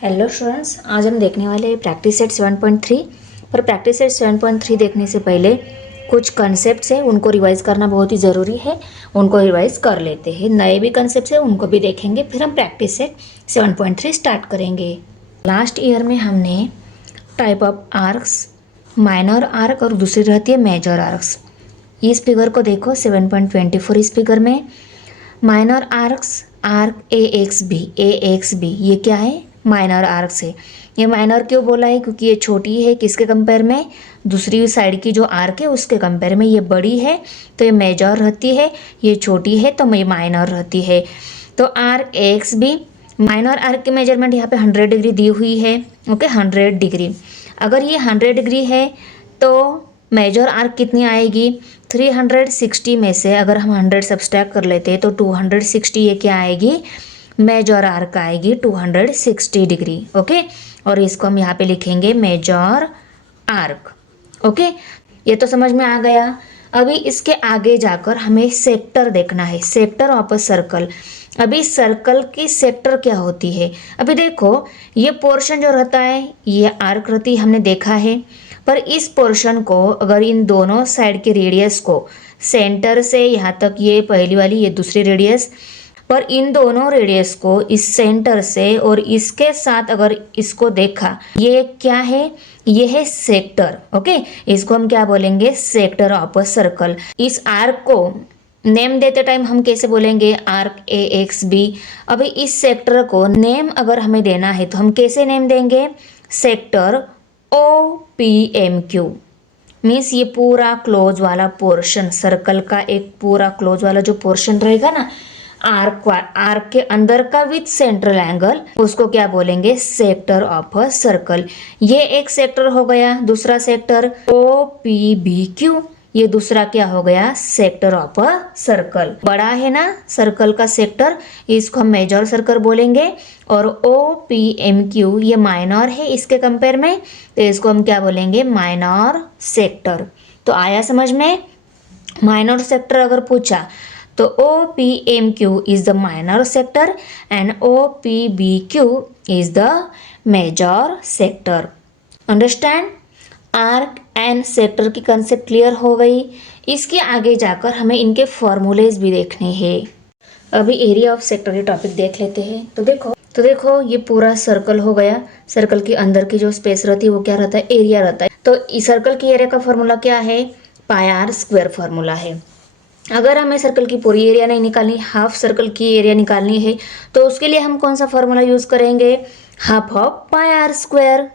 Hello students, आज हम देखने वाले हैं प्रैक्टिस सेट 7.3। पर प्रैक्टिस सेट 7.3 देखने से पहले कुछ कंसेप्ट्स हैं, उनको रिवाइज करना बहुत ही ज़रूरी है। उनको रिवाइज कर लेते हैं। नए भी कंसेप्ट्स हैं, उनको भी देखेंगे, फिर हम प्रैक्टिस सेट 7.3 स्टार्ट करेंगे। लास्ट ईयर में हमने type of arcs, minor arc और दूसरी रहती है मेजर आर्क्स। इस फिगर को देखो 7.24। इस फिगर में minor arcs, arc A X B ये क्या है? माइनर आर्क्स है। ये माइनर क्यों बोला है? क्योंकि ये छोटी है किसके कंपेयर में? दूसरी साइड की जो आर्क है उसके कंपेयर में ये बड़ी है, तो ये मेजर रहती है। ये छोटी है तो ये माइनर रहती है। तो arc A X B, minor arc की मेजरमेंट यहाँ पे 100 डिग्री दी हुई है। Okay, 100 degree. अगर ये 100 डिग्री है तो मेजर आर्क कितनी आएगी? 360 में से अगर हम 100 सब्सट्रैक्ट कर लेते हैं तो 260 ये क्या आएगी? मेजर आर्क आएगी 260 डिग्री। ओके, और इसको हम यहाँ पे लिखेंगे मेजर आर्क। ओके, ये तो समझ में आ गया। अभी इसके आगे जाकर हमें सेक्टर देखना है, सेक्टर ऑफ अ सर्कल। अभी सर्कल की सेक्टर क्या होती है? अभी देखो, ये पोर्शन जो रहता है ये आर्क रहती है, हमने देखा है। पर इस पोर्शन को अगर इन दोनों साइड के रेडियस को, सेंटर से यहाँ तक ये पहली वाली, ये दूसरी रेडियस, पर इन दोनों रेडियस को इस सेंटर से और इसके साथ अगर इसको देखा, ये क्या है? ये है सेक्टर। ओके, इसको हम क्या बोलेंगे? Sector of a circle. इस आर्क को नेम देते टाइम हम कैसे बोलेंगे? Arc A X B. अभी इस सेक्टर को नेम अगर हमें देना है तो हम कैसे नेम देंगे? Sector O P M Q. Means ये पूरा क्लोज वाला पोर्शन, सर्कल का एक पूरा क्लोज वाला जो पोर्शन रहेगा ना, आर्क के अंदर का विथ सेंट्रल एंगल, उसको क्या बोलेंगे? Sector of a circle. ये एक सेक्टर हो गया। दूसरा sector O P B Q, ये दूसरा क्या हो गया? Sector of a circle. बड़ा है ना सर्कल का सेक्टर, इसको हम मेजर सर्कल बोलेंगे। और ओ पी एम क्यू ये माइनर है इसके कंपेयर में, तो इसको हम क्या बोलेंगे? Minor sector. तो आया समझ में? माइनर सेक्टर अगर पूछा तो O P M Q is the minor sector and O P B Q is the major sector. Understand? Arc and sector की कंसेप्ट क्लियर हो गई। इसके आगे जाकर हमें इनके फॉर्मूलेज भी देखने हैं। अभी एरिया ऑफ सेक्टर के टॉपिक देख लेते हैं। तो देखो ये पूरा सर्कल हो गया। सर्कल के अंदर की जो स्पेस रहती है वो क्या रहता है? एरिया रहता है। तो इस सर्कल की एरिया का फॉर्मूला क्या है? पाई आर स्क्वायर फॉर्मूला है। अगर हमें सर्कल की पूरी एरिया नहीं निकालनी, हाफ सर्कल की एरिया निकालनी है, तो उसके लिए हम कौन सा फॉर्मूला यूज करेंगे? Half of pi are square.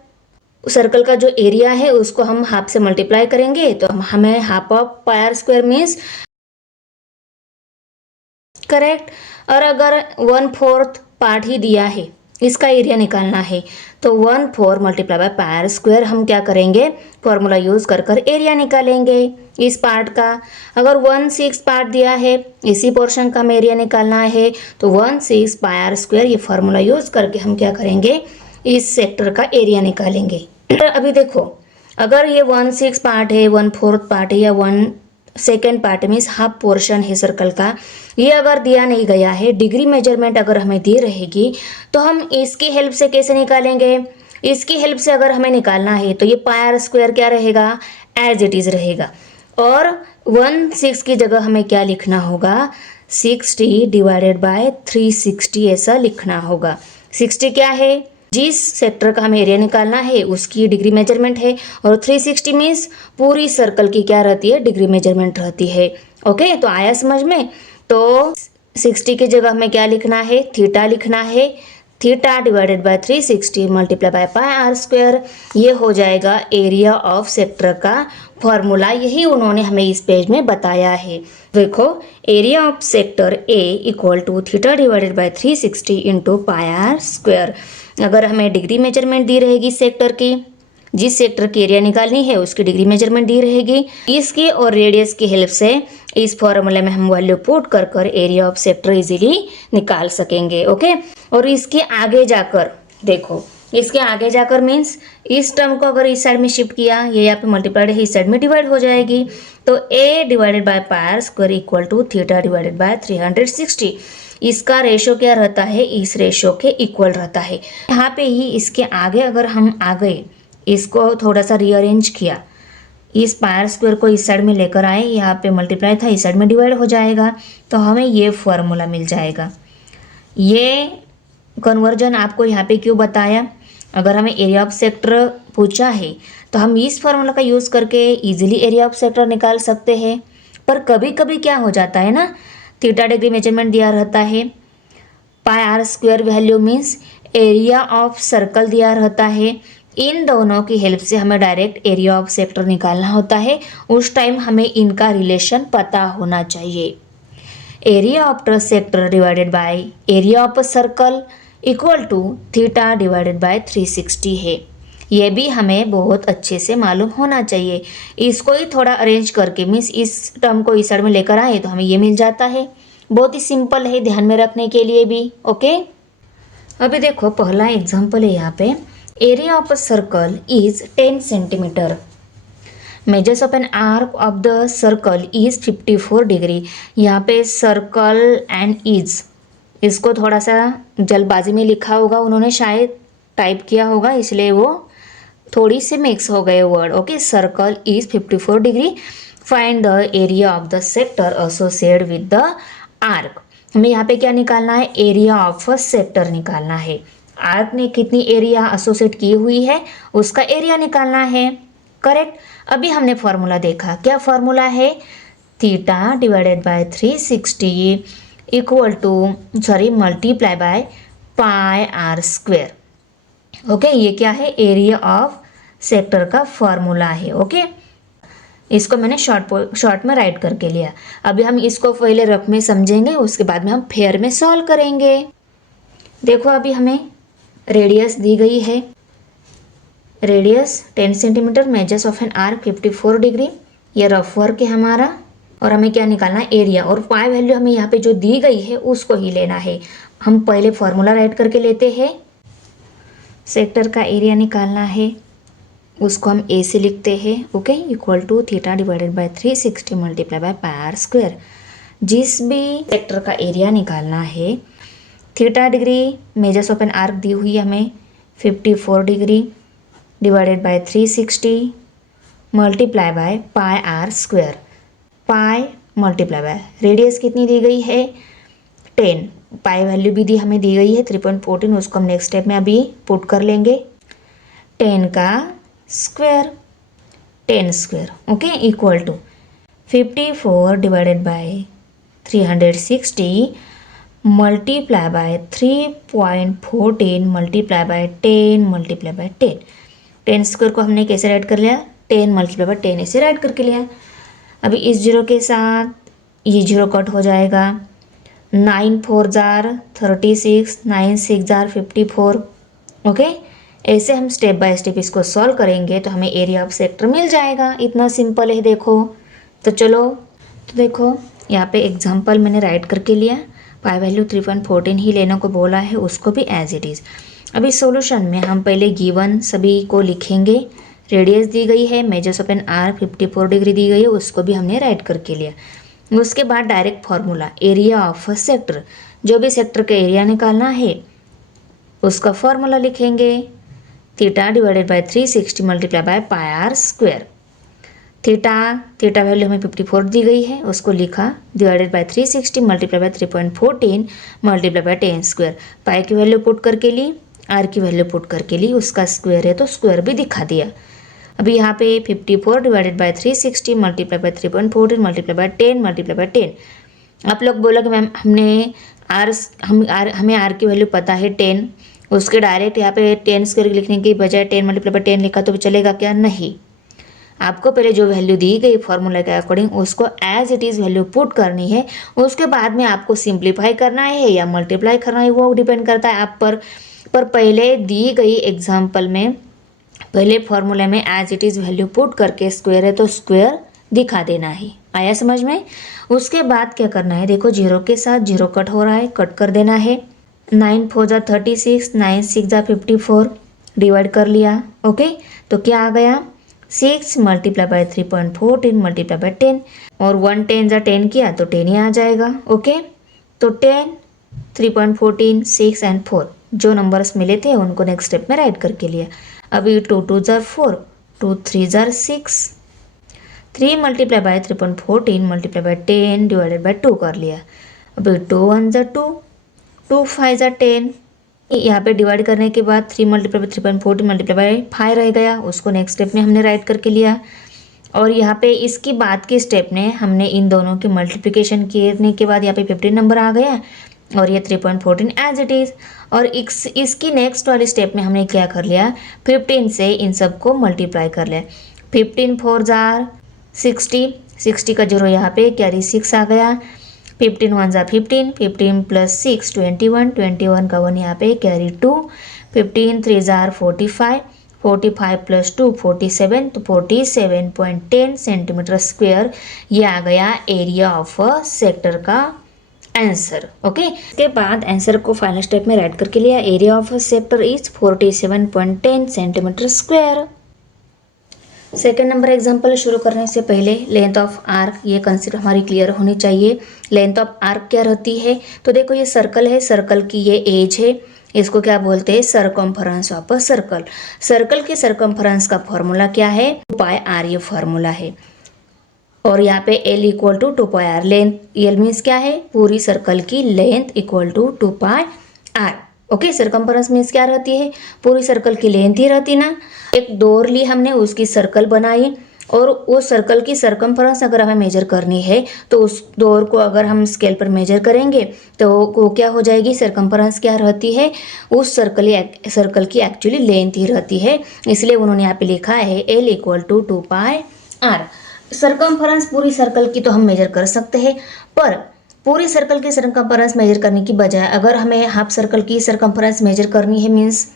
Circle का जो एरिया है उसको हम हाफ से मल्टीप्लाई करेंगे तो हमें half of pi are square means correct. और अगर 1/4 पार्ट ही दिया है, इसका एरिया निकालना है, तो 1/4 multiply by pi are square हम क्या करेंगे? फॉर्मूला यूज कर एरिया निकालेंगे इस पार्ट का। अगर 1/6 पार्ट दिया है, इसी पोर्शन का हमें एरिया निकालना है, तो 1/6 पाई आर स्क्वायर ये फॉर्मूला यूज करके हम क्या करेंगे? इस सेक्टर का एरिया निकालेंगे। तो अभी देखो, अगर ये 1/6 पार्ट है, 1/4 पार्ट है, या 1/2 पार्ट मीन्स हाफ पोर्शन है सर्कल का, ये अगर दिया नहीं गया है, डिग्री मेजरमेंट अगर हमें दी रहेगी, तो हम इसकी हेल्प से कैसे निकालेंगे? इसकी हेल्प से अगर हमें निकालना है तो ये पाई आर स्क्वायर क्या रहेगा? एज इट इज रहेगा। और 1/6 की जगह हमें क्या लिखना होगा? 60 डिवाइडेड बाय 360 ऐसा लिखना होगा। 60 क्या है? जिस सेक्टर का हमें एरिया निकालना है उसकी डिग्री मेजरमेंट है, और 360 मीन्स पूरी सर्कल की क्या रहती है? डिग्री मेजरमेंट रहती है। ओके, तो आया समझ में? तो 60 की जगह हमें क्या लिखना है? थीटा लिखना है। Theta divided by 360 multiply by pi are square, ये हो जाएगा एरिया ऑफ सेक्टर का फॉर्मूला। यही उन्होंने हमें इस पेज में बताया है। देखो, area of sector A equal to theta divided by 360 into pi are square. अगर हमें डिग्री मेजरमेंट दी रहेगी सेक्टर की, जिस सेक्टर की एरिया निकालनी है उसकी डिग्री मेजरमेंट दी रहेगी, इसकी और रेडियस की हेल्प से इस फॉर्मूले में हम वैल्यू पुट कर एरिया ऑफ सेक्टर इजीली निकाल सकेंगे। ओके, और इसके आगे जाकर देखो, इसके आगे जाकर मीन्स इस टर्म को अगर इस साइड में शिफ्ट किया, ये यहाँ पे मल्टीप्लाइड है, इस साइड में डिवाइड हो जाएगी, तो a divided by pi are square equal to theta divided by 360। इसका रेशो क्या रहता है, इस रेशो के इक्वल रहता है। यहाँ पे ही इसके आगे अगर हम आ गए, इसको थोड़ा सा रीअरेंज किया, इस पायर स्क्वायर को इस साइड में लेकर आए, यहाँ पे मल्टीप्लाई था, इस साइड में डिवाइड हो जाएगा, तो हमें ये फॉर्मूला मिल जाएगा। ये कन्वर्जन आपको यहाँ पे क्यों बताया, अगर हमें एरिया ऑफ सेक्टर पूछा है तो हम इस फॉर्मूला का यूज़ करके इजीली एरिया ऑफ सेक्टर निकाल सकते हैं। पर कभी कभी क्या हो जाता है ना, थीटा डिग्री मेजरमेंट दिया रहता है, pi are square value means area of circle दिया रहता है, इन दोनों की हेल्प से हमें डायरेक्ट एरिया ऑफ सेक्टर निकालना होता है। उस टाइम हमें इनका रिलेशन पता होना चाहिए। Area of the sector divided by area of a circle equal to theta divided by 360 है। ये भी हमें बहुत अच्छे से मालूम होना चाहिए। इसको ही थोड़ा अरेंज करके मीन्स इस टर्म को इस साइड में लेकर आए तो हमें ये मिल जाता है। बहुत ही सिंपल है, ध्यान में रखने के लिए भी। ओके, अभी देखो पहला एग्जाम्पल है यहाँ पे, area of a circle is 10 centimetre, measures of an arc of the circle is 54 degree. यहाँ पे सर्कल एंड इज, इसको थोड़ा सा जल्दबाजी में लिखा होगा उन्होंने, शायद टाइप किया होगा, इसलिए वो थोड़ी से मिक्स हो गए word. Okay, circle is 54 degree, find the area of the sector associated with the arc. हमें यहाँ पे क्या निकालना है, एरिया ऑफ अ सेक्टर निकालना है। आर्क ने कितनी एरिया एसोसिएट की हुई है उसका एरिया निकालना है, करेक्ट। अभी हमने फॉर्मूला देखा, क्या फॉर्मूला है, theta divided by 360 equal to multiply by pi are square. Okay, ये क्या है, एरिया ऑफ सेक्टर का फॉर्मूला है। ओके, इसको मैंने शॉर्ट में राइट करके लिया। अभी हम इसको पहले रफ में समझेंगे, उसके बाद में हम फेयर में सॉल्व करेंगे। देखो अभी हमें रेडियस दी गई है, radius 10 centimetre, measures of an arc 54 degree, ये रफ वर्क है हमारा। और हमें क्या निकालना है, एरिया। और पाई वैल्यू हमें यहाँ पे जो दी गई है उसको ही लेना है। हम पहले फॉर्मूला राइट करके लेते हैं, सेक्टर का एरिया निकालना है, उसको हम ए से लिखते हैं। Okay, equal to theta divided by 360 multiply by pi are square. जिस भी सेक्टर का एरिया निकालना है, theta degree measures of an arc दी हुई है हमें 54 degree divided by 360 multiply by pi are square. Pi multiply by radius कितनी दी गई है, 10, पाई वैल्यू भी हमें दी गई है 3.14, उसको हम नेक्स्ट स्टेप में अभी पुट कर लेंगे। 10 का square, 10 square, okay, equal to 54 divided by 360 multiply by 3.14 multiply by 10 multiply by 10। 10 square को हमने कैसे राइट कर लिया, 10 मल्टीप्लाई बाय 10 ऐसे राइट करके लिया। अभी इस जीरो के साथ ये जीरो कट हो जाएगा, 9 4 जार 36, 9 6 जार 54। ओके, ऐसे हम स्टेप बाय स्टेप इसको सॉल्व करेंगे तो हमें एरिया ऑफ सेक्टर मिल जाएगा। इतना सिंपल है। देखो तो चलो, तो देखो यहाँ पे एग्जांपल मैंने राइट करके लिया, पाई वैल्यू 3.14 ही लेने को बोला है, उसको भी एज इट इज़। अभी सॉल्यूशन में हम पहले गिवन सभी को लिखेंगे। रेडियस दी गई है, measures of an arc 54 degree दी गई है, उसको भी हमने राइट करके लिया। उसके बाद direct formula, area of a sector, जो भी सेक्टर का एरिया निकालना है उसका फॉर्मूला लिखेंगे, theta divided by 360 multiply by pi are square. Theta value हमें 54 दी गई है, उसको लिखा, divided by 360 multiply by 3.14 multiply by 10 square. Pi की वैल्यू पुट करके ली, आर की वैल्यू पुट करके ली, उसका स्क्वायर है तो स्क्वायर भी दिखा दिया। अभी यहाँ पे 54 divided by 360 multiply by 3.14 multiply by 10 multiply by 10। आप लोग बोलो कि मैम हमें आर की वैल्यू पता है 10, उसके डायरेक्ट यहाँ पे 10 स्क्वायर लिखने की बजाय 10 मल्टीप्लाई बाय 10 लिखा तो चलेगा क्या, नहीं। आपको पहले जो वैल्यू दी गई फॉर्मूला के अकॉर्डिंग उसको as it is value put करनी है। उसके बाद में आपको सिंप्लीफाई करना है या मल्टीप्लाई करना है, वो डिपेंड करता है आप पर पहले दी गई एग्जाम्पल में पहले फॉर्मूले में as it is value put करके स्क्वायर है तो स्क्वायर दिखा देना है। आया समझ में? उसके बाद क्या करना है, देखो जीरो के साथ जीरो कट हो रहा है, कट कर देना है। 9 4 जा 36, 9 6 जा 54, डिवाइड कर लिया। ओके, तो क्या आ गया, 6 मल्टीप्लाई बाय 3.14 मल्टीप्लाई बाय 10, और 1 10 जा 10 किया तो 10 ही आ जाएगा। ओके, तो 10 3.14, 6 एंड 4 जो नंबर्स मिले थे उनको नेक्स्ट स्टेप में राइट करके लिया। अभी 2 2 jar 4, 2 3 jar 6, 3 multiply by 3.14 multiply by 10 divided by 2 कर लिया। अभी 2 1 जार 2, 2 5 जार 10, यहाँ पे डिवाइड करने के बाद 3 मल्टीप्लाई बाय 3.14 मल्टीप्लाई बाय 5 रह गया, उसको नेक्स्ट स्टेप में हमने राइट करके लिया। और यहाँ पे इसकी बाद के स्टेप में हमने इन दोनों की मल्टीप्लिकेशन करने के बाद यहाँ पे 15 नंबर आ गया और ये 3.14 एज इट इज़। और इसकी नेक्स्ट वाली स्टेप में हमने क्या कर लिया, 15 से इन सबको मल्टीप्लाई कर लिया। 15 4 जार 60, 60 का जीरो यहाँ पे कैरी 6 आ गया। 15 1 जार 15, 15 प्लस 6 21, 21 का 1 यहाँ पे कैरी 2। 15 3 जार 45, 45 प्लस 2 47, तो 47.10 सेंटीमीटर स्क्वायर ये आ गया एरिया ऑफ अ सेक्टर का आंसर। ओके, इसके बाद आंसर को फाइनल स्टेप में राइट करके लिया। Area of a sector is 47.10 centimetre square. Second number example शुरू करने से पहले लेंथ ऑफ आर्क, ये कंसेप्ट हमारी क्लियर होनी चाहिए। लेंथ ऑफ आर्क क्या रहती है, तो देखो ये सर्कल है, सर्कल की ये एज है, इसको क्या बोलते हैं, circumference of a circle. Circle के सरकमफरेंस का फॉर्मूला क्या है, 2πr ये फॉर्मूला है। और यहाँ पे L equal to 2πr, length L means क्या है, पूरी सर्कल की length equal to 2πr। Okay, circumference means क्या रहती है, पूरी सर्कल की लेंथ ही रहती ना। एक डोर ली हमने, उसकी सर्कल बनाई और उस सर्कल की सरकमफरेंस अगर हमें मेजर करनी है तो उस डोर को अगर हम स्केल पर मेजर करेंगे तो वो क्या हो जाएगी, सरकमफरेंस क्या रहती है, उस सर्कल की एक्चुअली लेंथ ही रहती है। इसलिए उन्होंने यहाँ पे लिखा है L equal to 2πr। Circumference पूरी सर्कल की तो हम मेजर कर सकते हैं, पर पूरी सर्कल की सरकमफरेंस मेजर करने की बजाय अगर हमें हाफ सर्कल की सरकमफरेंस मेजर करनी है, मीन्स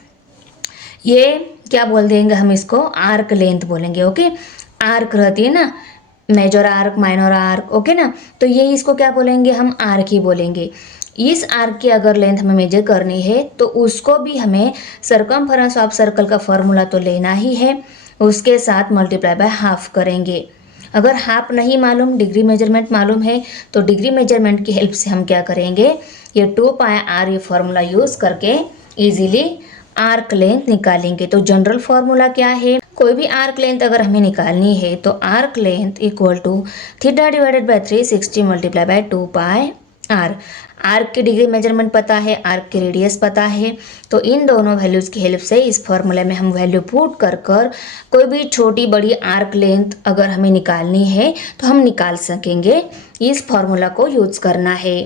ये क्या बोल देंगे हम इसको, आर्क लेंथ बोलेंगे। ओके, आर्क रहती है ना, major arc, minor arc, okay ना, तो ये इसको क्या बोलेंगे, हम आर्क ही बोलेंगे। इस आर्क की अगर लेंथ हमें मेजर करनी है तो उसको भी हमें सरकमफरेंस ऑफ सर्कल का फॉर्मूला तो लेना ही है, उसके साथ मल्टीप्लाई बाय हाफ करेंगे। अगर हाफ नहीं मालूम, डिग्री मेजरमेंट मालूम है, तो डिग्री मेजरमेंट की हेल्प से हम क्या करेंगे, ये 2πr ये फॉर्मूला यूज़ करके इजीली आर्क लेंथ निकालेंगे। तो जनरल फॉर्मूला क्या है, कोई भी आर्क लेंथ अगर हमें निकालनी है तो arc length equal to theta divided by 360 multiply by 2πr। Arc की डिग्री मेजरमेंट पता है, आर्क की रेडियस पता है, तो इन दोनों वैल्यूज़ की हेल्प से इस फॉर्मूले में हम वैल्यू पुट कर कोई भी छोटी बड़ी आर्क लेंथ अगर हमें निकालनी है तो हम निकाल सकेंगे। इस फॉर्मूला को यूज़ करना है,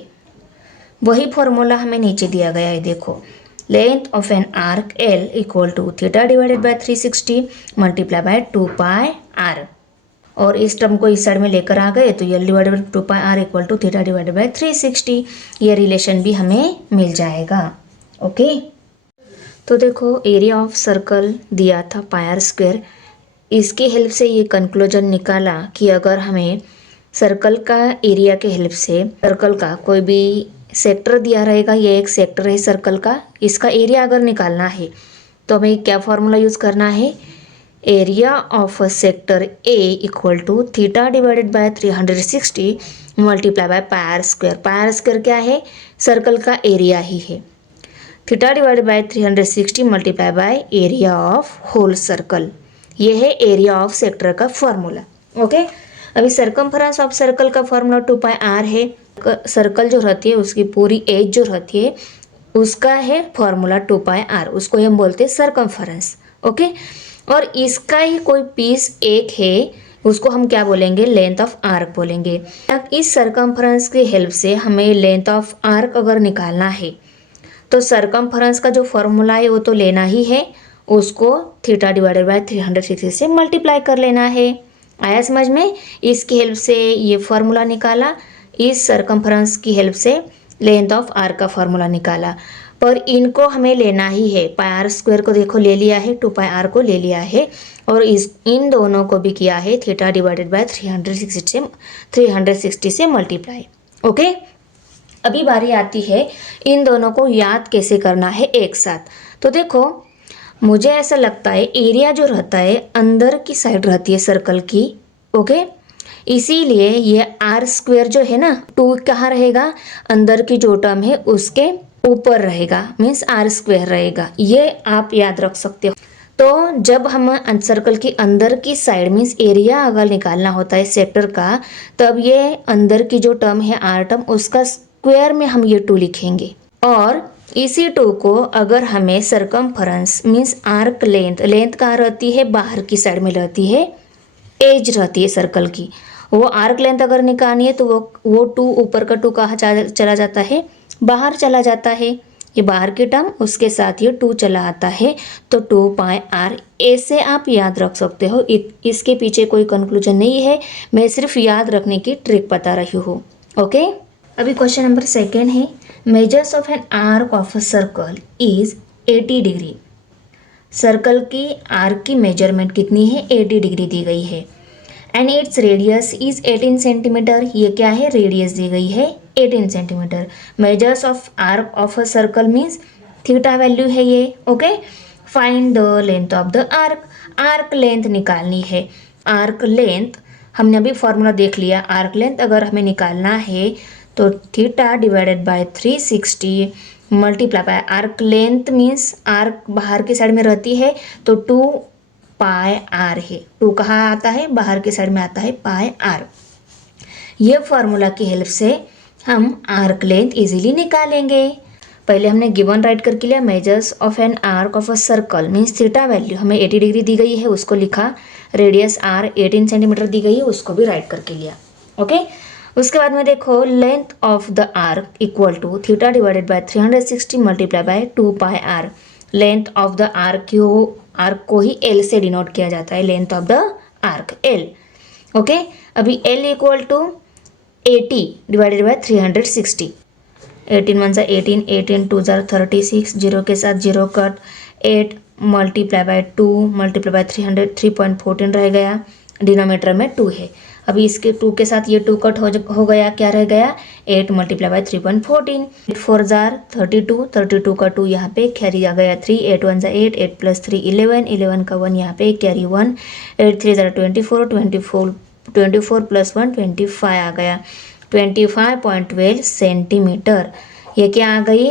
वही फॉर्मूला हमें नीचे दिया गया है। देखो, length of an arc L equal to theta divided by 360 multiply by 2πr। और इस टर्म को इस साइड में लेकर आ गए तो L divided by 2πr equal to theta divided by 360, ये रिलेशन भी हमें मिल जाएगा। ओके, तो देखो एरिया ऑफ सर्कल दिया था पायर स्क्वायर, इसकी हेल्प से ये कंक्लूजन निकाला कि अगर हमें सर्कल का एरिया के हेल्प से सर्कल का कोई भी सेक्टर दिया रहेगा, ये एक सेक्टर है सर्कल का, इसका एरिया अगर निकालना है तो हमें क्या फॉर्मूला यूज़ करना है, area of a sector A equal to theta divided by 360 multiply by pi r square. Pi r square क्या है, सर्कल का एरिया ही है। Theta divided by 360 multiply by area of whole circle, ये है एरिया ऑफ सेक्टर का फॉर्मूला। ओके, अभी circumference of circle का फॉर्मूला 2πr है। सर्कल जो रहती है उसकी पूरी एज जो रहती है उसका है फॉर्मूला 2πr, उसको हम बोलते हैं सरकमफरेंस। ओके, और इसका ही कोई पीस एक है, उसको हम क्या बोलेंगे, लेंथ ऑफ आर्क बोलेंगे। इस सरकमफरेंस की हेल्प से हमें लेंथ ऑफ आर्क अगर निकालना है तो सरकमफरेंस का जो फॉर्मूला है वो तो लेना ही है, उसको थीटा डिवाइडेड बाय 360 से मल्टीप्लाई कर लेना है। आया समझ में, इसकी हेल्प से ये फॉर्मूला निकाला, इस सरकमफरेंस की हेल्प से लेंथ ऑफ आर्क का फॉर्मूला निकाला। पर इनको हमें लेना ही है, पायर स्क्वायर को देखो ले लिया है, 2πr को ले लिया है, और इन दोनों को भी किया है थीटा डिवाइडेड बाय 360 से मल्टीप्लाई। ओके, अभी बारी आती है इन दोनों को याद कैसे करना है एक साथ। तो देखो, मुझे ऐसा लगता है एरिया जो रहता है अंदर की साइड रहती है सर्कल की। ओके, इसीलिए ये आर स्क्वेयर जो है ना 2 कहाँ रहेगा, अंदर की जो टर्म है उसके ऊपर रहेगा, मीन्स आर स्क्वेयर रहेगा। ये आप याद रख सकते हो। तो जब हम सर्कल की अंदर की साइड मीन्स एरिया अगर निकालना होता है सेक्टर का, तब ये अंदर की जो टर्म है आर टर्म उसका स्क्वायर में हम ये 2 लिखेंगे। और इसी 2 को अगर हमें circumference means arc length, length कहाँ रहती है, बाहर की साइड में रहती है, एज रहती है सर्कल की, वो आर्क लेंथ अगर निकालनी है तो वो 2 ऊपर का 2 कहाँ चला जाता है, बाहर चला जाता है। ये बाहर की टर्म उसके साथ ये 2 चला आता है, तो 2 पाई आर ऐसे आप याद रख सकते हो। इसके पीछे कोई कंक्लूजन नहीं है, मैं सिर्फ याद रखने की ट्रिक बता रही हूँ। ओके, अभी क्वेश्चन नंबर 2 है, measures of an arc of a circle is 80 degree. Circle की आर्क की मेजरमेंट कितनी है, 80 डिग्री दी गई है। And its radius is 18 centimetre, ये क्या है, रेडियस दी गई है 18 centimetre. Measures of arc of a circle means theta value है ये। Okay, find the length of the arc, arc length निकालनी है। आर्क लेंथ हमने अभी फॉर्मूला देख लिया, आर्क लेंथ अगर हमें निकालना है तो theta divided by 360 multiply bye arc length means arc बाहर की साइड में रहती है तो 2 पाई आर है। 2 कहाँ आता है, बाहर की साइड में आता है, पाई आर। ये फॉर्मूला की हेल्प से हम आर्क लेंथ इजीली निकालेंगे। पहले हमने गिवन राइट करके लिया, measures of an arc of a circle means theta value हमें 80 डिग्री दी गई है, उसको लिखा। रेडियस आर 18 सेंटीमीटर दी गई है, उसको भी राइट करके लिया। ओके, उसके बाद में देखो length of the arc equal to theta divided by 360 multiply by 2 pi are. Length of the arc को ही एल से डिनोट किया जाता है, length of the arc L. Okay, अभी L equal to 80 divided by 360। 18 1 सा 18, 18 2 जार 36, 0 के साथ 0 cut, 8 multiply by 2 multiply bye 300 3.14 रह गया, डिनोमीटर में 2 है। अभी इसके 2 के साथ ये 2 कट हो गया, क्या रह गया, 8 मल्टीप्लाई बाय 3.14, 8 4 जार 32, 32 का 2 यहाँ पे कैरी आ गया 3, 8 1 सा 8, 8 प्लस 3 11, 11 का 1 यहाँ पे कैरी 1, 8 3 जार 24, 24 प्लस 1 25 आ गया, 25.12 सेंटीमीटर। ये क्या आ गई,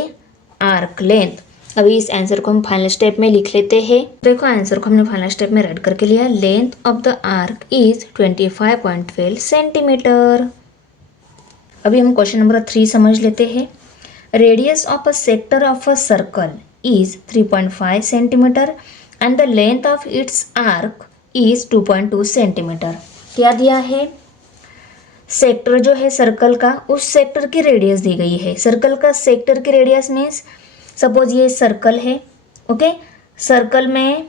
आर्क लेंथ। अभी इस आंसर को हम फाइनल स्टेप में लिख लेते हैं। देखो आंसर को हमने फाइनल स्टेप में राइट करके लिया, length of the arc is 25.12 centimetre. अभी हम क्वेश्चन नंबर 3 समझ लेते हैं। Radius of a sector of a circle is 3.5 centimetre and the length of its arc is 2.2 centimetre. क्या दिया है, सेक्टर जो है सर्कल का, उस सेक्टर की रेडियस दी गई है। सर्कल का सेक्टर की रेडियस मीन्स सपोज ये सर्कल है। ओके, सर्कल में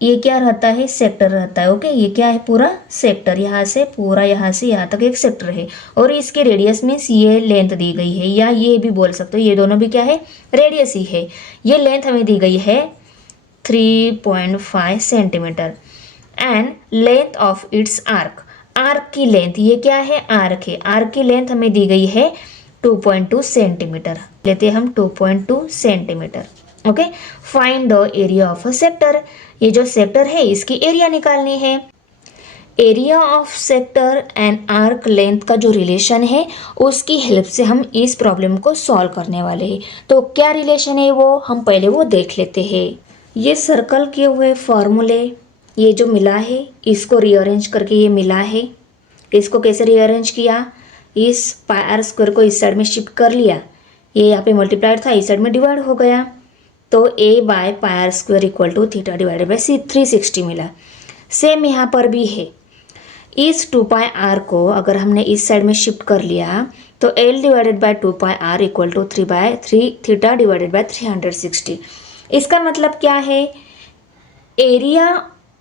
ये क्या रहता है, सेक्टर रहता है। ओके, ये क्या है, पूरा सेक्टर, यहाँ से पूरा यहाँ से यहाँ तक एक सेक्टर है और इसकी रेडियस मीन्स ये लेंथ दी गई है, या ये भी बोल सकते हो, ये दोनों भी क्या है, रेडियस ही है। ये लेंथ हमें दी गई है 3.5 centimetre and length of its arc, arc की लेंथ, ये क्या है, आर्क है, आर्क की लेंथ हमें दी गई है 2.2 सेंटीमीटर, लेते हैं हम 2.2 centimetre. Okay, find the area of a sector, ये जो सेक्टर है इसकी एरिया निकालनी है। Area of sector and arc length का जो रिलेशन है उसकी हेल्प से हम इस प्रॉब्लम को सॉल्व करने वाले हैं। तो क्या रिलेशन है वो हम पहले वो देख लेते हैं। ये सर्कल के हुए फॉर्मूले, ये जो मिला है इसको रीअरेंज करके ये मिला है। इसको कैसे रीअरेंज किया, इस पाई आर स्क्वायर को इस साइड में शिफ्ट कर लिया, ये यहाँ पे मल्टीप्लाइड था, इस साइड में डिवाइड हो गया, तो a by pi are square equal to theta divided by 360 मिला। सेम यहाँ पर भी है, इस 2 पाई आर को अगर हमने इस साइड में शिफ्ट कर लिया तो l divided by 2 pi r equal to 3/3 theta divided by 360। इसका मतलब क्या है, area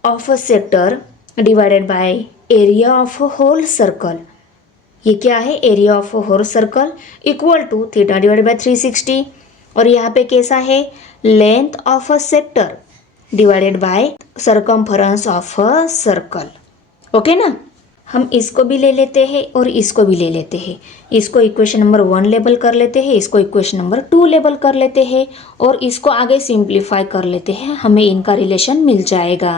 of a sector divided by area of a whole circle, ये क्या है, area of a whole circle equal to theta divided by 360। और यहाँ पे कैसा है, length of a sector divided by circumference of a circle. Okay ना, हम इसको भी ले लेते हैं और इसको भी ले लेते हैं। इसको इक्वेशन नंबर 1 लेबल कर लेते हैं, इसको इक्वेशन नंबर 2 लेबल कर लेते हैं और इसको आगे सिंप्लीफाई कर लेते हैं, हमें इनका रिलेशन मिल जाएगा।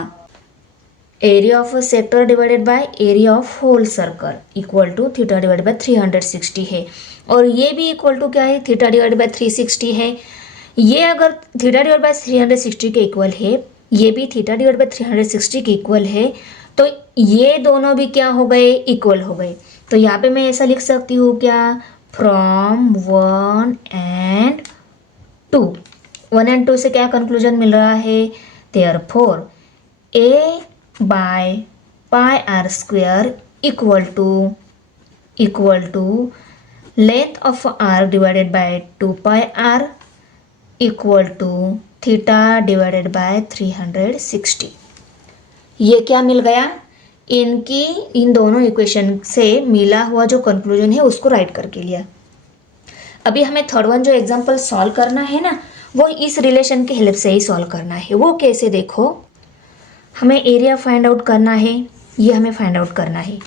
Area of sector divided by area of whole circle equal to theta divided by 360 है, और ये भी इक्वल टू क्या है, थीटा डिवाइडेड बाय 360 है। ये अगर थीटा डिवाइड बाय 360 के इक्वल है, ये भी थीटा डिवाइड बाय 360 के इक्वल है, तो ये दोनों भी क्या हो गए, इक्वल हो गए। तो यहाँ पे मैं ऐसा लिख सकती हूँ क्या, फ्रॉम 1 एंड 2, 1 एंड 2 से क्या कंक्लूजन मिल रहा है, therefore a by pi are square equal to length of arc divided by 2 pi r equal to theta divided by 360। ये क्या मिल गया, इन दोनों इक्वेशन से मिला हुआ जो कंक्लूजन है उसको राइट करके लिया। अभी हमें थर्ड वन जो एग्जांपल सॉल्व करना है ना, वो इस रिलेशन की हेल्प से ही सॉल्व करना है। वो कैसे, देखो हमें एरिया फाइंड आउट करना है, ये हमें फाइंड आउट करना है।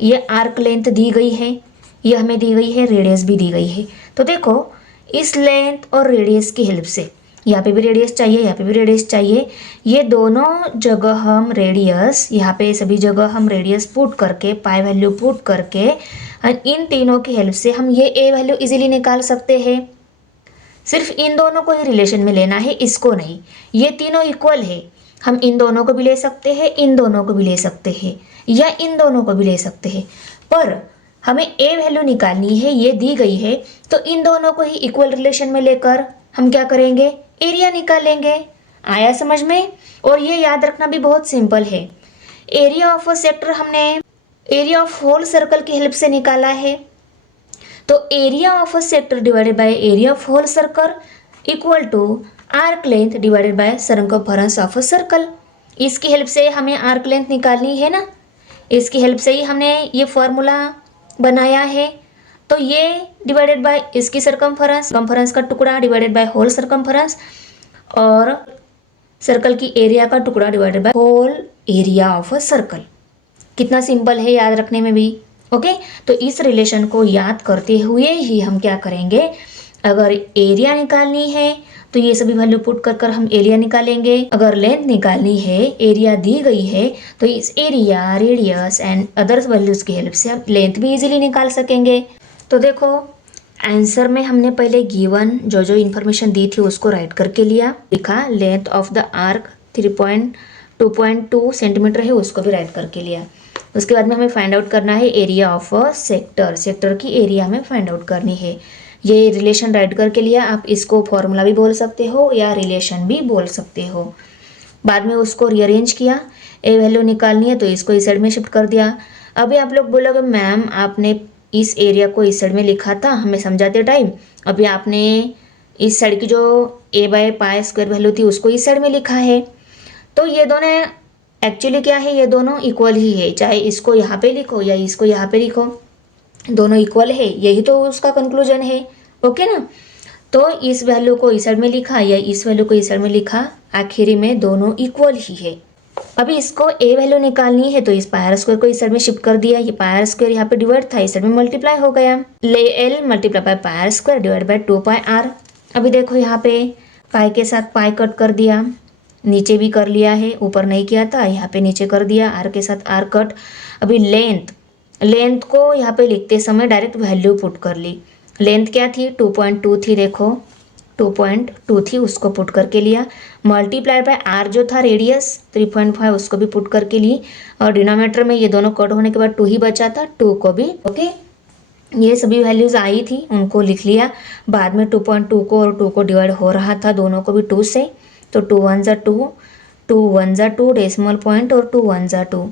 ये आर्क लेंथ दी गई है, ये हमें दी गई है, रेडियस भी दी गई है। तो देखो इस लेंथ और रेडियस की हेल्प से, यहाँ पे भी रेडियस चाहिए, यहाँ पे भी रेडियस चाहिए, ये दोनों जगह हम रेडियस, यहाँ पे सभी जगह हम रेडियस पुट करके, पाई वैल्यू पुट करके, इन तीनों की हेल्प से हम ये ए वैल्यू इजीली निकाल सकते हैं। सिर्फ इन दोनों को ही रिलेशन में लेना है, इसको नहीं। ये तीनों इक्वल है, हम इन दोनों को भी ले सकते हैं, इन दोनों को भी ले सकते हैं, या इन दोनों को भी ले सकते हैं, पर हमें ए वैल्यू निकालनी है, ये दी गई है। तो इन दोनों को ही इक्वल रिलेशन में लेकर हम क्या करेंगे, एरिया निकालेंगे। आया समझ में? और ये याद रखना भी बहुत सिंपल है। एरिया ऑफ अ सेक्टर हमने एरिया ऑफ होल सर्कल की हेल्प से निकाला है, तो area of a sector divided by area of whole circle equal to arc length divided by circumference of a circle. इसकी हेल्प से हमें आर्क लेंथ निकालनी है ना, इसकी हेल्प से ही हमने ये फॉर्मूला बनाया है। तो ये डिवाइडेड बाय इसकी सरकमफेरेंस का टुकड़ा डिवाइडेड बाय होल सरकमफेरेंस, और सर्कल की एरिया का टुकड़ा divided by whole area of a circle. कितना सिंपल है याद रखने में भी। ओके, तो इस रिलेशन को याद करते हुए ही हम क्या करेंगे, अगर एरिया निकालनी है तो ये सभी वैल्यू पुट कर हम एरिया निकालेंगे। अगर लेंथ निकालनी है, एरिया दी गई है, तो इस area, radius and others values की हेल्प से हम लेंथ भी इजीली निकाल सकेंगे। तो देखो आंसर में हमने पहले गिवन जो जो इन्फॉर्मेशन दी थी उसको राइट करके लिया, लिखा length of the arc 2.2 centimetre है, उसको भी राइट करके लिया। उसके बाद में हमें फाइंड आउट करना है area of a sector, sector की एरिया हमें फाइंड आउट करनी है। ये रिलेशन राइट करके लिया, आप इसको फॉर्मूला भी बोल सकते हो या रिलेशन भी बोल सकते हो। बाद में उसको रीअरेंज किया, ए वैल्यू निकालनी है तो इसको इस साइड में शिफ्ट कर दिया। अभी आप लोग बोलोगे मैम आपने इस एरिया को इस साइड में लिखा था हमें समझाते टाइम, अभी आपने इस साइड की जो ए बाय पाई स्क्वायर वैल्यू थी उसको इस साइड में लिखा है। तो ये दोनों एक्चुअली क्या है, ये दोनों इक्वल ही है, चाहे इसको यहाँ पे लिखो या इसको यहाँ पे लिखो, दोनों इक्वल है, यही तो उसका कंक्लूजन है। ओके ना, तो इस वैल्यू को इस साइड में लिखा या इस वैल्यू को इस साइड में लिखा, आखिरी में दोनों इक्वल ही है। अभी इसको ए वैल्यू निकालनी है तो इस पायर स्क्वायर को इस साइड में शिफ्ट कर दिया, ये पायर स्क्वायर यहाँ पे डिवाइड था, इस साइड में मल्टीप्लाई हो गया, ले L multiply by pi r square divide by 2 pi r. अभी देखो यहाँ पे पाई के साथ पाई कट कर दिया, नीचे भी कर लिया है, ऊपर नहीं किया था, यहाँ पे नीचे कर दिया, आर के साथ आर कट। अभी लेंथ को यहाँ पे लिखते समय डायरेक्ट वैल्यू पुट कर ली। लेंथ क्या थी, 2.2 थी, देखो 2.2 थी, उसको पुट करके लिया, मल्टीप्लाई बाय आर जो था रेडियस 3.5 उसको भी पुट करके ली, और डिनोमिनेटर में ये दोनों कट होने के बाद 2 ही बचा था, 2 को भी ओके ये सभी वैल्यूज आई थी उनको लिख लिया। बाद में 2.2 को और 2 को डिवाइड हो रहा था दोनों को भी 2 से, तो 2 1 जा 2, 2 1 जा 2 डेसिमल पॉइंट और 2 1 जा 2।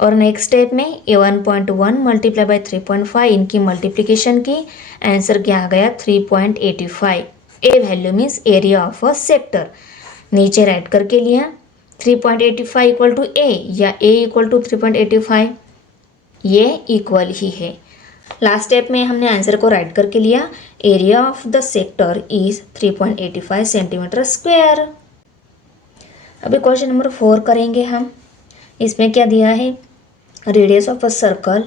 और नेक्स्ट स्टेप में ये 1.1 मल्टीप्लाई बाय 3.5 इनकी मल्टीप्लिकेशन की, आंसर क्या आ गया 3.85। A value means area of a sector, नीचे राइट करके लिया 3.85 इक्वल टू ए या ए इक्वल टू 3.85, ये इक्वल ही है। लास्ट स्टेप में हमने आंसर को राइट करके लिया, area of the sector is 3.85 centimetre square. अभी क्वेश्चन नंबर 4 करेंगे हम। इसमें क्या दिया है, radius of a circle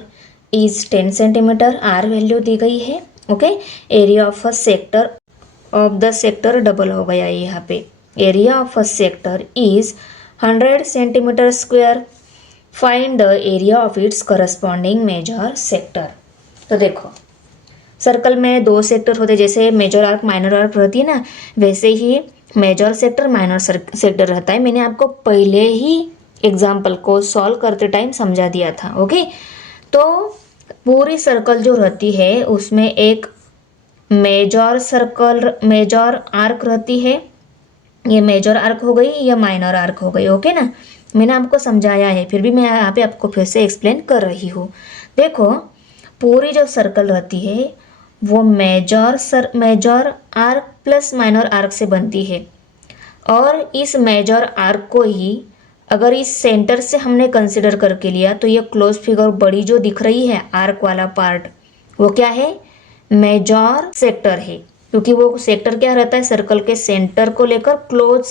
is 10 centimetre, r value दी गई है। Okay, area of a sector of the sector double हो गया यहाँ पे, area of a sector is 100 centimetre square. Find the area of its corresponding major sector. तो देखो circle में 2 सेक्टर होते, जैसे मेजर आर्क माइनर आर्क रहती है ना, वैसे ही मेजर सेक्टर माइनर सेक्टर रहता है। मैंने आपको पहले ही एग्जाम्पल को सॉल्व करते टाइम समझा दिया था। ओके, तो पूरी सर्कल जो रहती है उसमें एक मेजर आर्क रहती है। ये मेजर आर्क हो गई या माइनर आर्क हो गई। ओके ना, मैंने आपको समझाया है, फिर भी मैं यहाँ पे आपको फिर से एक्सप्लेन कर रही हूँ। देखो पूरी जो सर्कल रहती है वो major arc plus minor arc से बनती है, और इस मेजर आर्क को ही अगर इस सेंटर से हमने कंसिडर करके लिया तो ये क्लोज फिगर बड़ी जो दिख रही है आर्क वाला पार्ट, वो क्या है, मेजर सेक्टर है। क्योंकि वो सेक्टर क्या रहता है, सर्कल के सेंटर को लेकर क्लोज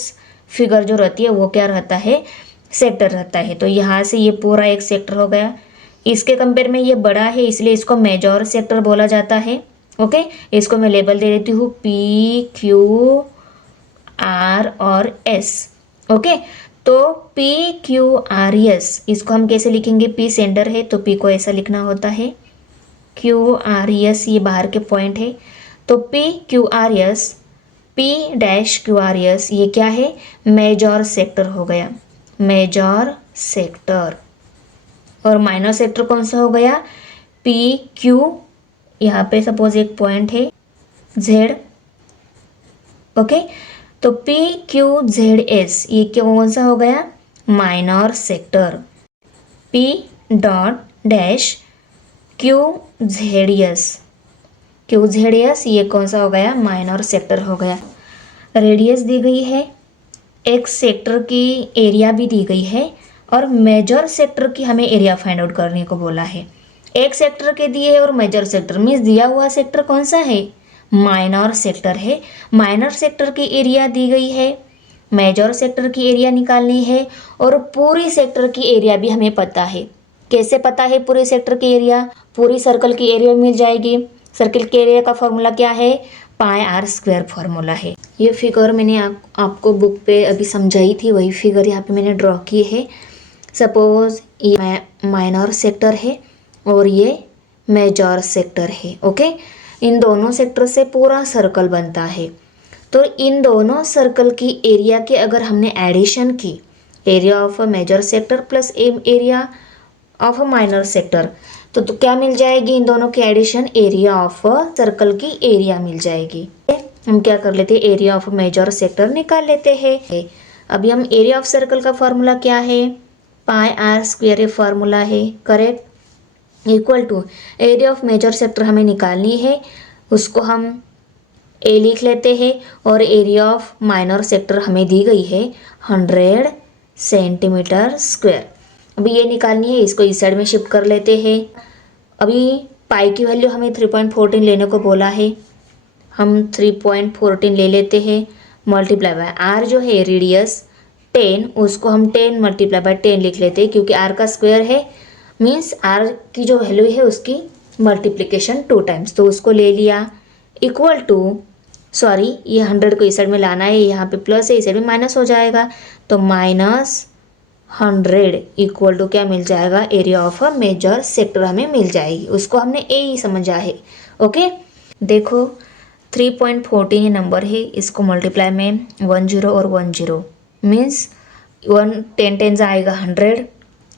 फिगर जो रहती है वो क्या रहता है, सेक्टर रहता है। तो यहाँ से ये पूरा एक सेक्टर हो गया। इसके कंपेयर में ये बड़ा है इसलिए इसको मेजर सेक्टर बोला जाता है। ओके, इसको मैं लेबल दे देती हूँ पी क्यू आर और एस। ओके, तो पी क्यू आर एस इसको हम कैसे लिखेंगे, पी सेंटर है तो पी को ऐसा लिखना होता है, क्यू आर एस ये बाहर के पॉइंट है, तो P Q R S, P dash Q R S ये क्या है, मेजर सेक्टर हो गया, मेजर सेक्टर। और माइनर सेक्टर कौन सा हो गया, पी क्यू, यहाँ पे सपोज एक पॉइंट है जेड। ओके, तो पी क्यू जेड एस ये कौन सा हो गया, minor sector. P dot dash Q Z S, Q Z S ये कौन सा हो गया, माइनर सेक्टर हो गया। रेडियस दी गई है, एक सेक्टर की एरिया भी दी गई है, और मेजर सेक्टर की हमें एरिया फाइंड आउट करने को बोला है। एक सेक्टर के दिए है और मेजर सेक्टर मीन्स दिया हुआ सेक्टर कौन सा है, माइनर सेक्टर है। माइनर सेक्टर की एरिया दी गई है, मेजर सेक्टर की एरिया निकालनी है, और पूरी सेक्टर की एरिया भी हमें पता है। कैसे पता है पूरे सेक्टर की एरिया, पूरी सर्कल की एरिया मिल जाएगी। सर्कल के एरिया का फॉर्मूला क्या है, पाई आर स्क्वायर फॉर्मूला है। ये फिगर मैंने आपको बुक पे अभी समझाई थी, वही फिगर यहाँ पे मैंने ड्रॉ की है। सपोज ये माइनर सेक्टर है और ये मेजर सेक्टर है। ओके, इन दोनों सेक्टर से पूरा सर्कल बनता है। तो इन दोनों सर्कल की एरिया के अगर हमने एडिशन की, area of a major sector plus area of a minor sector, तो क्या मिल जाएगी, इन दोनों की addition area of a circle की एरिया मिल जाएगी। हम क्या कर लेते हैं, एरिया ऑफ मेजर सेक्टर निकाल लेते हैं। अभी हम एरिया ऑफ सर्कल का फॉर्मूला क्या है, पाई आर स्क्वायर ये फॉर्मूला है, correct, equal to area of major sector हमें निकालनी है, उसको हम ए लिख लेते हैं, और एरिया ऑफ माइनर सेक्टर हमें दी गई है 100 सेंटीमीटर स्क्वायर। अभी ये निकालनी है, इसको इस साइड में शिफ्ट कर लेते हैं। अभी पाई की वैल्यू हमें 3.14 लेने को बोला है, हम 3.14 ले लेते हैं, मल्टीप्लाई बाय आर जो है रेडियस 10, उसको हम 10 मल्टीप्लाई बाय 10 लिख लेते हैं, क्योंकि आर का स्क्वायर है मीन्स आर की जो वैल्यू है उसकी मल्टीप्लिकेशन 2 टाइम्स, तो उसको ले लिया, इक्वल टू, सॉरी ये 100 को इस साइड में लाना है, यहाँ पे प्लस है इस साइड में माइनस हो जाएगा, तो -100 इक्वल टू क्या मिल जाएगा, area of a major sector हमें मिल जाएगी। उसको हमने ए ही समझा है। ओके, देखो 3.14 ये नंबर है, इसको मल्टीप्लाई में 10 और 10 मीन्स 10 10 आएगा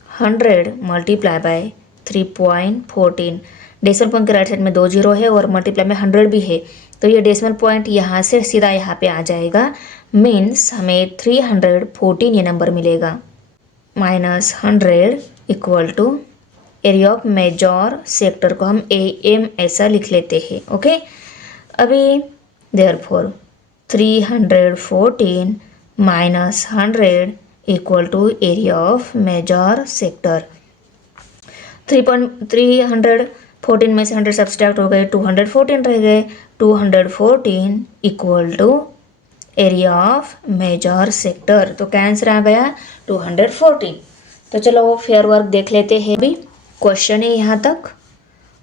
100 मल्टीप्लाई बाय 3.14। डेसिमल पॉइंट के राइट साइड में 2 0 है और मल्टीप्लाई में 100 भी है, तो ये डेसिमल पॉइंट यहाँ से सीधा यहाँ पे आ जाएगा, मीन्स हमें 314 ये नंबर मिलेगा। -100 equal to area of major sector को हम ए एम ऐसा लिख लेते हैं। ओके, अभी therefore 314 -100 equal to area of major sector. 314 में से 100 सब्सट्रैक्ट हो गए, 214 रह गए, 214 equal to area of major sector. तो क्या आंसर आ गया, 214। तो चलो वो फेयर वर्क देख लेते हैं। अभी क्वेश्चन है यहाँ तक,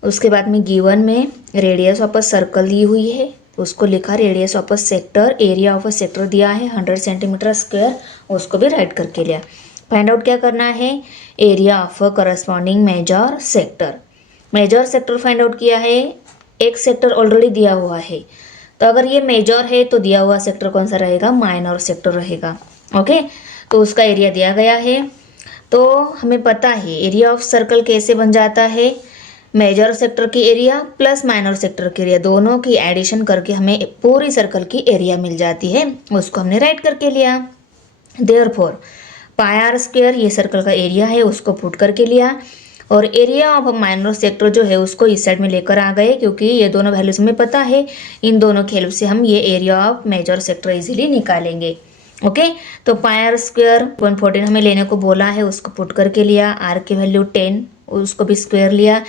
उसके बाद में गिवन में रेडियस ऑफ अ सर्कल दी हुई है, उसको लिखा radius of a sector, area of a sector दिया है 100 सेंटीमीटर स्क्वायर, उसको भी राइट करके लिया। फाइंड आउट क्या करना है, area of a corresponding major sector. Major sector find out किया है, एक सेक्टर ऑलरेडी दिया हुआ है, तो अगर ये मेजर है तो दिया हुआ सेक्टर कौन सा रहेगा, माइनर सेक्टर रहेगा। ओके, तो उसका एरिया दिया गया है। तो हमें पता है एरिया ऑफ सर्कल कैसे बन जाता है, मेजर सेक्टर की एरिया प्लस माइनर सेक्टर की एरिया दोनों की एडिशन करके हमें पूरी सर्कल की एरिया मिल जाती है, उसको हमने राइट करके लिया। देयरफॉर पाई आर स्क्वायर ये सर्कल का एरिया है, उसको पुट करके लिया, और एरिया ऑफ माइनर सेक्टर जो है उसको इस साइड में लेकर आ गए, क्योंकि ये दोनों वैल्यूज हमें पता है, इन दोनों की हेल्प से हम ये area of major sector easily निकालेंगे। ओके, तो पाई आर स्क्वायर 114 हमें लेने को बोला है, उसको पुट करके लिया, आर की वैल्यू 10 उसको भी स्क्वायर लिया,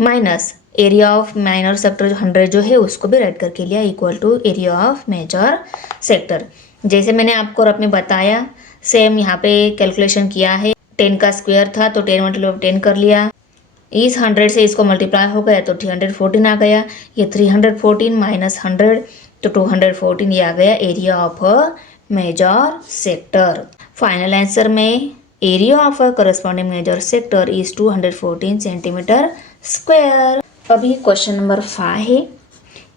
minus area of minor sector जो 100 जो है उसको भी राइट करके लिया, equal to area of major sector. जैसे मैंने आपको रफ में बताया सेम यहाँ पे कैलकुलेशन किया है, 10 का स्क्वायर था तो 10 मल्टीप्लाई 10 कर लिया, इस 100 से इसको मल्टीप्लाई हो गया तो 314 आ गया, ये 314 माइनस 100 तो 214 ये आ गया area of a major sector. Final answer में area of a corresponding major sector is 214 centimetre square. अभी क्वेश्चन नंबर 5 है,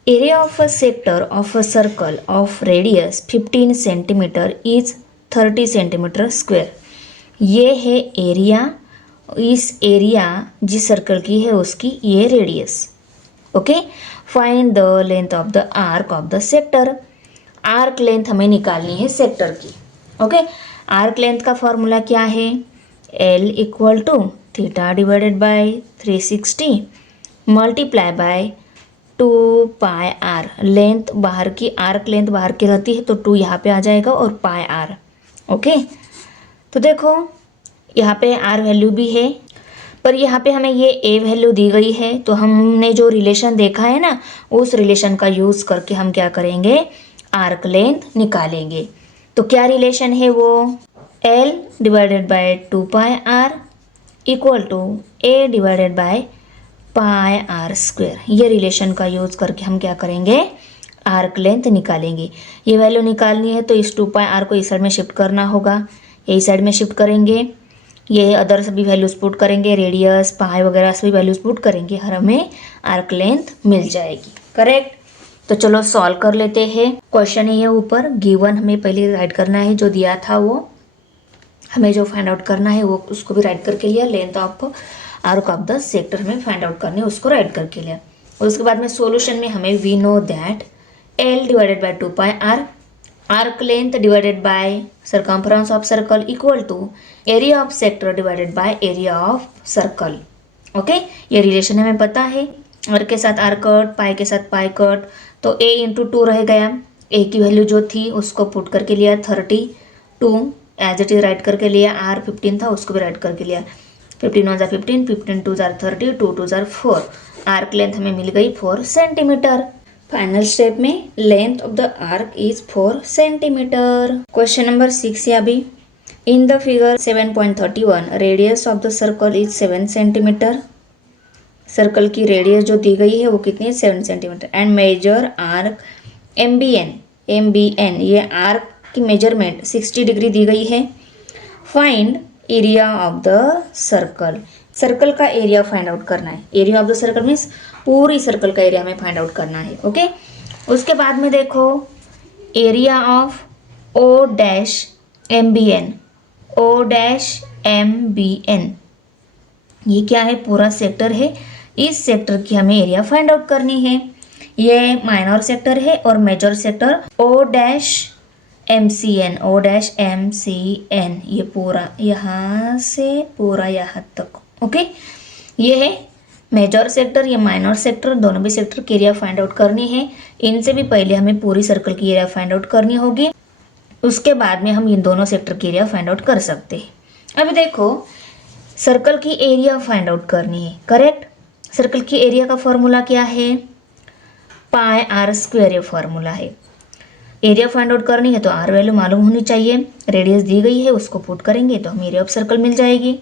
area of a sector of a circle of radius 15 centimetre is 30 centimetre square. ये है area, इस area जिस circle की है उसकी ये radius. Okay, find the length of the arc of the sector. Arc length हमें निकालनी है सेक्टर की। ओके, आर्क लेंथ का फॉर्मूला क्या है, L equal to theta divided by 360 multiply by 2 pi are. Length बाहर की, आर्क लेंथ बाहर की रहती है तो 2 यहाँ पे आ जाएगा और पाई आर। ओके, तो देखो यहाँ पे आर वैल्यू भी है, पर यहाँ पे हमें ये ए वैल्यू दी गई है, तो हमने जो रिलेशन देखा है ना उस रिलेशन का यूज़ करके हम क्या करेंगे, आर्क लेंथ निकालेंगे। तो क्या रिलेशन है वो, L divided by 2 pi r equal to A divided by pi are square. ये रिलेशन का यूज़ करके हम क्या करेंगे, आर्क लेंथ निकालेंगे। ये वैल्यू निकालनी है तो इस 2 पाई आर को इस साइड में शिफ्ट करना होगा, यही साइड में शिफ्ट करेंगे, ये अदर सभी वैल्यूज पुट करेंगे, रेडियस पाई वगैरह सभी वैल्यूज पुट करेंगे, हर हमें आर्क लेंथ मिल जाएगी। करेक्ट, तो चलो सॉल्व कर लेते हैं। क्वेश्चन है ये ऊपर गिवन, हमें पहले राइट करना है, जो दिया था वो हमें जो फाइंड आउट करना है वो उसको भी राइट करके लिया, length of arc of the sector हमें फाइंड आउट करने उसको राइट करके लिया। और उसके बाद में सॉल्यूशन में हमें we know that L divided by 2 pi r, arc length divided by circumference of circle equal to area of sector divided by area of circle. Okay, ये रिलेशन हमें पता है, आर के साथ आर कट, पाई के साथ पाई कट, तो a into 2 रह गया, a की वैल्यू जो थी उसको पुट करके लिया 32 एज इट इज राइट करके लिया, r 15 था उसको भी राइट करके लिया, 15 1 15, 15 2 30, 2 2 4, आर्क लेंथ हमें मिल गई 4 सेंटीमीटर। फाइनल स्टेप में length of the arc is 4 centimetre. Question number 6 है अभी, in the figure 7.31 radius of the circle is 7 centimetre. Circle की रेडियस जो दी गई है वो कितनी है, 7 centimetre, and major arc MBN ये आर्क की मेजरमेंट 60 डिग्री दी गई है। Find area of the circle, circle का एरिया फाइंड आउट करना है। Area of the circle means पूरी सर्कल का एरिया हमें फाइंड आउट करना है। ओके, उसके बाद में देखो एरिया ऑफ O-MBN, O-MBN ये क्या है, पूरा सेक्टर है, इस सेक्टर की हमें एरिया फाइंड आउट करनी है। ये माइनर सेक्टर है और मेजर सेक्टर O-MCN, O-MCN ये पूरा यहाँ से पूरा यहाँ तक। ओके, ये है मेजर सेक्टर, ये माइनर सेक्टर, दोनों भी सेक्टर की एरिया फाइंड आउट करनी है। इनसे भी पहले हमें पूरी सर्कल की एरिया फाइंड आउट करनी होगी, उसके बाद में हम इन दोनों सेक्टर की एरिया फाइंड आउट कर सकते हैं। अभी देखो सर्कल की एरिया फाइंड आउट करनी है। करेक्ट, सर्कल की एरिया का फॉर्मूला क्या है, पाई आर स्क्वायर ये फॉर्मूला है। एरिया फाइंड आउट करनी है तो आर वैल्यू मालूम होनी चाहिए, रेडियस दी गई है उसको पुट करेंगे तो हमें एरिया ऑफ सर्कल मिल जाएगी।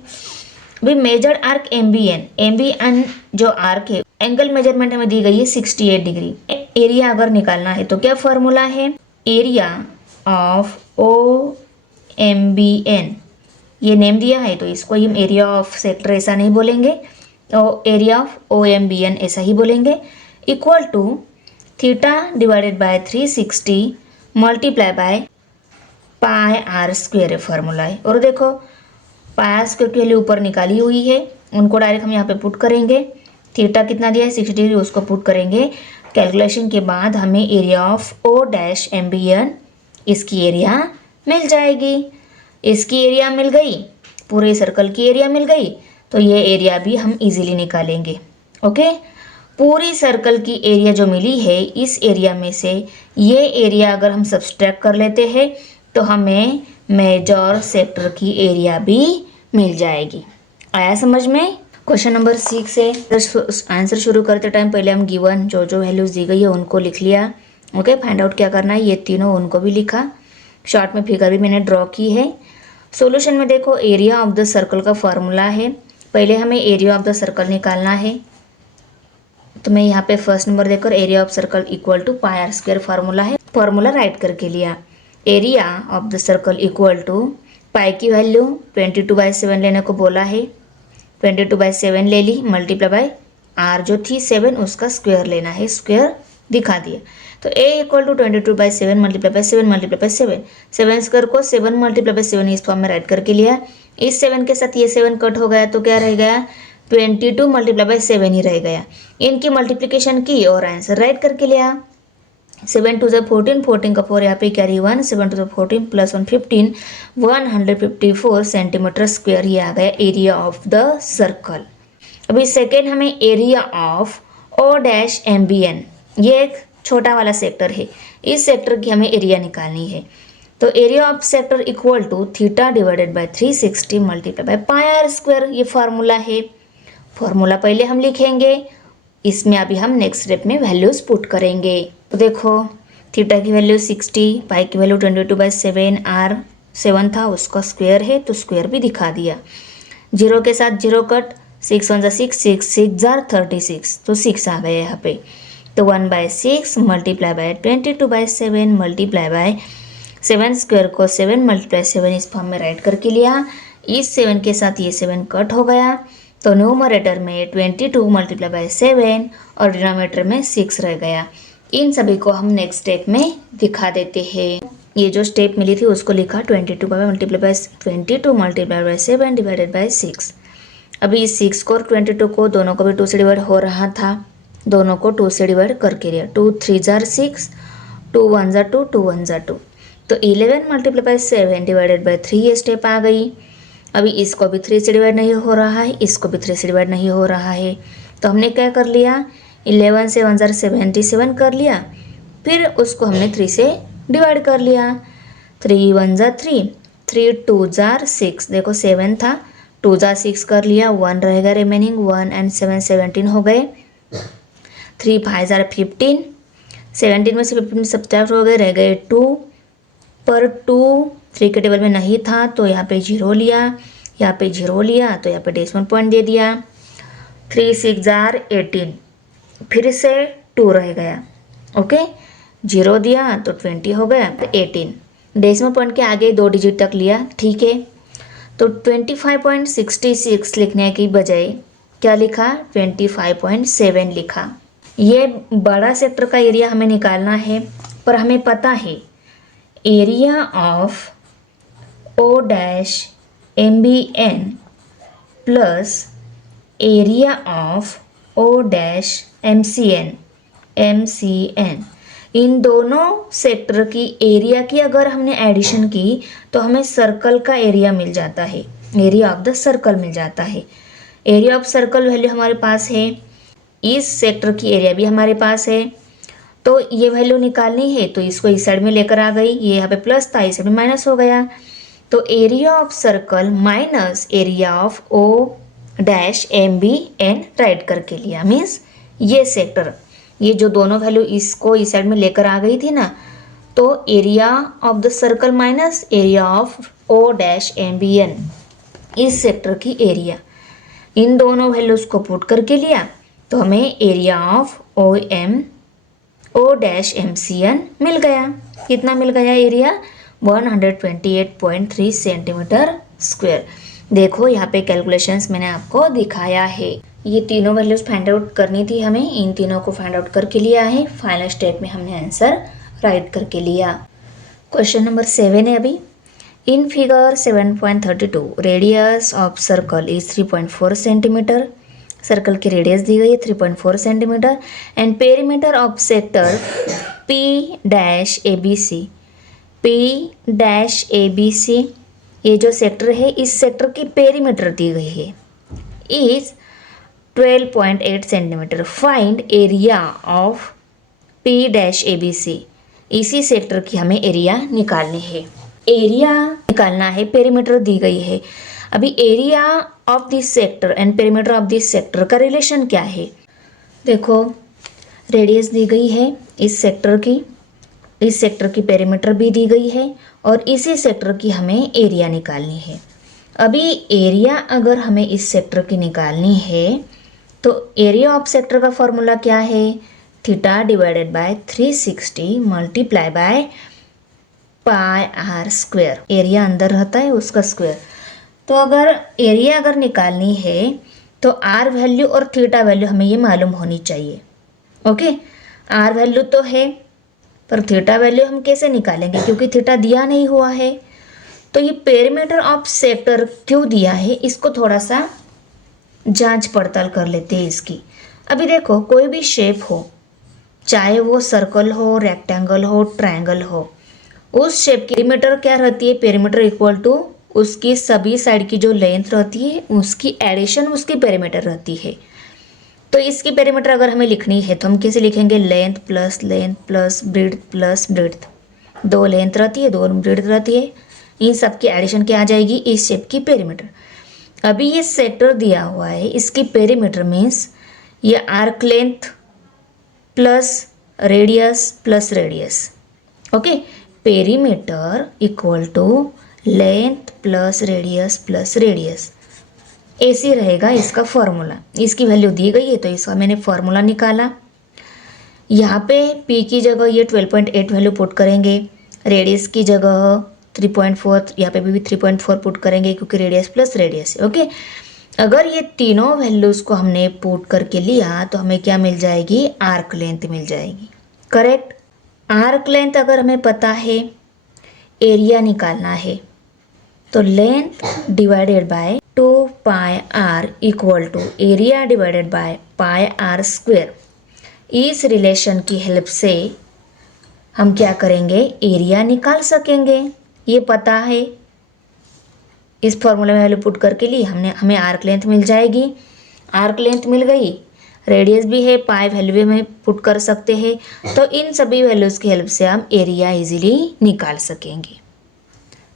अभी मेजर्ड आर्क MBN जो आर्क है, एंगल मेजरमेंट हमें दी गई है 68 डिग्री। एरिया अगर निकालना है तो क्या फॉर्मूला है, एरिया ऑफ OMBN ये नेम दिया है तो इसको हम एरिया ऑफ सेक्टर ऐसा नहीं बोलेंगे, तो एरिया ऑफ OMBN ऐसा ही बोलेंगे। Equal to theta divided by 360 multiply by pi r square formula है। और देखो पाई आर स्क्वेयर की वैल्यू ऊपर निकाली हुई है, उनको डायरेक्ट हम यहाँ पे पुट करेंगे। थीटा कितना दिया है 60 डिग्री, उसको पुट करेंगे। कैलकुलेशन के बाद हमें एरिया ऑफ O-MBN इसकी एरिया मिल जाएगी। इसकी एरिया मिल गई, पूरे सर्कल की एरिया मिल गई, तो ये एरिया भी हम इजीली निकालेंगे। ओके, पूरी सर्कल की एरिया जो मिली है, इस एरिया में से ये एरिया अगर हम सब्सट्रैक्ट कर लेते हैं तो हमें मेजर सेक्टर की एरिया भी मिल जाएगी। आया समझ में? क्वेश्चन नंबर 6 से आंसर शुरू करते टाइम पहले हम गिवन जो जो वैल्यूज दी गई है उनको लिख लिया। ओके, फाइंड आउट क्या करना है, ये तीनों उनको भी लिखा। शॉर्ट में फिगर भी मैंने ड्रॉ की है। सॉल्यूशन में देखो एरिया ऑफ द सर्कल का फॉर्मूला है, पहले हमें एरिया ऑफ द सर्कल निकालना है। तो मैं यहाँ पे फर्स्ट नंबर देकर area of circle equal to pi are square formula है, फार्मूला राइट करके लिया। Area of the circle equal to pi की वैल्यू 22/7 लेने को बोला है, 22/7 ले ली, मल्टीप्लाई बाय आर जो थी 7 उसका स्क्वायर लेना है, स्क्वायर दिखा दिया। तो A equal to 22/7 multiply by 7 multiply by 7, 7 square को 7 मल्टीप्लाई बाय 7 इस फॉर्म में राइट करके लिया। इस 7 के साथ ये 7 कट हो गया तो क्या रह गया, 22 मल्टीप्लाई बाय 7 ही रह गया। इनकी मल्टीप्लिकेशन की और आंसर राइट करके लिया। 7 2 14, 14 का 4 यहाँ पे कैरी 1, 7 2 14 प्लस 1 15, 154 सेंटीमीटर स्क्वायर ये आ गया एरिया ऑफ द सर्कल। अभी सेकेंड हमें एरिया ऑफ O-MBN, ये एक छोटा वाला सेक्टर है, इस सेक्टर की हमें एरिया निकालनी है। तो area of sector equal to theta divided by 360 multiply by pi are square, ये फार्मूला है। फार्मूला पहले हम लिखेंगे, इसमें अभी हम नेक्स्ट स्टेप में वैल्यूज पुट करेंगे। तो देखो थीटा की वैल्यू 60, पाई की वैल्यू 22/7, आर 7 था उसका स्क्वायर है तो स्क्वायर भी दिखा दिया। 0 के साथ 0 कट, 6 1 6, 6 6 36, तो 6 आ गया यहाँ पे। तो 1/6 multiply by 22/7 multiply by 7 square को 7 मल्टीप्लाई 7 इस फॉर्म में राइट करके लिया। इस 7 के साथ ये 7 कट हो गया तो न्यूमरेटर में 22 मल्टीप्लाई बाय 7 और डिनोमिनेटर में 6 रह गया। इन सभी को हम नेक्स्ट स्टेप में दिखा देते हैं। ये जो स्टेप मिली थी उसको लिखा 22 मल्टीप्लाई बाय 7 डिवाइडेड बाय 6। अभी इस 6 को और 22 को दोनों को भी 2 से डिवाइड हो रहा था, दोनों को 2 से डिवाइड करके लिया। 2 3 6, 2 1 2, 2 1 2, तो 11 मल्टीप्लाई बाय 7 डिवाइडेड बाय 3 ये स्टेप आ गई। अभी इसको भी 3 से डिवाइड नहीं हो रहा है, इसको भी 3 से डिवाइड नहीं हो रहा है, तो हमने क्या कर लिया, 11 से 1 77 कर लिया, फिर उसको हमने 3 से डिवाइड कर लिया। 3 1 3, 3 2 6, देखो 7 था, 2 6 कर लिया, 1 रहेगा रिमेनिंग, 1 एंड 7 17 हो गए। 3 5 15, 17 में से 15 सब्ट्रैक्ट हो गए, रह गए 2, पर 2 3 के टेबल में नहीं था तो यहाँ पे 0 लिया, यहाँ पे 0 लिया तो यहाँ पे डेसिमल पॉइंट दे दिया। 3 6 18, फिर से 2 रह गया, ओके, 0 दिया तो 20 हो गया, तो 18 डेसिमल पॉइंट के आगे 2 डिजिट तक लिया, ठीक है। तो 25.66 लिखने की बजाय क्या लिखा, 25.7 लिखा। ये बड़ा सेक्टर का एरिया हमें निकालना है, पर हमें पता है area of O-MBN plus area of O-MCN इन दोनों सेक्टर की एरिया की अगर हमने एडिशन की तो हमें सर्कल का एरिया मिल जाता है, एरिया ऑफ द सर्कल मिल जाता है। एरिया ऑफ सर्कल वैल्यू हमारे पास है, इस सेक्टर की एरिया भी हमारे पास है, तो ये वैल्यू निकालनी है तो इसको इस साइड में लेकर आ गई, ये यहाँ पे प्लस था, इस साइड में माइनस हो गया, तो area of circle minus area of O-MBN right करके लिया। मीन्स ये सेक्टर, ये जो दोनों वैल्यू इसको इस साइड में लेकर आ गई थी ना, तो area of the circle minus area of O-MBN इस सेक्टर की एरिया, इन दोनों वैल्यूज को पुट करके लिया तो हमें एरिया ऑफ O-MCN मिल गया। कितना मिल गया एरिया, 128.3 सेंटीमीटर स्क्वायर। देखो यहाँ पे कैलकुलेशंस मैंने आपको दिखाया है। ये तीनों वैल्यूज फाइंड आउट करनी थी हमें, इन तीनों को फाइंड आउट करके लिया है। फाइनल स्टेप में हमने आंसर राइट करके लिया। क्वेश्चन नंबर 7 है अभी। In figure 7.32 radius of circle is 3.4 centimetre. Circle की रेडियस दी गई है 3.4 centimetre and perimeter of sector P-ABC। P-ABC ये जो सेक्टर है, इस सेक्टर की पेरीमीटर दी गई है is 12.8 centimetre. Find area of P-ABC। इसी सेक्टर की हमें एरिया निकालनी है। एरिया निकालना है, पेरीमीटर दी गई है। अभी area of this sector and perimeter of this sector का रिलेशन क्या है? देखो, रेडियस दी गई है इस सेक्टर की पेरीमीटर भी दी गई है और इसी सेक्टर की हमें एरिया निकालनी है। अभी एरिया अगर हमें इस सेक्टर की निकालनी है तो एरिया ऑफ सेक्टर का फॉर्मूला क्या है? Theta divided by 360 multiply by pi are square. Area अंदर रहता है, उसका स्क्वायर। तो अगर एरिया निकालनी है तो आर वैल्यू और थीटा वैल्यू हमें ये मालूम होनी चाहिए। ओके, आर वैल्यू तो है पर थीटा वैल्यू हम कैसे निकालेंगे, क्योंकि थीटा दिया नहीं हुआ है। तो ये पेरीमीटर ऑफ सेक्टर क्यों दिया है, इसको थोड़ा सा जांच पड़ताल कर लेते हैं इसकी। अभी देखो, कोई भी शेप हो, चाहे वो सर्कल हो, रेक्टेंगल हो, ट्रायंगल हो, उस शेप की पेरीमीटर क्या रहती है? पेरीमीटर इक्वल टू उसकी सभी साइड की जो लेंथ रहती है उसकी एडिशन उसकी पेरीमीटर रहती है। तो इसकी पेरीमीटर अगर हमें लिखनी है तो हम कैसे लिखेंगे? Length plus breadth. दो लेंथ रहती है, दो ब्रीड्थ रहती है, इन सब की एडिशन क्या आ जाएगी? इस शेप की पेरीमीटर। अभी ये सेक्टर दिया हुआ है, इसकी पेरीमीटर मीन्स ये arc length plus radius. Okay, perimeter equal to length plus radius ऐसी रहेगा इसका फॉर्मूला। इसकी वैल्यू दी गई है तो इसका मैंने फॉर्मूला निकाला। यहाँ पे P की जगह ये 12.8 वैल्यू पुट करेंगे, रेडियस की जगह 3.4, यहाँ पे भी 3.4 पुट करेंगे क्योंकि रेडियस प्लस रेडियस है। ओके, अगर ये तीनों वैल्यूज़ को हमने पुट करके लिया तो हमें क्या मिल जाएगी? आर्क लेंथ मिल जाएगी। करेक्ट। आर्क लेंथ अगर हमें पता है, एरिया निकालना है तो length divided by 2 pi r equal to area divided by pi are square. इस रिलेशन की हेल्प से हम क्या करेंगे? एरिया निकाल सकेंगे। ये पता है, इस फॉर्मूले में वैल्यू पुट करके ली हमें आर्क लेंथ मिल जाएगी। आर्क लेंथ मिल गई, रेडियस भी है, पाई वैल्यू भी हमें पुट कर सकते हैं। तो इन सभी वैल्यूज़ की हेल्प से हम एरिया इजीली निकाल सकेंगे।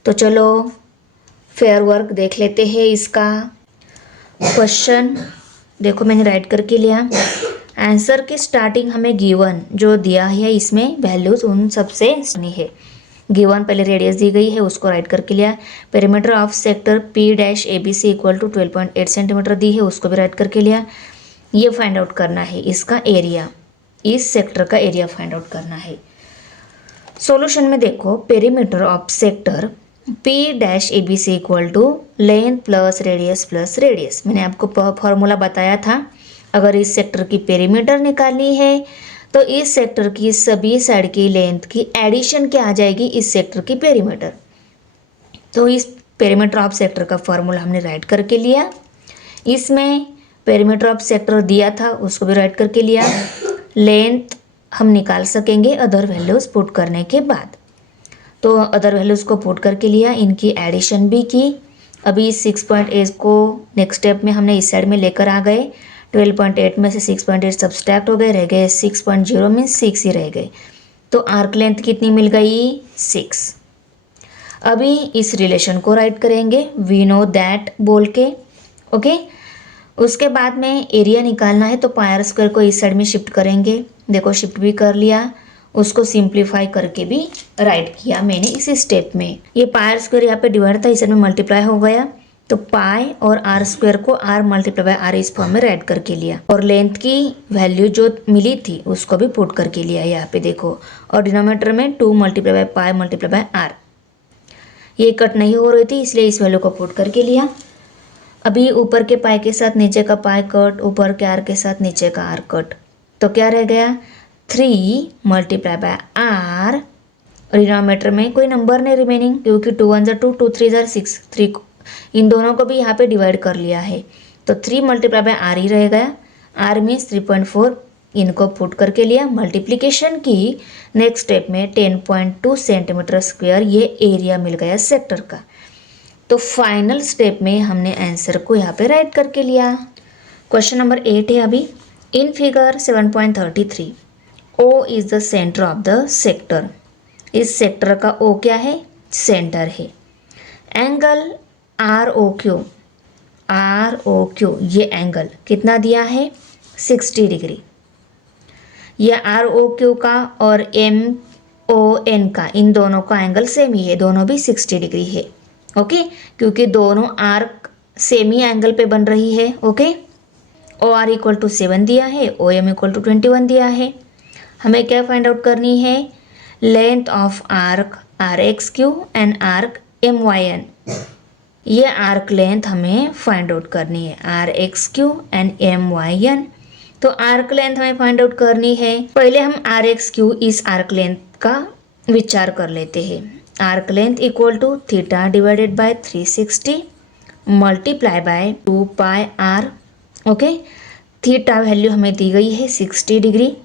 तो चलो फेयर वर्क देख लेते हैं इसका। क्वेश्चन देखो, मैंने राइट करके लिया। आंसर की स्टार्टिंग हमें गिवन जो दिया है इसमें वैल्यूज उन सबसे सुनी है। गिवन पहले रेडियस दी गई है, उसको राइट करके लिया। Perimeter of sector P-ABC equal to 12.8 centimetre दी है, उसको भी राइट करके लिया। ये फाइंड आउट करना है इसका एरिया, इस सेक्टर का एरिया फाइंड आउट करना है। सॉल्यूशन में देखो, perimeter of sector P-ABC equal to length plus radius. मैंने आपको फॉर्मूला बताया था। अगर इस सेक्टर की पेरीमीटर निकालनी है तो इस सेक्टर की सभी साइड की लेंथ की एडिशन क्या आ जाएगी? इस सेक्टर की पेरीमीटर। तो इस पेरीमीटर ऑफ सेक्टर का फॉर्मूला हमने राइट करके लिया। इसमें पेरीमीटर ऑफ सेक्टर दिया था, उसको भी राइट करके लिया। लेंथ हम निकाल सकेंगे अदर वैल्यूज़ पुट करने के बाद। तो अदर वैल्यूज़ को पुट करके लिया, इनकी एडिशन भी की। अभी 6.8 को नेक्स्ट स्टेप में हमने इस साइड में लेकर आ गए। 12.8 में से 6.8 सब्सट्रैक्ट हो गए, रह गए 6.0 में 6 ही रह गए। तो आर्क लेंथ कितनी मिल गई? 6। अभी इस रिलेशन को राइट करेंगे वी नो दैट बोल के। ओके, उसके बाद में एरिया निकालना है तो पाई आर स्क्वायर को इस साइड में शिफ्ट करेंगे। देखो, शिफ्ट भी कर लिया, उसको सिंप्लीफाई करके भी राइट किया मैंने इस स्टेप में। ये पाई आर स्क्वायर यहाँ पे डिवाइड था, इस साइड में मल्टीप्लाई हो गया, तो पाई और आर स्क्वायर को आर मल्टीप्लाई बाय आर इस फॉर्म में राइट करके लिया। और लेंथ की वैल्यू जो मिली थी उसको भी पुट करके लिया यहाँ पे देखो। और डिनोमिनेटर में 2 multiply by pi multiply by r. ये कट नहीं हो रही थी इसलिए इस वैल्यू को पुट करके लिया। अभी ऊपर के पाई के साथ नीचे का पाई कट, ऊपर के आर के साथ नीचे का आर कट, तो क्या रह गया 3 मल्टीप्लाई बाय आर। डिनोमिनेटर में कोई नंबर नहीं रिमेनिंग क्योंकि 2 1 2 2 3 6, 3 इन दोनों को भी यहाँ पे डिवाइड कर लिया है, तो 3 मल्टीप्लाई बाय आर ही रह गया। आर मीन्स 3.4, इनको पुट करके लिया, मल्टीप्लिकेशन की। नेक्स्ट स्टेप में 10.2 सेंटीमीटर स्क्वायर ये एरिया मिल गया सेक्टर का। तो फाइनल स्टेप में हमने आंसर को यहाँ पे राइट करके लिया। क्वेश्चन नंबर 8 है अभी। In figure 7.33 O is the centre of the sector. इस सेक्टर का ओ क्या है, सेंटर है। एंगल आर ओ क्यू ये एंगल कितना दिया है 60 डिग्री। ये आर ओ क्यू का और एम ओ एन का, इन दोनों का एंगल सेम ही है, दोनों भी 60 डिग्री है। ओके, क्योंकि दोनों आर्क सेम ही एंगल पे बन रही है। ओके, ओ आर इक्वल टू 7 दिया है, ओ एम इक्वल टू 21 दिया है। हमें क्या फाइंड आउट करनी है, length of arc R X Q and arc M Y N. ये आर्क लेंथ हमें फाइंड आउट करनी है, R X Q and M Y N. तो आर्क लेंथ हमें फाइंड आउट करनी है। पहले हम आर एक्स क्यू इस आर्क लेंथ का विचार कर लेते हैं। Arc length equal to theta divided by 360 multiply by 2 pi r. Okay, theta value हमें दी गई है 60 डिग्री।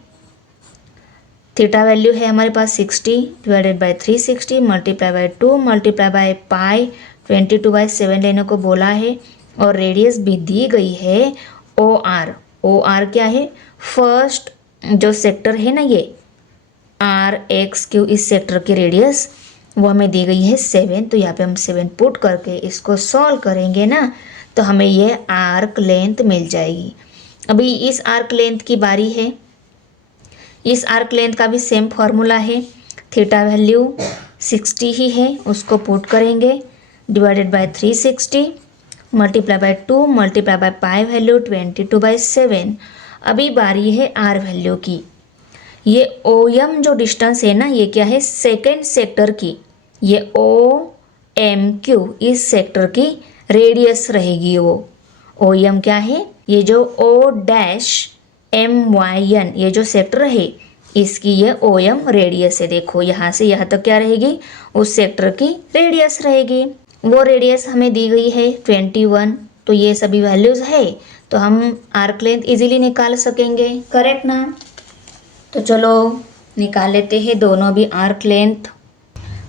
थीटा वैल्यू है हमारे पास 60 divided by 360 multiply by 2 multiply by पाई 22/7 लेने को बोला है। और रेडियस भी दी गई है ओ आर। ओ आर क्या है, फर्स्ट जो सेक्टर है ना ये आर एक्स क्यू, इस सेक्टर की रेडियस वो हमें दी गई है 7। तो यहाँ पे हम 7 पुट करके इसको सॉल्व करेंगे ना, तो हमें ये आर्क लेंथ मिल जाएगी। अभी इस आर्क लेंथ की बारी है। इस आर्क लेंथ का भी सेम फॉर्मूला है, थीटा वैल्यू 60 ही है, उसको पुट करेंगे divided by 360 multiply by 2 multiply by pi value 22/7। अभी बारी है आर वैल्यू की। ये ओ एम जो डिस्टेंस है ना, ये क्या है, सेकेंड सेक्टर की। ये ओ एम क्यू इस सेक्टर की रेडियस रहेगी। वो ओ एम क्या है, ये जो O dash M Y N ये जो सेक्टर है इसकी ये ओ एम रेडियस है। देखो यहाँ से यहाँ तक क्या रहेगी, उस सेक्टर की रेडियस रहेगी। वो रेडियस हमें दी गई है 21। तो ये सभी वैल्यूज़ है, तो हम आर्क लेंथ इजीली निकाल सकेंगे। करेक्ट ना? तो चलो निकाल लेते हैं दोनों भी आर्क लेंथ।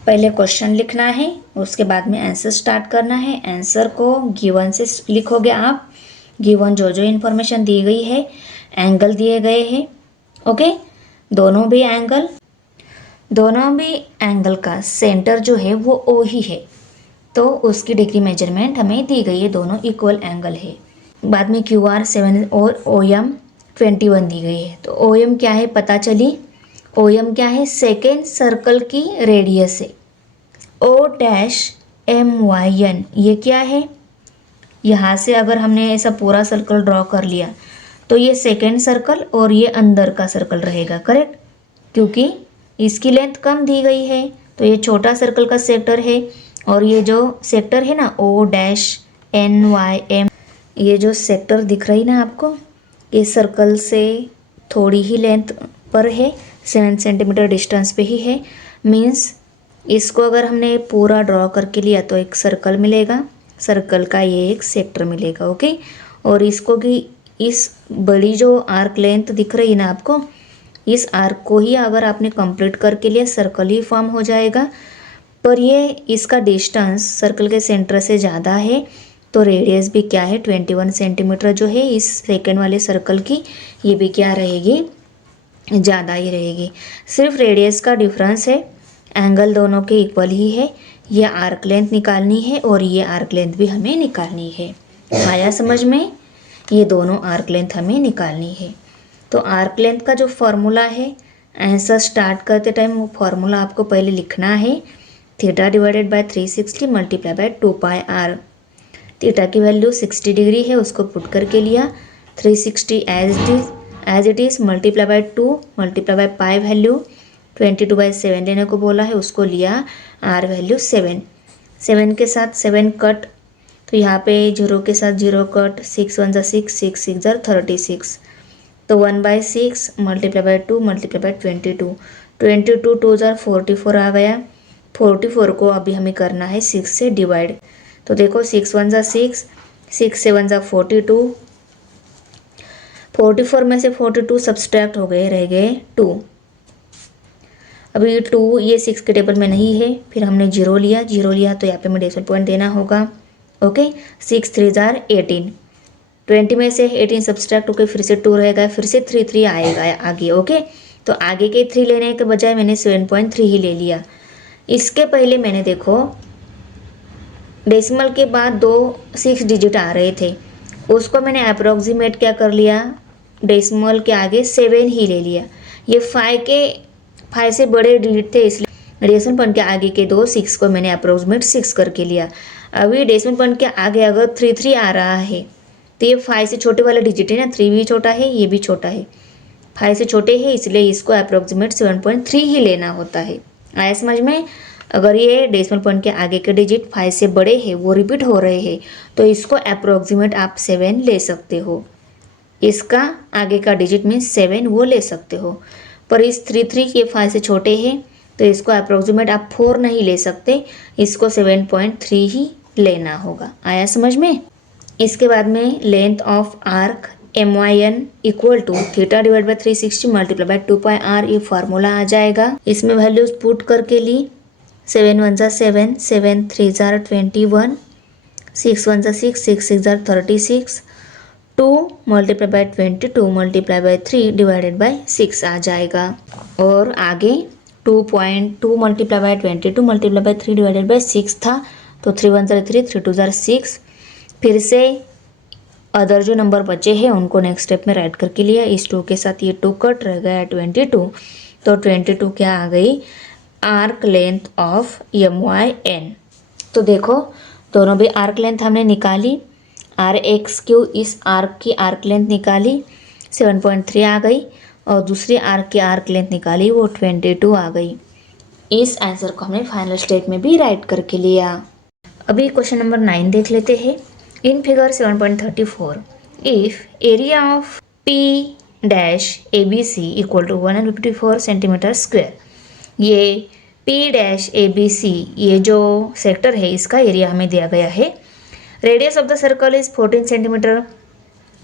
पहले क्वेश्चन लिखना है, उसके बाद में आंसर स्टार्ट करना है। आंसर को गिवन से लिखोगे आप। गिवन जो जो इन्फॉर्मेशन दी गई है, एंगल दिए गए हैं। ओके, दोनों भी एंगल का सेंटर जो है वो ओ ही है, तो उसकी डिग्री मेजरमेंट हमें दी गई है, दोनों इक्वल एंगल है। बाद में क्यू आर 7 और ओ एम 21 दी गई है। तो ओ एम क्या है पता चली, ओ एम क्या है, सेकेंड सर्कल की रेडियस है। O dash M Y N ये क्या है, यहाँ से अगर हमने ऐसा पूरा सर्कल ड्रॉ कर लिया तो ये सेकेंड सर्कल और ये अंदर का सर्कल रहेगा। करेक्ट, क्योंकि इसकी लेंथ कम दी गई है, तो ये छोटा सर्कल का सेक्टर है। और ये जो सेक्टर है ना O dash N Y M, ये जो सेक्टर दिख रही ना आपको, ये सर्कल से थोड़ी ही लेंथ पर है, 7 सेंटीमीटर डिस्टेंस पे ही है। मीन्स इसको अगर हमने पूरा ड्रॉ करके लिया तो एक सर्कल मिलेगा, सर्कल का ये एक सेक्टर मिलेगा। ओके, और इसको भी इस बड़ी जो आर्क लेंथ दिख रही है ना आपको, इस आर्क को ही अगर आपने कंप्लीट करके लिया सर्कल ही फॉर्म हो जाएगा। पर ये इसका डिस्टेंस सर्कल के सेंटर से ज़्यादा है, तो रेडियस भी क्या है 21 सेंटीमीटर जो है इस सेकेंड वाले सर्कल की, ये भी क्या रहेगी, ज़्यादा ही रहेगी। सिर्फ रेडियस का डिफरेंस है, एंगल दोनों के इक्वल ही है। ये आर्क लेंथ निकालनी है और ये आर्क लेंथ भी हमें निकालनी है। आया समझ में? ये दोनों आर्क लेंथ हमें निकालनी है। तो आर्क लेंथ का जो फॉर्मूला है, आंसर स्टार्ट करते टाइम वो फॉर्मूला आपको पहले लिखना है, theta divided by 360 multiply by 2 pi r. थीटा की वैल्यू 60 डिग्री है, उसको पुट करके लिया। 360 as it is multiply by 2 multiply by pi value 22/7 लेने को बोला है, उसको लिया। आर वैल्यू 7 7 के साथ 7 कट, तो यहाँ पे 0 के साथ 0 कट, 6 1 ज़ा 6, 6 6 ज़ा 36, तो 1/6 मल्टीप्लाई बाय 2 मल्टीप्लाई बाय 22, 22 2 ज़ा 44 आ गया। 44 को अभी हमें करना है 6 से डिवाइड, तो देखो 6 1 ज़ा 6, 6 7 ज़ा 42, 44 में से 42 सब्सट्रैक्ट हो गए, रह गए 2। अभी 2 ये 6 के टेबल में नहीं है, फिर हमने 0 लिया, 0 लिया तो यहाँ पे हमें डेसिमल पॉइंट देना होगा। ओके, 6 3 ज़ा 18, 20 में से 18 सब्सट्रैक्ट होकर फिर से 2 रहेगा, फिर से 3 3 आएगा आगे। ओके, तो आगे के 3 लेने के बजाय मैंने 7.3 ही ले लिया। इसके पहले मैंने देखो डेसिमल के बाद 2 6 डिजिट आ रहे थे, उसको मैंने अप्रोक्सीमेट क्या कर लिया, डेसिमल के आगे 7 ही ले लिया। ये 5 से बड़े डिजिट थे, इसलिए डेसिमल पॉइंट के आगे के 2 6 को मैंने अप्रोक्सीमेट 6 करके लिया। अभी डेसिमल पॉइंट के आगे अगर 3 3 आ रहा है तो ये 5 से छोटे वाला डिजिट है ना, 3 भी छोटा है, ये भी छोटा है, 5 से छोटे है, इसलिए इसको अप्रोक्सीमेट 7.3 ही लेना होता है। आया समझ में? अगर ये डेसिमल पॉइंट के आगे के डिजिट 5 से बड़े हैं, वो रिपीट हो रहे हैं, तो इसको अप्रोक्सीमेट आप 7 ले सकते हो। इसका आगे का डिजिट में 7 वो ले सकते हो, पर इस 3 3 ये 5 से छोटे हैं, तो इसको अप्रोक्सीमेट आप 4 नहीं ले सकते, इसको 7.3 ही लेना होगा। आया समझ में? इसके बाद में length of arc MYN equal to theta divide by 360 multiply by 2πr, ये फार्मूला आ जाएगा। इसमें वैल्यूज पुट करके ली, 7 1 ज़ा 7, 7 3 ज़ा 21, 6 1 ज़ा 6, 6 6 ज़ा 36, 2 multiply by 22 multiply bye 3 divided by 6 आ जाएगा। और आगे 2.2 multiply by 22 multiply bye 3 divided by 6 था, तो 3 1 ज़ा 3, 3 2 ज़ा 6। फिर से अदर जो नंबर बचे हैं उनको नेक्स्ट स्टेप में राइट करके लिया, इस 2 के साथ ये 2 कट रह गया 22, तो 22 क्या आ गई, आर्क लेंथ ऑफ MYN। तो देखो दोनों भी आर्क लेंथ हमने निकाली, RX इस आर्क की आर्क लेंथ निकाली 7.3 आ गई, और दूसरी आर्क की आर्क लेंथ निकाली वो 22 आ गई। इस आंसर को हमने फाइनल स्टेट में भी राइट करके लिया। अभी क्वेश्चन नंबर 9 देख लेते हैं। In figure 7.34 if area of P-ABC equal to 154 centimetre square, ये P-ABC ये जो सेक्टर है इसका एरिया हमें दिया गया है। Radius of the circle is 14 centimetre,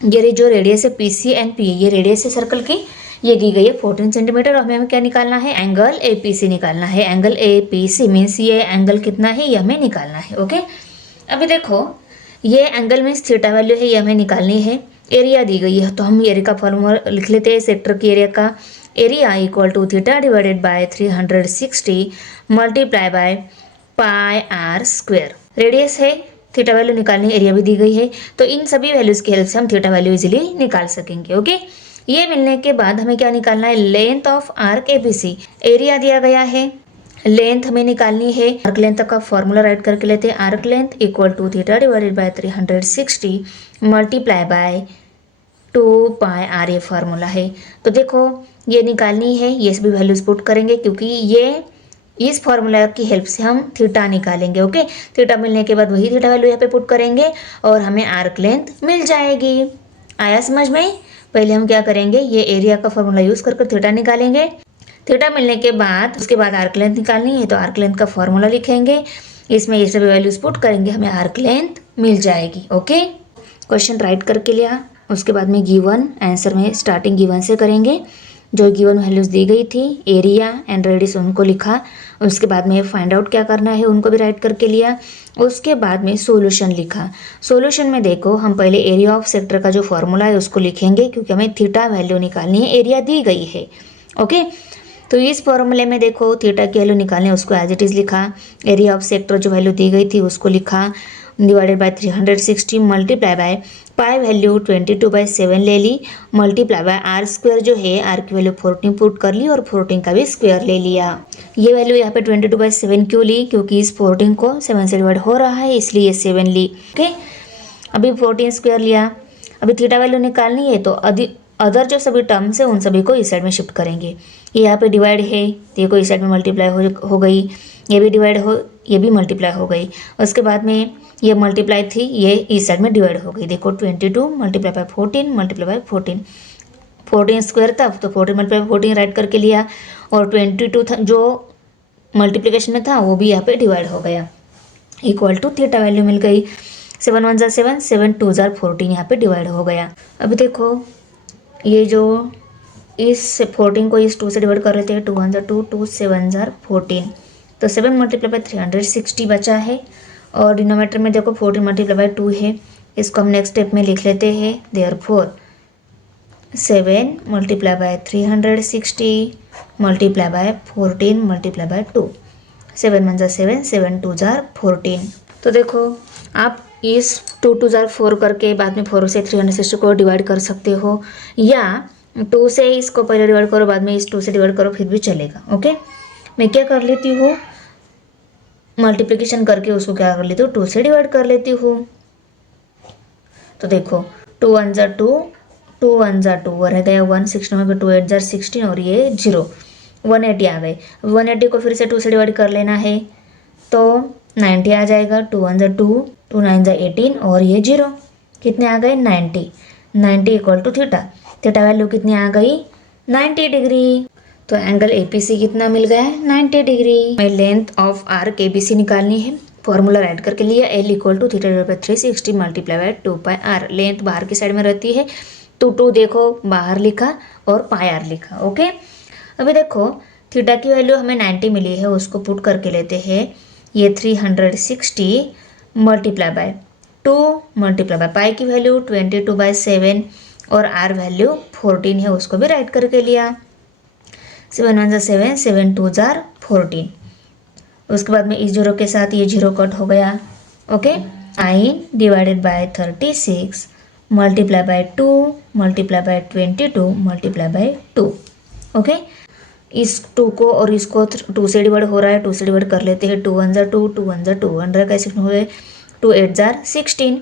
ये जो रेडियस है PC एंड P, ये रेडियस है सर्कल की, ये दी गई है 14 सेंटीमीटर। और हमें क्या निकालना है, एंगल APC निकालना है। एंगल APC मीन्स ये एंगल कितना है, ये हमें निकालना है। ओके, अभी देखो ये एंगल मीन्स थीटा वैल्यू है, ये हमें निकालनी है। एरिया दी गई है, तो हम एरिया का फॉर्मूला लिख लेते हैं। सेक्टर की एरिया का area equal to theta divided by 360 multiply by πr square. Radius है, थीटा वैल्यू निकालनी, एरिया भी दी गई है, तो इन सभी वैल्यूज़ की हेल्प से हम थीटा वैल्यू इजीली निकाल सकेंगे। ओके, ये मिलने के बाद हमें क्या निकालना है, length of arc ABC। Area दिया गया है, लेंथ हमें निकालनी है। आर्क लेंथ का फॉर्मूला राइट करके लेते हैं। Arc length equal to theta divided by 360 multiply by 2πr, ये फार्मूला है। तो देखो ये निकालनी है, ये सभी वैल्यूज पुट करेंगे, क्योंकि ये इस फार्मूला की हेल्प से हम थीटा निकालेंगे। ओके, थीटा मिलने के बाद वही थीटा वैल्यू यहाँ पे पुट करेंगे और हमें आर्क लेंथ मिल जाएगी। आया समझ में? पहले हम क्या करेंगे, ये एरिया का फॉर्मूला यूज करके थीटा निकालेंगे। थीटा मिलने के बाद उसके बाद आर्क लेंथ निकालनी है, तो आर्क लेंथ का फॉर्मूला लिखेंगे, इसमें ये सभी वैल्यूज पुट करेंगे, हमें आर्क लेंथ मिल जाएगी। ओके, क्वेश्चन राइट करके लिया, उसके बाद में गिवन आंसर में स्टार्टिंग गिवन से करेंगे। जो गिवन वैल्यूज दी गई थी, एरिया एंड रेडियस, उनको लिखा। उसके बाद में फाइंड आउट क्या करना है उनको भी राइट करके लिया। उसके बाद में सॉल्यूशन लिखा। सॉल्यूशन में देखो हम पहले एरिया ऑफ सेक्टर का जो फॉर्मूला है उसको लिखेंगे, क्योंकि हमें थीटा वैल्यू निकालनी है, एरिया दी गई है। ओके, तो इस फॉर्मूले में देखो थीटा की वैल्यू निकालनी है, उसको एज इट इज़ लिखा। एरिया ऑफ सेक्टर जो वैल्यू दी गई थी उसको लिखा, divided by 360 multiply by pi value 22/7 ले ली, मल्टीप्लाई बाय आर स्क्वायर जो है, आर की वैल्यू 14 पुट कर ली और 14 का भी स्क्वायर ले लिया। ये वैल्यू यहाँ पे 22/7 क्यों ली, क्योंकि इस 14 को 7 से डिवाइड हो रहा है, इसलिए ये 7 ली। ओके, अभी 14 स्क्वायर लिया। अभी थीटा वैल्यू निकालनी है, तो अदर जो सभी टर्म्स है उन सभी को इस साइड में शिफ्ट करेंगे। ये यहाँ पे डिवाइड है, तो ये को इस साइड में मल्टीप्लाई हो गई, ये भी डिवाइड हो, ये भी मल्टीप्लाई हो गई। उसके बाद में ये मल्टीप्लाई थी, ये इस साइड में डिवाइड हो गई। देखो 22 multiply by 14 multiply by 14, 14 square था तो 14 मल्टीप्लाई 14 राइट करके लिया, और 22 था जो मल्टीप्लिकेशन में था वो भी यहाँ पे डिवाइड हो गया, इक्वल टू थीटा वैल्यू मिल गई। 7 1 ज़ा 7, 7 2 ज़ा 14 यहाँ पे डिवाइड हो गया। अभी देखो ये जो इस 14 को इस 2 से डिवाइड कर लेते हैं, 2 1 ज़ा 2, 2 7 ज़ा 14, तो 7 मल्टीप्लाई बाय 360 बचा है। और डिनोमीटर में देखो 14 मल्टीप्लाई बाय 2 है, इसको हम नेक्स्ट स्टेप में लिख लेते हैं। Therefore 7 multiply bye 360 multiply by 14 multiply by 2, 7 1 ज़ा 7, 7 2 ज़ा 14। तो देखो आप इस 2 2 ज़ा 4 करके बाद में 4 से 360 को डिवाइड कर सकते हो, या 2 से इसको पहले डिवाइड करो बाद में इस 2 से डिवाइड करो, फिर भी चलेगा। ओके, मैं क्या कर लेती हूँ, मल्टीप्लिकेशन करके उसको क्या कर लेती हूँ, 2 से डिवाइड कर लेती हूँ। तो देखो 2 1 ज़ा 2, 2 1 ज़ा 2 रह गया 1, 6 में 2 8 ज़ा 16 और ये 0, 180 आ गए। 180 को फिर से 2 से डिवाइड कर लेना है तो 90 आ जाएगा। 2 1 ज़ा 2, 2 9 ज़ा 18 और ये 0, कितने आ गए 90, 90 equal to theta, theta value कितनी आ गई 90 डिग्री। तो एंगल एपीसी कितना मिल गया है 90 डिग्री। मैं लेंथ ऑफ आर्क एबीसी निकालनी है, फॉर्मूला राइट करके लिया, L equal to theta divide by 360 multiply by 2 pi are. Length बाहर की साइड में रहती है तो 2 देखो बाहर लिखा और पाई आर लिखा। ओके, अभी देखो थीटा की वैल्यू हमें 90 मिली है, उसको पुट करके लेते हैं। ये 360 multiply by 2 multiply by pi की वैल्यू 22/7 और आर वैल्यू 14 है, उसको भी राइट करके लिया। 7 1 ज़ा 7, 7 2 ज़ा 14। उसके बाद में इस जीरो के साथ ये जीरो कट हो गया। Okay, 9 divided by 36 multiply by 2 multiply by 22 multiply by 2। Okay, इस 2 को और इसको 2 से डिवाइड हो रहा है, 2 से डिवाइड कर लेते हैं। 2 1 ज़ा 2, 2 1 ज़ा 2, 100 कैसे हुए 2 8 ज़ा 16,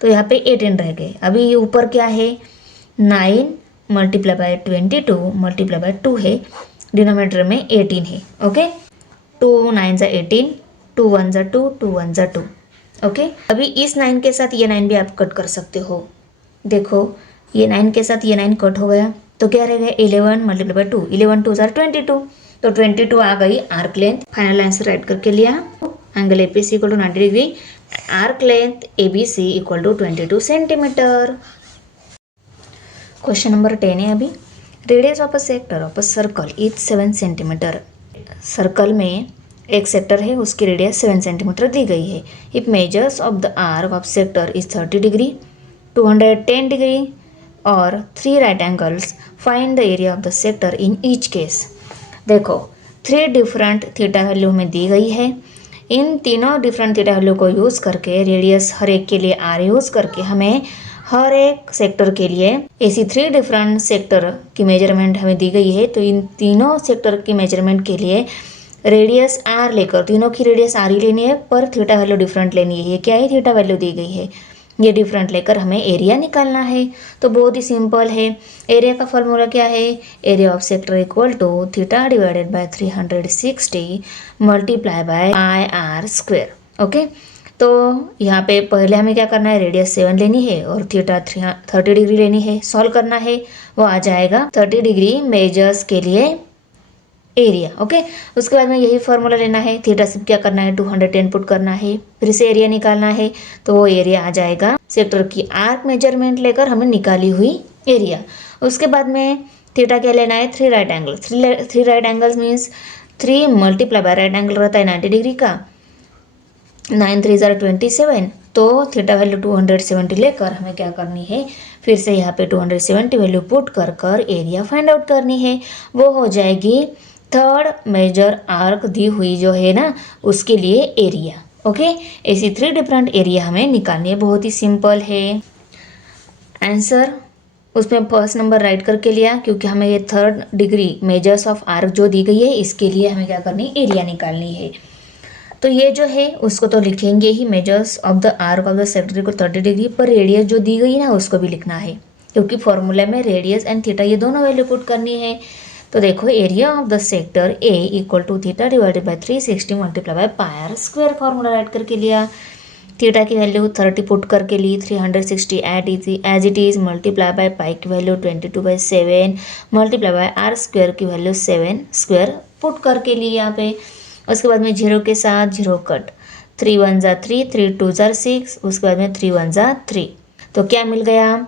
तो यहाँ पे 18 रह गए। अभी ये ऊपर क्या है 9 मल्टीप्लाई बाय 22 मल्टीप्लाई बाय 2 है, डिनोमीटर में 18 है। ओके, 2 9 ज़ा 18, 2 1 ज़ा 2, 2 1 ज़ा 2। ओके, अभी इस 9 के साथ ये 9 भी आप कट कर सकते हो। देखो ये 9 के साथ ये 9 कट हो गया तो क्या रह गया 11 मल्टीप्लाई बाय 2, 11 2 ज़ा 22, तो 22 आ गई arc length. Final answer right करके लिया, angle APC equal to 90 degree, arc length ABC equal to 22 centimetre. Question number 10 है अभी। Radius of a sector of a circle is 7 centimetre. Circle में एक सेक्टर है, उसकी रेडियस 7 सेंटीमीटर दी गई है। If measures of the arc of sector is 30 degree, 210 degree और 3 right angles, find the area of the sector in each case. देखो 3 different theta value में दी गई है, इन तीनों डिफरेंट थीटा वैल्यू को यूज़ करके रेडियस हर एक के लिए आर यूज़ करके हमें हर एक सेक्टर के लिए ऐसी 3 डिफरेंट सेक्टर की मेजरमेंट हमें दी गई है। तो इन तीनों सेक्टर की मेजरमेंट के लिए रेडियस आर लेकर, तीनों की रेडियस आर ही लेनी है पर थीटा वैल्यू डिफरेंट लेनी है। ये क्या है थीटा वैल्यू दी गई है, ये डिफरेंट लेकर हमें एरिया निकालना है। तो बहुत ही सिंपल है, एरिया का फॉर्मूला क्या है, area of sector equal to theta divided by 360 multiply by pi are square. Okay, तो यहाँ पे पहले हमें क्या करना है, रेडियस 7 लेनी है और थीटा 30 डिग्री लेनी है, सॉल्व करना है। वो आ जाएगा 30 डिग्री मेजर्स के लिए एरिया। ओके, उसके बाद में यही फॉर्मूला लेना है, थीटा से क्या करना है 210 पुट करना है, फिर से एरिया निकालना है। तो वो एरिया आ जाएगा सेक्टर की आर्क मेजरमेंट लेकर हमें निकाली हुई एरिया। उसके बाद में थीटा क्या लेना है 3 right angle, 3 right angles means 3 multiply bye right angle रहता है 90 डिग्री का, 9 3 ज़ा 27, तो थीटा वैल्यू 270 लेकर हमें क्या करनी है, फिर से यहाँ पे 270 वैल्यू पुट कर एरिया फाइंड आउट करनी है। वो हो जाएगी थर्ड मेजर आर्क दी हुई जो है ना उसके लिए एरिया। ओके, ऐसी 3 डिफरेंट एरिया हमें निकालनी है, बहुत ही सिंपल है। आंसर उसमें फर्स्ट नंबर राइट करके लिया क्योंकि हमें ये 3rd degree measures of arc जो दी गई है इसके लिए हमें क्या करनी है, एरिया निकालनी है। तो ये जो है उसको तो लिखेंगे ही, measures of the arc of the sector को 30 डिग्री, पर रेडियस जो दी गई ना उसको भी लिखना है क्योंकि फॉर्मूला में रेडियस एंड थीटा ये दोनों वैल्यू पुट करनी है। तो देखो area of the sector A equal to theta divided by 360 multiply by pi are square formula right करके लिया। थीटा की वैल्यू 30 पुट करके ली, 360 as it is multiply by pi की value 22/7 multiply by r square की value 7 square put करके ली यहाँ पे। उसके बाद में जीरो के साथ जीरो कट, 3 1 जा 3, 3 2 जा 6, उसके बाद में 3 1 जा 3, तो क्या मिल गया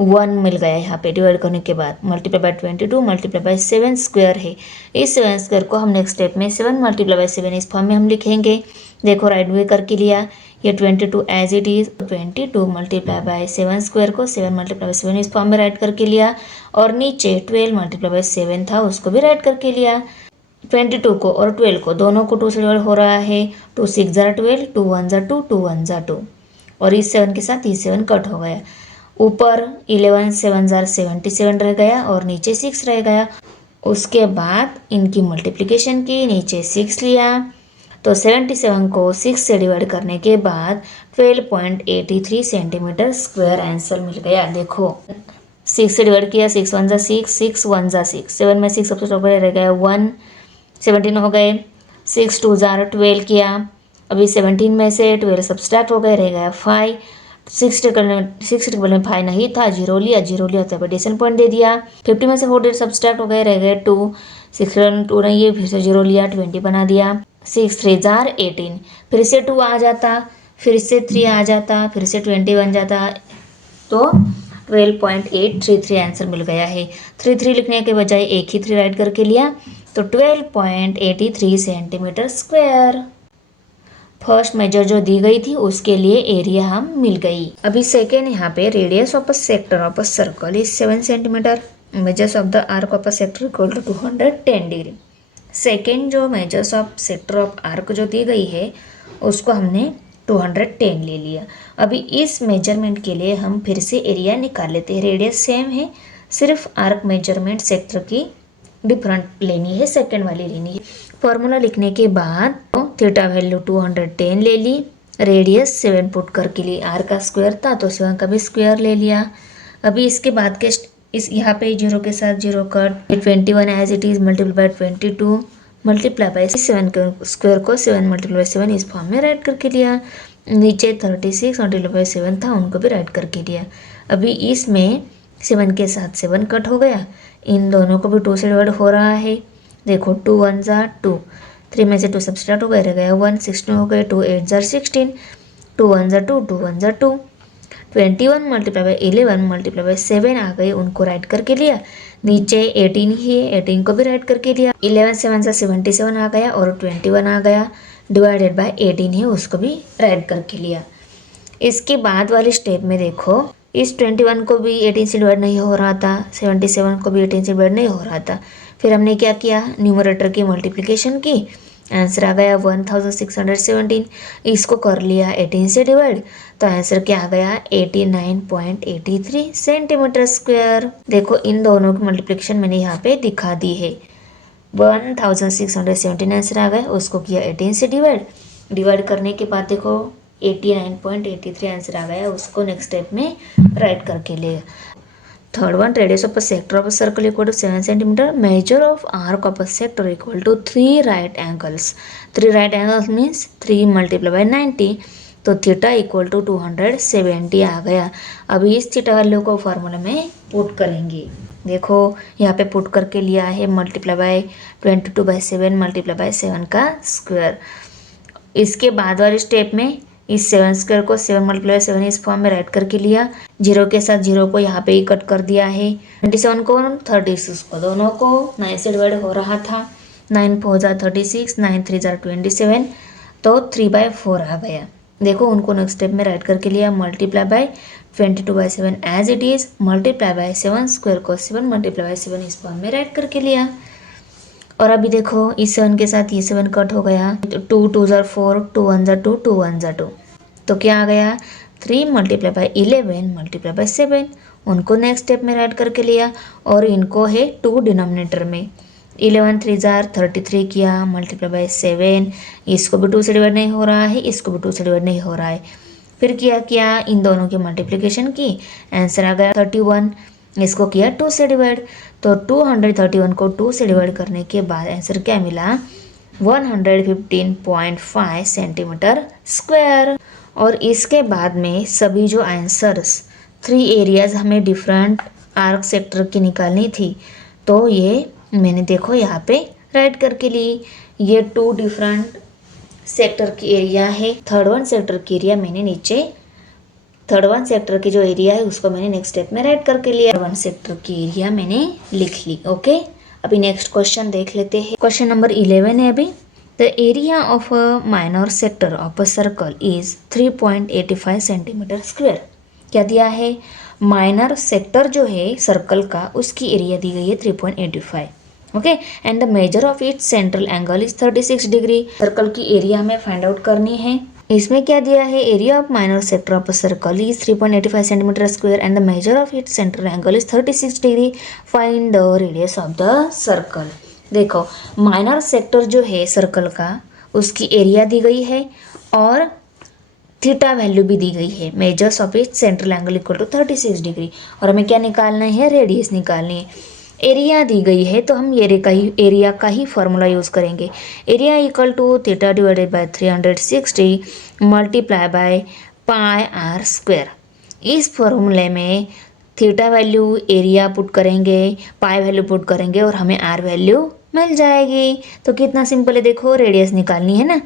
1 मिल गया यहाँ पे डिवाइड करने के बाद। Multiply by 22 multiply by 7 square है। इस 7 स्क्वायर को हम नेक्स्ट स्टेप में 7 मल्टीप्लाई बाय 7 इस फॉर्म में हम लिखेंगे। देखो राइट वे करके लिया, ये 22 as it is 22 multiply by 7 square को 7 मल्टीप्लाई बाय 7 इस फॉर्म में राइट करके लिया, और नीचे 12 मल्टीप्लाई बाय 7 था उसको भी राइट करके लिया। 22 को और 12 को दोनों को 2 से डिवाइड हो रहा है, 2 6 जा 12, 2 1 जा 2, 2 1 जा 2, और इस 7 के साथ ये 7 कट हो गया। ऊपर 11 7 जार 77 रह गया और नीचे 6 रह गया। उसके बाद इनकी मल्टीप्लिकेशन की, नीचे 6 लिया, तो 77 को 6 से डिवाइड करने के बाद 12.83 सेंटीमीटर स्क्वायर आंसर मिल गया। देखो 6 से डिवाइड किया, 6 1 जा 6, 6 1 जा 6, 7 में 6 सबसे ऊपर रह गया 1, 17 हो गए, 6 2 जार 12 किया, अभी 17 में से 12 सब्सट्रैक्ट हो गए, रह गया 5, 6 टेबल में 5 नहीं था, जीरो लिया तो एडिशन पॉइंट दे दिया। 50 में से 4 सब्सट्रैक्ट हो गए, रह गए 2, 6 2 नहीं है, फिर से जीरो लिया, 20 बना दिया, 6 3 जार 18, फिर से 2 आ जाता, फिर से 3 आ जाता, फिर से 20 बन जाता, तो 12.833 आंसर मिल गया है। 3 लिखने के बजाय एक ही 3 राइट करके लिया, तो 12.83 सेंटीमीटर स्क्वायर फर्स्ट मेजर जो दी गई थी उसके लिए एरिया हम मिल गई। अभी सेकेंड यहाँ पे radius of a sector of a circle is 7 centimetre, measures of the arc of a sector equal to 210 degree. Second जो measures of sector of arc जो दी गई है उसको हमने 210 ले लिया। अभी इस मेजरमेंट के लिए हम फिर से एरिया निकाल लेते हैं। रेडियस सेम है, सिर्फ आर्क मेजरमेंट सेक्टर की डिफरेंट लेनी है, सेकेंड वाली लेनी है। फॉर्मूला लिखने के बाद थीटा वैल्यू 210 ले ली, रेडियस 7 पुट करके लिए, आर का स्क्वायर था तो 7 का भी स्क्वायर ले लिया। अभी इसके बाद के इस यहाँ पे जीरो के साथ zero cut, 21 as it is multiply by 22 multiply by 7 के स्क्वायर को 7 मल्टीप्लाई बाय 7 इस फॉर्म में राइट करके लिया। नीचे 36 मल्टीप्लाई बाय 7 था उनको भी राइट करके लिया। अभी इसमें 7 के साथ 7 कट हो गया, इन दोनों को भी 2 से डिवाइड हो रहा है। देखो 2 1 जा 2, 3 में से 2 सब्सट्रैक्ट हो गए, रह गया 1, 16 हो गए, 2 8 जा 16, 2 1 जा 2, 2 1 जा 2, 21 मल्टीप्लाई बाय 11 मल्टीप्लाई बाय 7 आ गए, उनको राइट करके लिया। नीचे 18 ही है, 18 को भी राइट करके लिया। 11 7 जा 77 आ गया और 21 आ गया, डिवाइडेड बाय 18 है उसको भी राइट करके लिया। इसके बाद वाले स्टेप में देखो, इस 21 को भी 18 से डिवाइड नहीं हो रहा था, 77 को भी 18 से डिवाइड नहीं हो रहा था। फिर हमने क्या किया, न्यूमरेटर की मल्टीप्लिकेशन की, आंसर आ गया 1617। इसको कर लिया 18 से डिवाइड, तो आंसर क्या आ गया 89.83 सेंटीमीटर स्क्वायर। देखो इन दोनों की मल्टीप्लिकेशन मैंने यहाँ पे दिखा दी है। 1617 आंसर आ गया, उसको किया 18 से डिवाइड करने के बाद देखो 89.83 आंसर आ गया, उसको नेक्स्ट स्टेप में राइट करके ले। Third one, radius of a sector of a circle equal to 7 centimetre, measure of arc of a sector equal to 3 right angles. 3 right angles means 3 multiply by 90, तो theta equal to 270 आ गया। अभी इस theta value को formula में put करेंगे। देखो यहाँ पे पुट करके लिया है मल्टीप्लाई बाय 22/7 मल्टीप्लाई बाय 7 का स्क्वायर। इसके बाद वाले स्टेप में इस 7 स्क्वायर को 7 मल्टीप्लाई 7 इस फॉर्म में राइट करके लिया। जीरो के साथ जीरो को यहाँ पे ही कट कर दिया है। 27 को 36 को दोनों को 9 से डिवाइड हो रहा था, 9 4 जा 36, 9 3 जा 27, तो 3/4 आ गया। देखो उनको नेक्स्ट स्टेप में राइट करके लिया, multiply by 22/7 as it is, multiply by 7 square को 7 मल्टीप्लाई बाय 7 इस फॉर्म में राइट करके लिया। और अभी देखो इस 7 के साथ ये 7 कट हो गया, 2 2 जा 4, 2 1 जा 2, 2 1 जा 2, तो क्या आ गया 3 मल्टीप्लाई बाय 11 मल्टीप्लाई बाय 7, उनको नेक्स्ट स्टेप में राइट करके लिया। और इनको है 2 डिनोमिनेटर में, 11 3 जार 33 किया मल्टीप्लाई बाय 7, इसको भी 2 से डिवाइड नहीं हो रहा है, इसको भी 2 से डिवाइड नहीं हो रहा है। फिर किया इन दोनों की मल्टीप्लिकेशन की, आंसर आ गया 31 इसको किया 2 से डिवाइड, तो 231 को 2 से डिवाइड करने के बाद आंसर क्या मिला 115.5 सेंटीमीटर स्क्वायर। और इसके बाद में सभी जो आंसर्स 3 एरियाज हमें डिफरेंट आर्क सेक्टर की निकालनी थी, तो ये मैंने देखो यहाँ पे राइट करके ली। ये 2 डिफरेंट सेक्टर की एरिया है। थर्ड वन सेक्टर की एरिया मैंने नीचे, थर्ड वन सेक्टर की जो एरिया है उसको मैंने नेक्स्ट स्टेप में राइट करके लिया। वन सेक्टर की एरिया मैंने लिख ली। ओके, अभी नेक्स्ट क्वेश्चन देख लेते हैं। क्वेश्चन नंबर 11 है अभी। The area of a minor sector of a circle is 3.85 centimetre square. क्या दिया है, माइनर सेक्टर जो है सर्कल का उसकी एरिया दी गई है 3.85। Okay, and the measure of its central angle is 36 degree. Circle की एरिया हमें फाइंड आउट करनी है। इसमें क्या दिया है, area of minor sector of a circle is 3.85 centimetre square and the measure of its central angle is 36 degree. Find the radius of the circle. देखो, minor sector जो है सर्कल का उसकी एरिया दी गई है और थीटा वैल्यू भी दी गई है। Measures of its central angle equal to 36 degree. और हमें क्या निकालना है, रेडियस निकालनी है। एरिया दी गई है तो हम एरिया का ही फॉर्मूला यूज़ करेंगे। Area equal to theta divided by 360 multiply by pi are square. इस फॉर्मूले में थीटा वैल्यू एरिया पुट करेंगे, पाई वैल्यू पुट करेंगे और हमें आर वैल्यू मिल जाएगी। तो कितना सिंपल है, देखो रेडियस निकालनी है ना,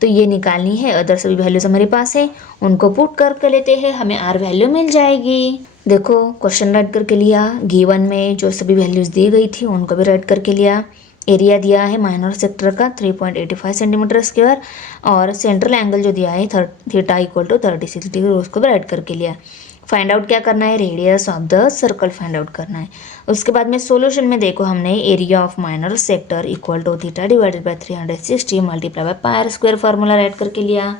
तो ये निकालनी है। अदर सभी वैल्यूज हमारे पास है, उनको पुट करके लेते हैं, हमें आर वैल्यू मिल जाएगी। देखो क्वेश्चन राइट करके लिया, गिवन में जो सभी वैल्यूज दी गई थी उनको भी राइट करके लिया। एरिया दिया है माइनर सेक्टर का 3.85 सेंटीमीटर स्क्वायर और सेंट्रल एंगल जो दिया है थीटा इक्वल टू 36 डिग्री, उसको भी राइट करके लिया। फाइंड आउट क्या करना है, radius of the circle find out करना है। उसके बाद में सॉल्यूशन में देखो हमने area of minor sector equal to theta divided by 360 multiply by pi are square formula right करके लिया।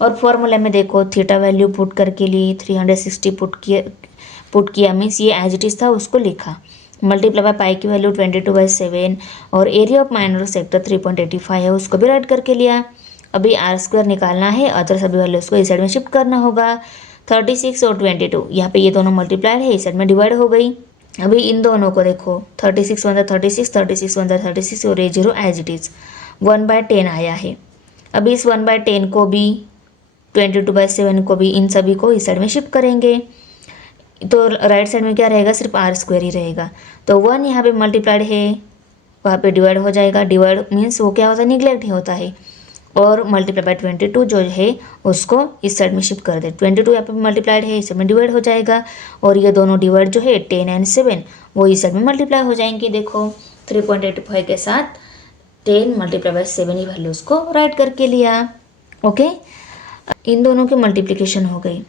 और फॉर्मूला में देखो थीटा वैल्यू पुट करके ली, 360 पुट किया मीन्स ये एज इट इज़ था उसको लिखा, मल्टीप्लाई बाय पाई की वैल्यू 22/7 और एरिया ऑफ माइनर सेक्टर 3.85 है उसको भी राइट करके लिया। अभी आर स्क्वायर निकालना है, अदर सभी वैल्यूज को इस साइड में शिफ्ट करना होगा। 36 और 22 यहाँ पे ये दोनों मल्टीप्लाइड है, इस साइड में डिवाइड हो गई। अभी इन दोनों को देखो 36 वन 36, 36 वन 36 और ये 0 एज इट इज़ 1/10 आया है। अभी इस 1/10 को भी 22/7 को भी इन सभी को इस साइड में शिफ्ट करेंगे, तो राइट साइड में क्या रहेगा, सिर्फ आर स्क्वायर ही रहेगा। तो 1 यहाँ पे मल्टीप्लाइड है, वहाँ पे डिवाइड हो जाएगा। डिवाइड मीन्स वो क्या होता है, निगलेक्ट ही होता है। और मल्टीप्लाई बाय 22 जो है उसको इस साइड में शिफ्ट कर दे। 22 यहाँ पे मल्टीप्लाइड है, इस साइड में डिवाइड हो जाएगा। और ये दोनों डिवाइड जो है 10 एंड 7 वो इस साइड में मल्टीप्लाई हो जाएंगे। देखो 3.85 के साथ 10 मल्टीप्लाई बाय 7 ही वैल्यूज को राइट करके लिया। ओके, इन दोनों की मल्टीप्लिकेशन हो गई।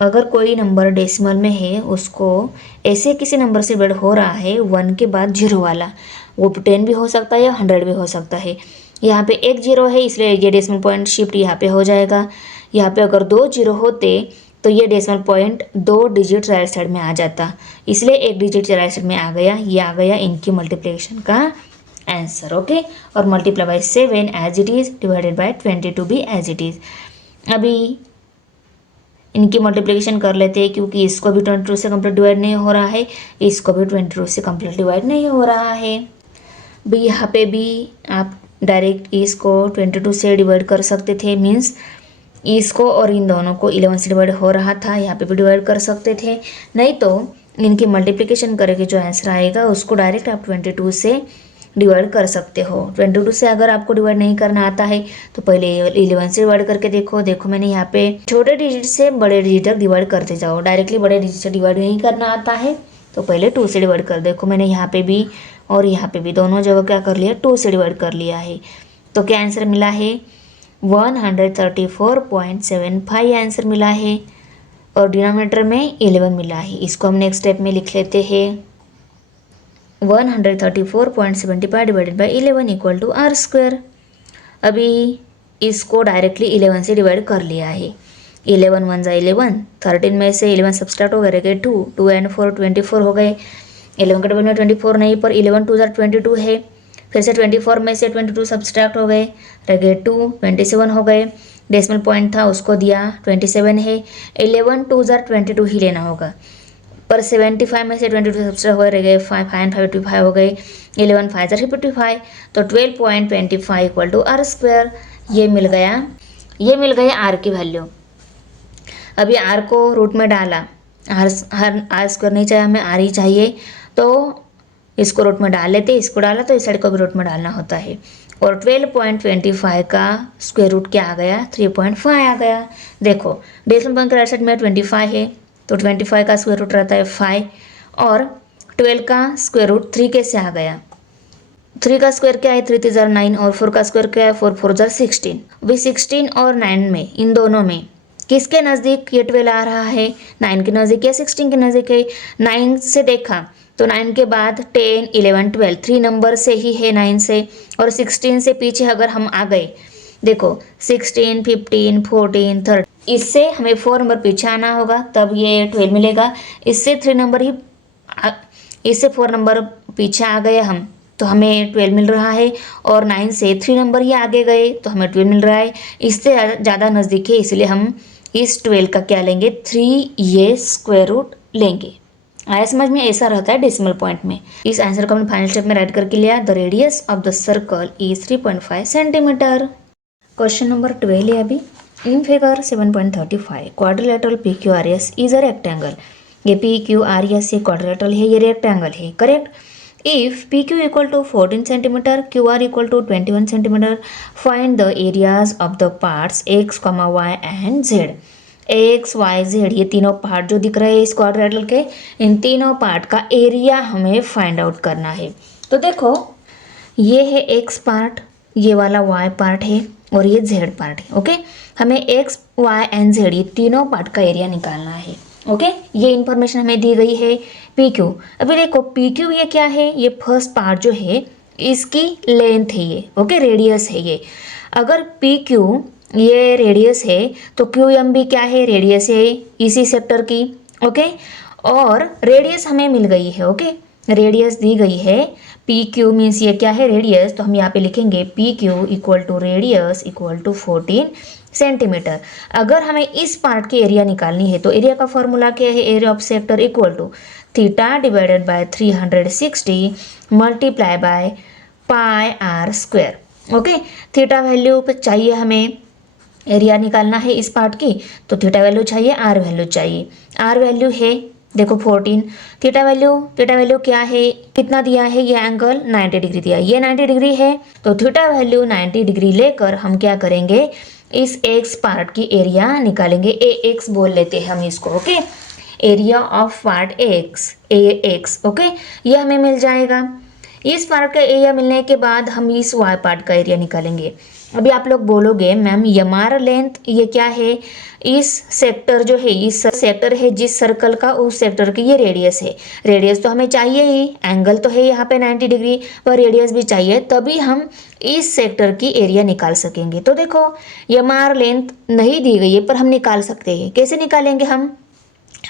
अगर कोई नंबर डेसिमल में है उसको ऐसे किसी नंबर से डिवाइड हो रहा है 1 के बाद 0 वाला, वो 10 भी हो सकता है या 100 भी हो सकता है। यहाँ पे एक 0 है इसलिए ये डेसिमल पॉइंट शिफ्ट यहाँ पे हो जाएगा। यहाँ पे अगर 2 0 होते तो ये decimal point 2 digit right side में आ जाता, इसलिए 1 डिजिट राइट साइड में आ गया। ये आ गया इनकी मल्टीप्लिकेशन का आंसर। ओके, और multiply by 7 as it is divided by 22 भी एज इट इज़। अभी इनकी मल्टीप्लिकेशन कर लेते हैं क्योंकि इसको भी 22 से कंप्लीट डिवाइड नहीं हो रहा है, इसको भी 22 से कंप्लीट डिवाइड नहीं हो रहा है। भी यहाँ पे भी आप डायरेक्ट इसको 22 से डिवाइड कर सकते थे, मीन्स इसको और इन दोनों को 11 से डिवाइड हो रहा था, यहाँ पे भी डिवाइड कर सकते थे। नहीं तो इनकी मल्टीप्लिकेशन करके जो आंसर आएगा उसको डायरेक्ट आप 22 से डिवाइड कर सकते हो। 22 से अगर आपको डिवाइड नहीं करना आता है तो पहले 11 से डिवाइड करके देखो मैंने यहाँ पे छोटे डिजिट से बड़े डिजिट तक डिवाइड करते जाओ। डायरेक्टली बड़े डिजिट से डिवाइड नहीं करना आता है तो पहले 2 से डिवाइड कर देखो। मैंने यहाँ पे भी और यहाँ पे भी दोनों जगह क्या कर लिया, 2 से डिवाइड कर लिया है। तो क्या आंसर मिला है, 134.75 आंसर मिला है और डिनोमिनेटर में 11 मिला है। इसको हम नेक्स्ट स्टेप में लिख लेते हैं 134.75 divided by 11 equal to R square. अभी इसको डायरेक्टली 11 से डिवाइड कर लिया है। 11 1 जा 11, 13 में से 11 सब्सट्रैक्ट हो गए, रह गए 2 एंड 4 24 हो गए। 11 के डबल में 24 नहीं पर 11 2 जा 22 है, फिर से 24 में से 22 सब्सट्रैक्ट हो गए, रह गए 2 27 हो गए। डेसिमल पॉइंट था उसको दिया 27 है, 11 2 जा 22 ही लेना होगा। पर 75 में से 22 सब्सट्रैक्ट हो गए 5 5 5 55 हो गए 11 5 55, तो 12.25 इक्वल टू आर स्क्वायर। ये मिल गई आर की वैल्यू। अभी आर को रूट में डाला, आर स्क्वायर नहीं चाहिए हमें, आर ही चाहिए, तो इसको रूट में डाल लेते, इसको डाला तो इस साइड को भी रूट में डालना होता है। और 12.25 का स्क्वायर रूट क्या आ गया, 3.5 आ गया। देखो डेसिमल पॉइंट के राइट साइड में 25 है, तो 25 का स्क्वायर रूट रहता है 5, और 12 का स्क्वायर रूट 3 कैसे आ गया, 3 का स्क्वायर क्या है 3 3 जार 9, और 4 का स्क्वायर क्या है 4 4 जार 16। अभी 16 और 9 में, इन दोनों में किसके नज़दीक ये 12 आ रहा है, 9 के नज़दीक या 16 के नज़दीक है। 9 से देखा तो 9 के बाद 10 11 12 3 नंबर से ही है 9 से, और 16 से पीछे अगर हम आ गए, देखो 16 15 14 13, इससे हमें 4 नंबर पीछे आना होगा तब ये 12 मिलेगा। इससे 3 नंबर ही इससे 4 नंबर पीछे आ गए हम तो हमें 12 मिल रहा है, और 9 से 3 नंबर ही आगे गए तो हमें 12 मिल रहा है। इससे ज़्यादा नज़दीक है, इसलिए हम इस 12 का क्या लेंगे 3 ये स्क्वायर रूट लेंगे। आया समझ में, ऐसा रहता है डेसिमल पॉइंट में। इस आंसर को हमने फाइनल स्टेप में राइट करके लिया, the radius of the circle is 3.5 centimetre. Question number 12 है अभी। In figure 7.35 quadrilateral PQRS is a rectangle. ये PQRS ये क्वाड्रिलेटरल है, ये रेक्टेंगल है, correct. If PQ equal to 14 centimetre, QR equal to 21 centimetre, find the areas of the parts X, Y and Z। X Y Z ये तीनों part जो दिख रहे हैं इस क्वाड्रिलेटरल के, इन तीनों पार्ट का एरिया हमें फाइंड आउट करना है। तो देखो ये है एक्स पार्ट, ये वाला वाई पार्ट है, और ये जेड पार्ट है। ओके, हमें एक्स वाई एंड जेड ये तीनों पार्ट का एरिया निकालना है। ओके, ये इन्फॉर्मेशन हमें दी गई है पी क्यू। अभी देखो पी क्यू ये क्या है, ये फर्स्ट पार्ट जो है इसकी लेंथ है ये, ओके, रेडियस है ये। अगर पी क्यू ये रेडियस है तो क्यू एम भी क्या है, रेडियस है इसी सेक्टर की। ओके, और रेडियस हमें मिल गई है। ओके, रेडियस दी गई है, पी क्यू मीन्स ये क्या है रेडियस, तो हम यहाँ पे लिखेंगे P Q equal to radius equal to 14 centimetre. अगर हमें इस पार्ट की एरिया निकालनी है तो एरिया का फॉर्मूला क्या है, area of sector equal to theta divided by 360 multiply by pi are square. Okay, theta value पे चाहिए हमें, एरिया निकालना है इस पार्ट की, तो थीटा वैल्यू चाहिए, आर वैल्यू चाहिए। आर वैल्यू है देखो 14, थीटा वैल्यू क्या है, कितना दिया है, ये एंगल 90 डिग्री दिया है, ये 90 डिग्री है, तो थीटा वैल्यू 90 डिग्री लेकर हम क्या करेंगे, इस एक्स पार्ट की एरिया निकालेंगे। ए एक्स बोल लेते हैं हम इसको। Okay, area of part x, A x. Okay, ये हमें मिल जाएगा। इस पार्ट का एरिया मिलने के बाद हम इस वाई पार्ट का एरिया निकालेंगे। अभी आप लोग बोलोगे मैम यमार लेंथ ये क्या है, इस सेक्टर जो है, इस सेक्टर है जिस सर्कल का, उस सेक्टर की ये रेडियस है। रेडियस तो हमें चाहिए ही, एंगल तो है यहाँ पे 90 डिग्री, पर रेडियस भी चाहिए, तभी हम इस सेक्टर की एरिया निकाल सकेंगे। तो देखो यमार लेंथ नहीं दी गई है पर हम निकाल सकते हैं। कैसे निकालेंगे हम,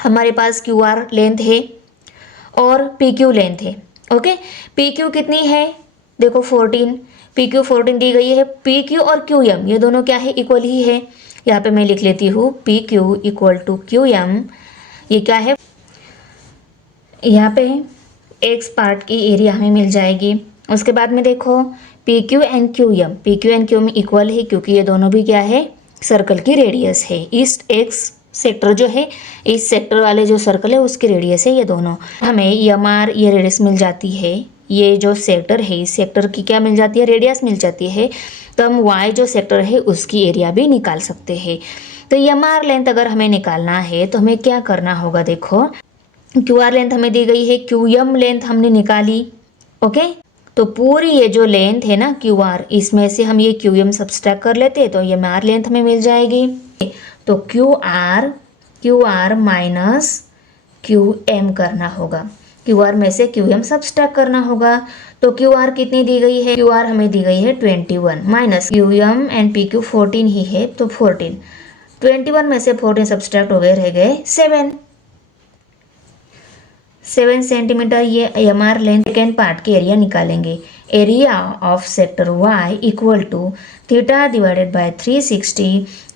हमारे पास क्यू आर लेंथ है और पी क्यू लेंथ है। ओके, पी क्यू कितनी है, देखो 14, पी क्यू 14 दी गई है। पी क्यू और क्यू एम ये दोनों क्या है, इक्वल ही है। यहाँ पे मैं लिख लेती हूँ P Q equal to Q M, ये क्या है, यहाँ पे एक्स पार्ट की एरिया हमें मिल जाएगी। उसके बाद में देखो P Q and Q M equal है, क्योंकि ये दोनों भी क्या है, सर्कल की रेडियस है। ईस्ट एक्स सेक्टर जो है, इस सेक्टर वाले जो सर्कल है उसकी रेडियस है ये दोनों। हमें एम आर ये रेडियस मिल जाती है, ये जो सेक्टर है इस सेक्टर की क्या मिल जाती है, रेडियस मिल जाती है। तो हम वाई जो सेक्टर है उसकी एरिया भी निकाल सकते हैं। तो एम आर लेंथ अगर हमें निकालना है तो हमें क्या करना होगा, देखो क्यू आर लेंथ हमें दी गई है, क्यू एम लेंथ हमने निकाली। ओके, तो पूरी ये जो लेंथ है ना क्यू आर, इसमें से हम ये क्यू एम सब्सट्रैक्ट कर लेते हैं तो एम आर लेंथ हमें मिल जाएगी। तो Q R minus Q M करना होगा, क्यू आर में से क्यू एम सब्सट्रैक्ट करना होगा। तो क्यू आर कितनी दी गई है, क्यू आर हमें दी गई है 21, minus Q M and P Q 14 ही है, तो 14, 21 में से 14 सब्सट्रैक्ट हो गए, रह गए 7 सेंटीमीटर। ये M R length second part की एरिया निकालेंगे। Area of sector Y equal to theta divided by 360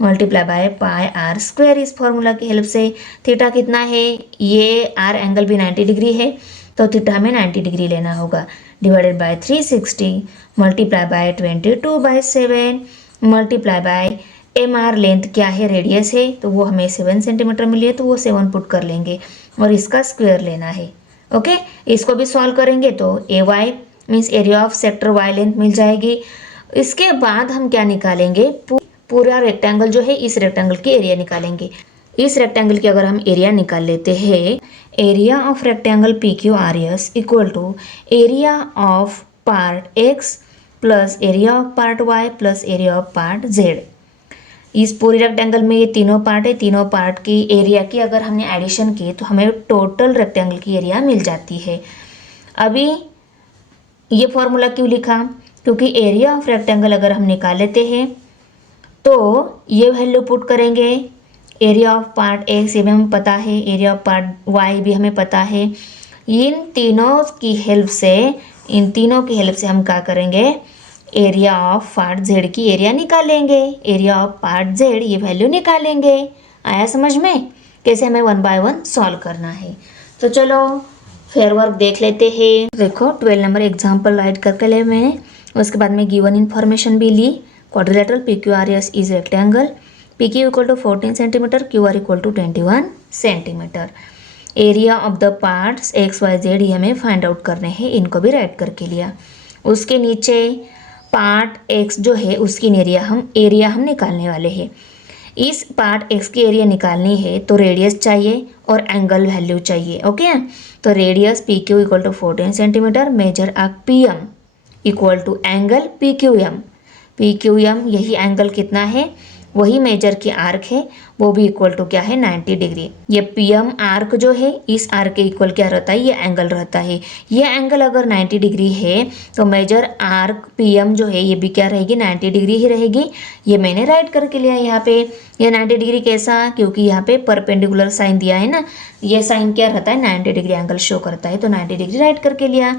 multiply by pi are square. इस फॉर्मूला की हेल्प से थीटा कितना है, ये आर एंगल भी 90 डिग्री है तो थीटा हमें 90 डिग्री लेना होगा, divided by 360 multiply by 22/7 multiply by M R length क्या है, रेडियस है तो वो हमें 7 सेंटीमीटर मिली है तो वो 7 पुट कर लेंगे और इसका स्क्वायर लेना है। ओके, इसको भी सॉल्व करेंगे तो A Y means area of sector Y length मिल जाएगी। इसके बाद हम क्या निकालेंगे, पूरा रेक्टेंगल जो है इस रेक्टेंगल की एरिया निकालेंगे। इस रेक्टेंगल की अगर हम एरिया निकाल लेते हैं, area of rectangle P Q R S equal to area of part X plus area of part Y plus area of part Z. इस पूरे रेक्टेंगल में ये तीनों पार्ट है, तीनों पार्ट की एरिया की अगर हमने एडिशन की तो हमें टोटल रेक्टेंगल की एरिया मिल जाती है। अभी ये फॉर्मूला क्यों लिखा, क्योंकि एरिया ऑफ रेक्टेंगल अगर हम निकाल लेते हैं तो ये वैल्यू पुट करेंगे, एरिया ऑफ पार्ट एक्स ये भी हमें पता है, एरिया ऑफ पार्ट वाई भी हमें पता है। इन तीनों की हेल्प से हम क्या करेंगे, एरिया ऑफ पार्ट जेड की एरिया निकालेंगे, एरिया ऑफ पार्ट जेड ये वैल्यू निकालेंगे। आया समझ में, कैसे हमें 1 बाय 1 सॉल्व करना है। तो चलो फेयर वर्क देख लेते हैं। देखो 12 नंबर एग्जाम्पल राइट करके ले मैंने, उसके बाद में गिवन इन्फॉर्मेशन भी ली। Quadrilateral P Q R S is rectangle, P Q equal to 14 centimetre, Q R equal to 21 centimetre. Area of the parts X Y Z ये हमें फाइंड आउट करने हैं, इनको भी राइट करके लिया। उसके नीचे पार्ट एक्स जो है उसकी एरिया हम निकालने वाले हैं। इस पार्ट एक्स की एरिया निकालनी है तो रेडियस चाहिए और एंगल वैल्यू चाहिए। ओके, तो radius P Q equal to 14 centimetre, measure arc P M equal to angle P Q M. P Q M यही एंगल कितना है, वही मेजर की आर्क है, वो भी इक्वल टू क्या है 90 डिग्री। ये पी एम आर्क जो है इस आर्क के इक्वल क्या रहता है, ये एंगल रहता है। ये एंगल अगर 90 डिग्री है तो मेजर आर्क पी एम जो है ये भी क्या रहेगी 90 डिग्री ही रहेगी। ये मैंने राइट करके लिया यहाँ पे। ये 90 डिग्री कैसा, क्योंकि यहाँ पे परपेंडिकुलर साइन दिया है ना, ये साइन क्या रहता है 90 डिग्री एंगल शो करता है, तो 90 डिग्री राइट करके लिया।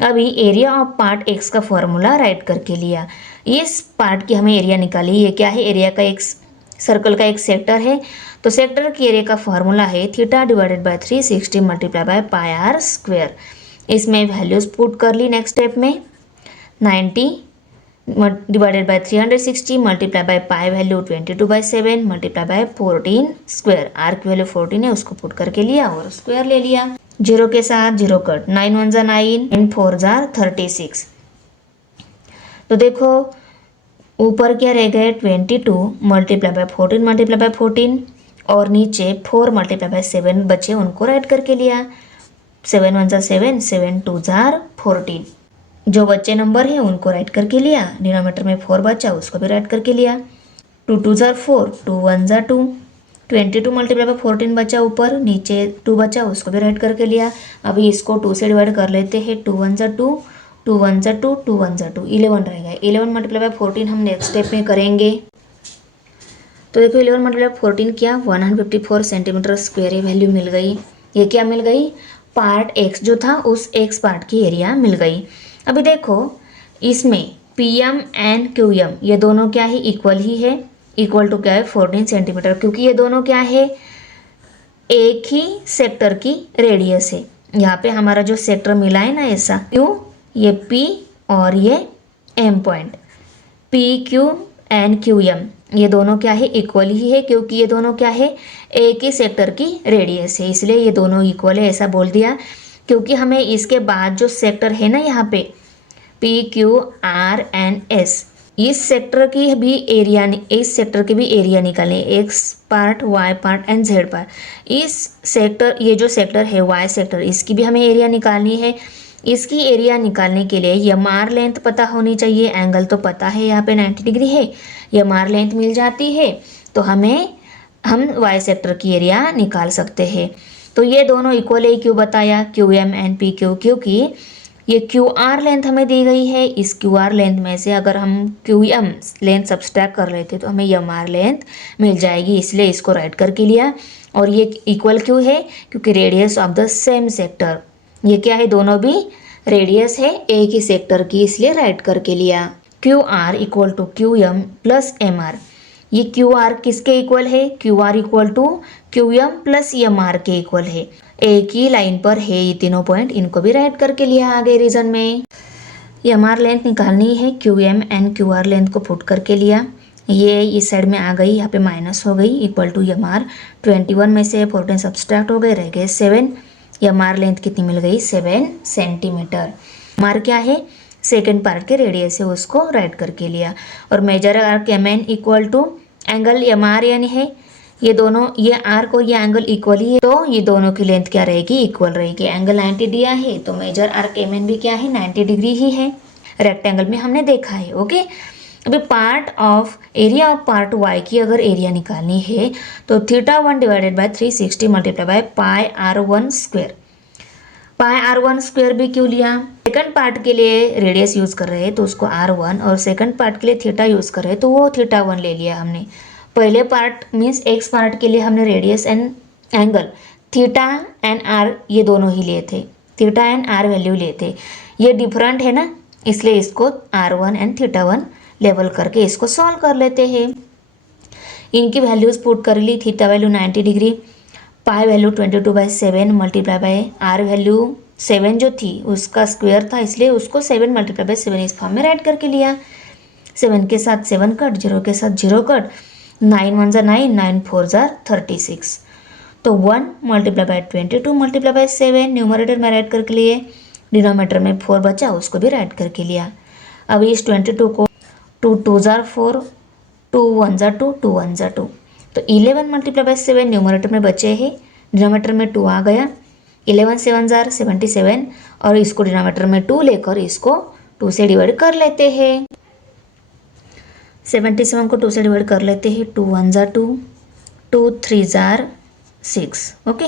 अभी एरिया ऑफ पार्ट एक्स का फॉर्मूला राइट करके लिया। इस पार्ट की हमें एरिया निकाली, ये क्या है, एरिया का एक सर्कल का एक सेक्टर है, तो सेक्टर की एरिया का फॉर्मूला है theta divided by 360 multiply by pi are square. इसमें वैल्यूज पुट कर ली। नेक्स्ट स्टेप में 90 divided by 360 multiply by pi value 22/7 multiply by 14 square. R की वैल्यू 14 है, उसको पुट करके लिया और स्क्वायर ले लिया। जीरो के साथ जीरो कट, 9 1 जा 9 एंड 4 जा 36। तो देखो ऊपर क्या रह गए 22 मल्टीप्लाई बाय 14 मल्टीप्लाई बाय 14 और नीचे 4 मल्टीप्लाई बाय 7 बचे, उनको राइट करके लिया। 7 1 जा 7, 7 2 जा 14। जो बच्चे नंबर है उनको राइट करके लिया। डिनोमीटर में 4 बचा, उसको भी राइट करके लिया। 2 2 जा 4, 2 1 जा 2, 22 मल्टीप्लाई बाय 14 बचा ऊपर, नीचे 2 बचा, उसको भी राइट करके लिया। अभी इसको 2 से डिवाइड कर लेते हैं। 2 1 जा 2, 2 1 जा 2, 2 1 जा 2, 11 रहेगा। 11 मल्टीप्लाई बाय 14 हम नेक्स्ट स्टेप में करेंगे। तो देखो 11 मल्टीप्लाई बाय 14 क्या 154 सेंटीमीटर स्क्वायर ये वैल्यू मिल गई। ये क्या मिल गई, पार्ट एक्स जो था उस एक्स पार्ट की एरिया मिल गई। अभी देखो इसमें P M and Q M ये दोनों क्या है, इक्वल ही है। इक्वल टू क्या है 14 सेंटीमीटर, क्योंकि ये दोनों क्या है एक ही सेक्टर की रेडियस है। यहाँ पे हमारा जो सेक्टर मिला है ना ऐसा, क्यू ये पी और ये M point, P Q and Q M ये दोनों क्या है इक्वल ही है, क्योंकि ये दोनों क्या है एक ही सेक्टर की रेडियस है, इसलिए ये दोनों इक्वल है ऐसा बोल दिया। क्योंकि हमें इसके बाद जो सेक्टर है ना यहाँ पे P Q are and S, इस सेक्टर की भी एरिया, इस सेक्टर की भी एरिया निकालनी है, X part Y part and Z part. इस सेक्टर ये जो सेक्टर है वाई सेक्टर, इसकी भी हमें एरिया निकालनी है। इसकी एरिया निकालने के लिए एम आर लेंथ पता होनी चाहिए। एंगल तो पता है यहाँ पे 90 डिग्री है, एम आर लेंथ मिल जाती है तो हम वाई सेक्टर की एरिया निकाल सकते हैं। तो ये दोनों इक्वल है, क्यों बताया, Q M and P Q, क्योंकि ये क्यू आर लेंथ हमें दी गई है। इस क्यू आर लेंथ में से अगर हम क्यू एम लेंथ सब्सट्रैक्ट कर लेते तो हमें एम आर लेंथ मिल जाएगी, इसलिए इसको राइट करके लिया। और ये इक्वल क्यों है, क्योंकि radius of the same sector, ये क्या है दोनों भी रेडियस है एक ही सेक्टर की, इसलिए राइट करके लिया। Q R equal to Q M plus M R. ये क्यू आर किसके इक्वल है? Q R equal to Q M plus M R के इक्वल है। एक ही लाइन पर है ये तीनों पॉइंट, इनको भी राइट करके लिया आगे रीजन में। एम आर लेंथ निकालनी है, Q M and Q R length को पुट करके लिया। ये इस साइड में आ गई, यहाँ पे माइनस हो गई, इक्वल टू एम आर। 21 में से 14 सब्सट्रैक्ट हो गए, रह गए 7। एम आर लेंथ कितनी मिल गई? 7 सेंटीमीटर। एम आर क्या है? सेकेंड पार्ट के रेडियस है, उसको राइट करके लिया। और measure arc M N equal to angle M R N है। ये दोनों, ये आर्क और ये एंगल इक्वल ही है, तो ये दोनों की लेंथ क्या रहेगी? इक्वल रहेगी। एंगल 90 दिया है तो मेजर आर्क एम एन भी क्या है? 90 डिग्री ही है। रेक्टेंगल में हमने देखा है। ओके, अभी part of area of part Y की अगर एरिया निकालनी है तो θ1 divided by 360 multiply by pi r1 square. Pi r1 square भी क्यों लिया? सेकंड पार्ट के लिए रेडियस यूज कर रहे हैं तो उसको r1, और सेकंड पार्ट के लिए थीटा यूज कर रहे हैं तो वो θ1 ले लिया हमने। पहले पार्ट मीन्स एक्स पार्ट के लिए हमने radius and angle theta and R ये दोनों ही लिए थे, थीटा एंड आर वैल्यू लिए थे। ये डिफरेंट है ना, इसलिए इसको r1 एंड θ1 लेवल करके इसको सॉल्व कर लेते हैं। इनकी वैल्यूज पुट कर ली। Theta value 90 degree, pi value 22/7 multiply by R value 7 जो थी उसका स्क्वायर था, इसलिए उसको 7 मल्टीप्लाई बाय 7 इस फॉर्म में राइट करके लिया। 7 के साथ 7 कट, 0 के साथ 0 कट, 9 1 जा 9, 9 4 जा 36। तो 1 multiply by 22 multiply by 7 numerator में राइट करके लिए, डिनोमीटर में 4 बचा उसको भी राइट करके लिया। अब इस 22 को 2 2 जार 4, 2 1 जार 2, 2 1 जार 2, तो 11 मल्टीप्लाई बाय 7 न्यूमरेटर में बचे हैं, डिनोमीटर में 2 आ गया। 11 7 जार 77, और इसको डिनोमीटर में 2 लेकर इसको 2 से डिवाइड कर लेते हैं। 77 को 2 से डिवाइड कर लेते हैं। 2 1 जार 2, 2 3 जार 6। ओके,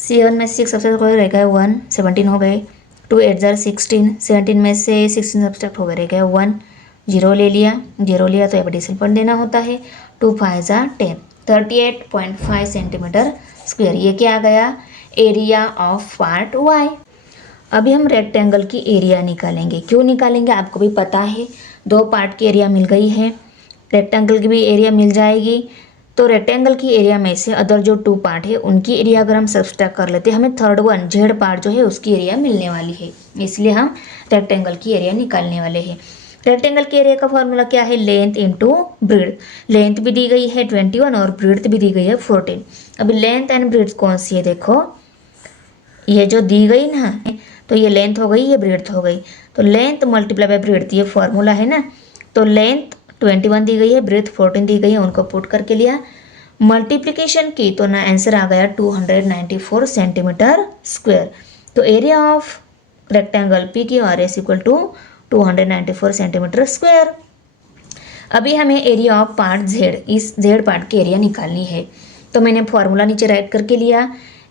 7 में 6 सबसे रह गए 1, 17 हो गए। 2 8 जार 16, 17 में से 16 सब्सट्रैक्ट हो गए, रह गए 1, 0 ले लिया। 0 लिया तो एडिशन पर देना होता है। 2 5 जा 10, 38.5 सेंटीमीटर स्क्वायर। ये क्या आ गया? Area of part Y. अभी हम रेक्टेंगल की एरिया निकालेंगे। क्यों निकालेंगे आपको भी पता है, 2 पार्ट की एरिया मिल गई है, रेक्टेंगल की भी एरिया मिल जाएगी। तो रेक्टेंगल की एरिया में से अदर जो 2 पार्ट है उनकी एरिया अगर हम सब्सट्रैक्ट कर लेते हैं, हमें थर्ड वन जेड पार्ट जो है उसकी एरिया मिलने वाली है, इसलिए हम रेक्टेंगल की एरिया निकालने वाले हैं। रेक्टेंगल के एरिया का फॉर्मूला क्या है? Length into ब्रीड्थ। लेंथ भी दी गई है 21 और ब्रीड्थ भी दी गई है 14। अभी लेंथ एंड ब्रीड्थ कौन सी है? देखो, ये जो दी गई ना, तो ये लेंथ हो गई, ये ब्रीड्थ हो गई। तो लेंथ मल्टीप्लाई बाय ब्रीड्थ ये फॉर्मूला है ना। तो लेंथ 21 दी गई है, ब्रीड्थ 14 दी गई है, उनको पुट करके लिया, मल्टीप्लिकेशन की तो ना आंसर आ गया 294 सेंटीमीटर स्क्वायर। तो area of rectangle P Q R S equal to 294 centimetre square. अभी हमें एरिया ऑफ पार्ट जेड, इस जेड पार्ट की एरिया निकालनी है। तो मैंने फॉर्मूला नीचे राइट करके लिया,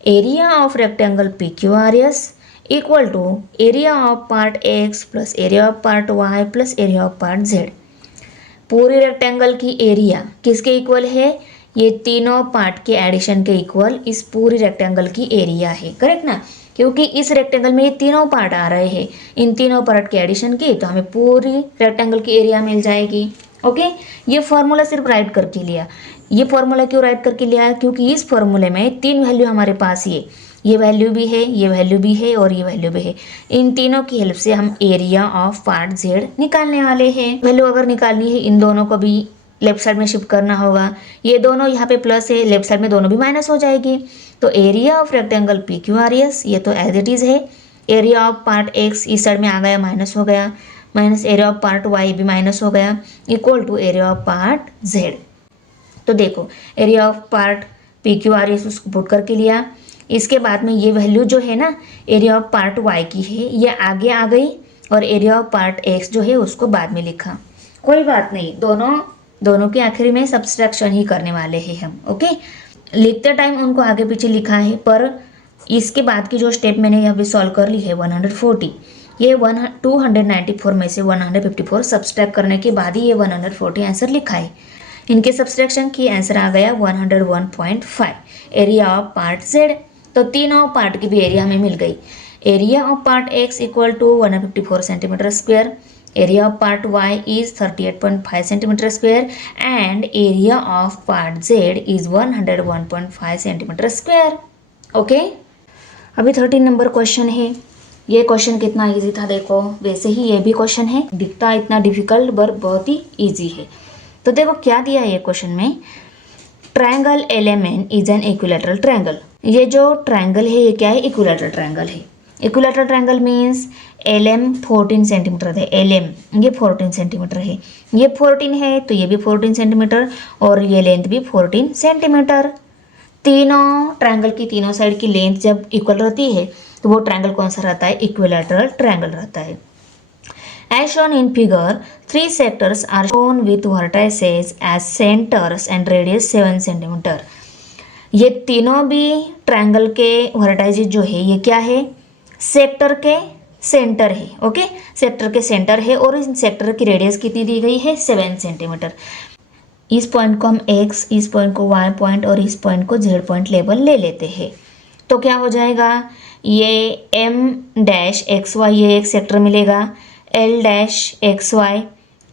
area of rectangle P Q R S equal to area of part X plus area of part Y plus area of part Z. पूरे रेक्टेंगल की एरिया किसके इक्वल है? ये तीनों पार्ट के एडिशन के इक्वल इस पूरी रेक्टेंगल की एरिया है। करेक्ट ना, क्योंकि इस रेक्टेंगल में ये तीनों पार्ट आ रहे हैं, इन तीनों पार्ट के एडिशन की तो हमें पूरी रेक्टेंगल की एरिया मिल जाएगी। ओके, ये फॉर्मूला सिर्फ राइट करके लिया। ये फॉर्मूला क्यों राइट करके लिया? क्योंकि इस फॉर्मूले में 3 वैल्यू हमारे पास, ये वैल्यू भी है, ये वैल्यू भी है और ये वैल्यू भी है। इन तीनों की हेल्प से हम एरिया ऑफ पार्ट जेड निकालने वाले हैं। वैल्यू अगर निकालनी है, इन दोनों को भी लेफ्ट साइड में शिफ्ट करना होगा। ये दोनों यहाँ पे प्लस है, लेफ्ट साइड में दोनों भी माइनस हो जाएगी। तो area of rectangle P Q R S ये तो एज इट इज़ है। एरिया ऑफ पार्ट एक्स इस साइड में आ गया, माइनस हो गया, minus area of part Y भी माइनस हो गया, equal to area of part Z. तो देखो, area of part P Q R S उसको पुट करके लिया। इसके बाद में ये वैल्यू जो है ना एरिया ऑफ पार्ट वाई की है, ये आगे आ गई, और एरिया ऑफ पार्ट एक्स जो है उसको बाद में लिखा। कोई बात नहीं, दोनों के आखिर में सब्सट्रैक्शन ही करने वाले हैं हम। ओके, लिखते टाइम उनको आगे पीछे लिखा है, पर इसके बाद की जो स्टेप मैंने यहाँ पे सॉल्व कर ली है 140, ये 294 में से 154 सब्सट्रैक्ट करने के बाद ही ये 140 आंसर लिखा है। इनके सब्सट्रैक्शन की आंसर आ गया 101.5 एरिया ऑफ पार्ट जेड। तो तीनों पार्ट की भी एरिया हमें मिल गई। Area of part X equal to 154 centimetre square, area of part y is 38.5 centimetre square and area of part z is 101.5 centimetre square. Okay, अभी 13 नंबर क्वेश्चन है। ये क्वेश्चन कितना इजी था देखो, वैसे ही ये भी क्वेश्चन है, दिखता इतना डिफिकल्ट पर बहुत ही इजी है। तो देखो क्या दिया है ये क्वेश्चन में, triangle LMN is an equilateral triangle. ये जो ट्रायंगल है ये क्या है, इक्विलैटरल ट्रायंगल है। Equilateral triangle means LM 14 centimetre है, LM ये 14 सेंटीमीटर है, ये 14 है तो ये भी 14 सेंटीमीटर और ये लेंथ भी 14 सेंटीमीटर। तीनों ट्रायंगल की तीनों साइड की लेंथ जब इक्वल रहती है तो वो ट्रायंगल कौन सा रहता है, इक्विलैटरल ट्रायंगल रहता है। As shown in figure, 3 sectors are shown with vertices as centers and radius 7 centimetre. ये तीनों भी ट्रायंगल के वर्टाइजेज जो है ये क्या है, सेक्टर के सेंटर है। ओके, सेक्टर के सेंटर है और इस सेक्टर की रेडियस कितनी दी गई है, 7 सेंटीमीटर। इस पॉइंट को हम x, इस पॉइंट को y पॉइंट और इस पॉइंट को z पॉइंट लेबल ले लेते हैं। तो क्या हो जाएगा, ये M-XY ये एक सेक्टर मिलेगा, L-XY,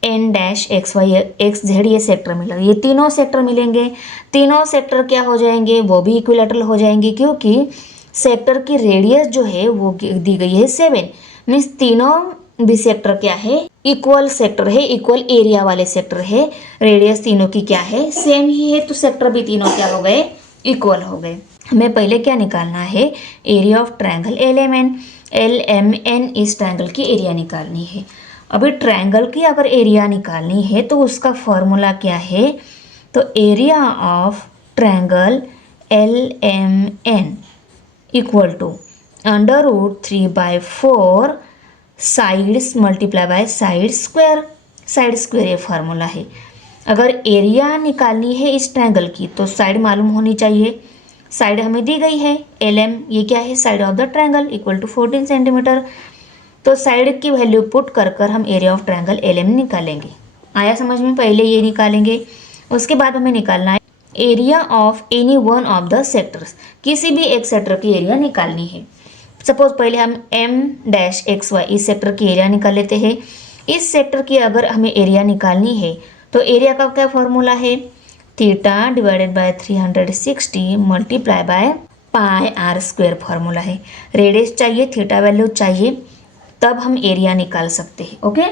N-XY XZ ये सेक्टर मिलेगा। ये तीनों सेक्टर मिलेंगे, तीनों सेक्टर क्या हो जाएंगे, वो भी इक्विलैटरल हो जाएंगे क्योंकि सेक्टर की रेडियस जो है वो दी गई है 7। मीन्स तीनों भी सेक्टर क्या है, इक्वल सेक्टर है, इक्वल एरिया वाले सेक्टर है। रेडियस तीनों की क्या है, सेम ही है, तो सेक्टर भी तीनों क्या हो गए, इक्वल हो गए। हमें पहले क्या निकालना है, एरिया ऑफ ट्रायंगल LMN इस ट्रायंगल की एरिया निकालनी है। अभी ट्रायंगल की अगर एरिया निकालनी है तो उसका फॉर्मूला क्या है, तो area of triangle LMN equal to √3/4 sides multiply by side square. Side square ये फार्मूला है। अगर एरिया निकालनी है इस ट्रायंगल की तो साइड मालूम होनी चाहिए। साइड हमें दी गई है LM, ये क्या है, side of the triangle equal to 14 centimetre. तो साइड की वैल्यू पुट कर कर हम एरिया ऑफ ट्रायंगल LM निकालेंगे। आया समझ में, पहले ये निकालेंगे, उसके बाद हमें निकालना है area of any one of the sectors. किसी भी एक सेक्टर की एरिया निकालनी है। सपोज पहले हम M-XY इस सेक्टर की एरिया निकाल लेते हैं। इस सेक्टर की अगर हमें एरिया निकालनी है तो एरिया का क्या फॉर्मूला है, theta divided by 360 multiply bye πr² formula है। रेडियस चाहिए, थीटा वैल्यू चाहिए, तब हम एरिया निकाल सकते हैं। ओके,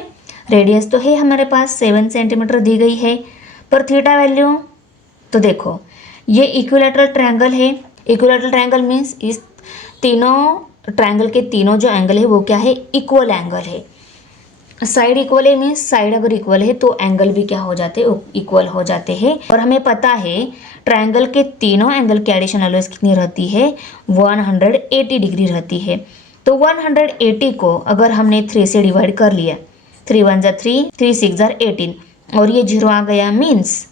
रेडियस तो है हमारे पास 7 सेंटीमीटर दी गई है, पर थीटा वैल्यू तो देखो ये इक्विलैटरल ट्रायंगल है। इक्विलैटरल ट्रायंगल मीन्स इस तीनों ट्रायंगल के तीनों जो एंगल है वो क्या है, इक्वल एंगल है। साइड इक्वल है मीन्स साइड अगर इक्वल है तो एंगल भी क्या हो जाते हैं, इक्वल हो जाते हैं। और हमें पता है ट्रायंगल के तीनों एंगल की एडिशन ऑलवेज कितनी रहती है, 180 डिग्री रहती है। तो 180 को अगर हमने 3 से डिवाइड कर लिया, 3 1 जा 3, 3 6 जा 18 और ये 0 आ गया, मीन्स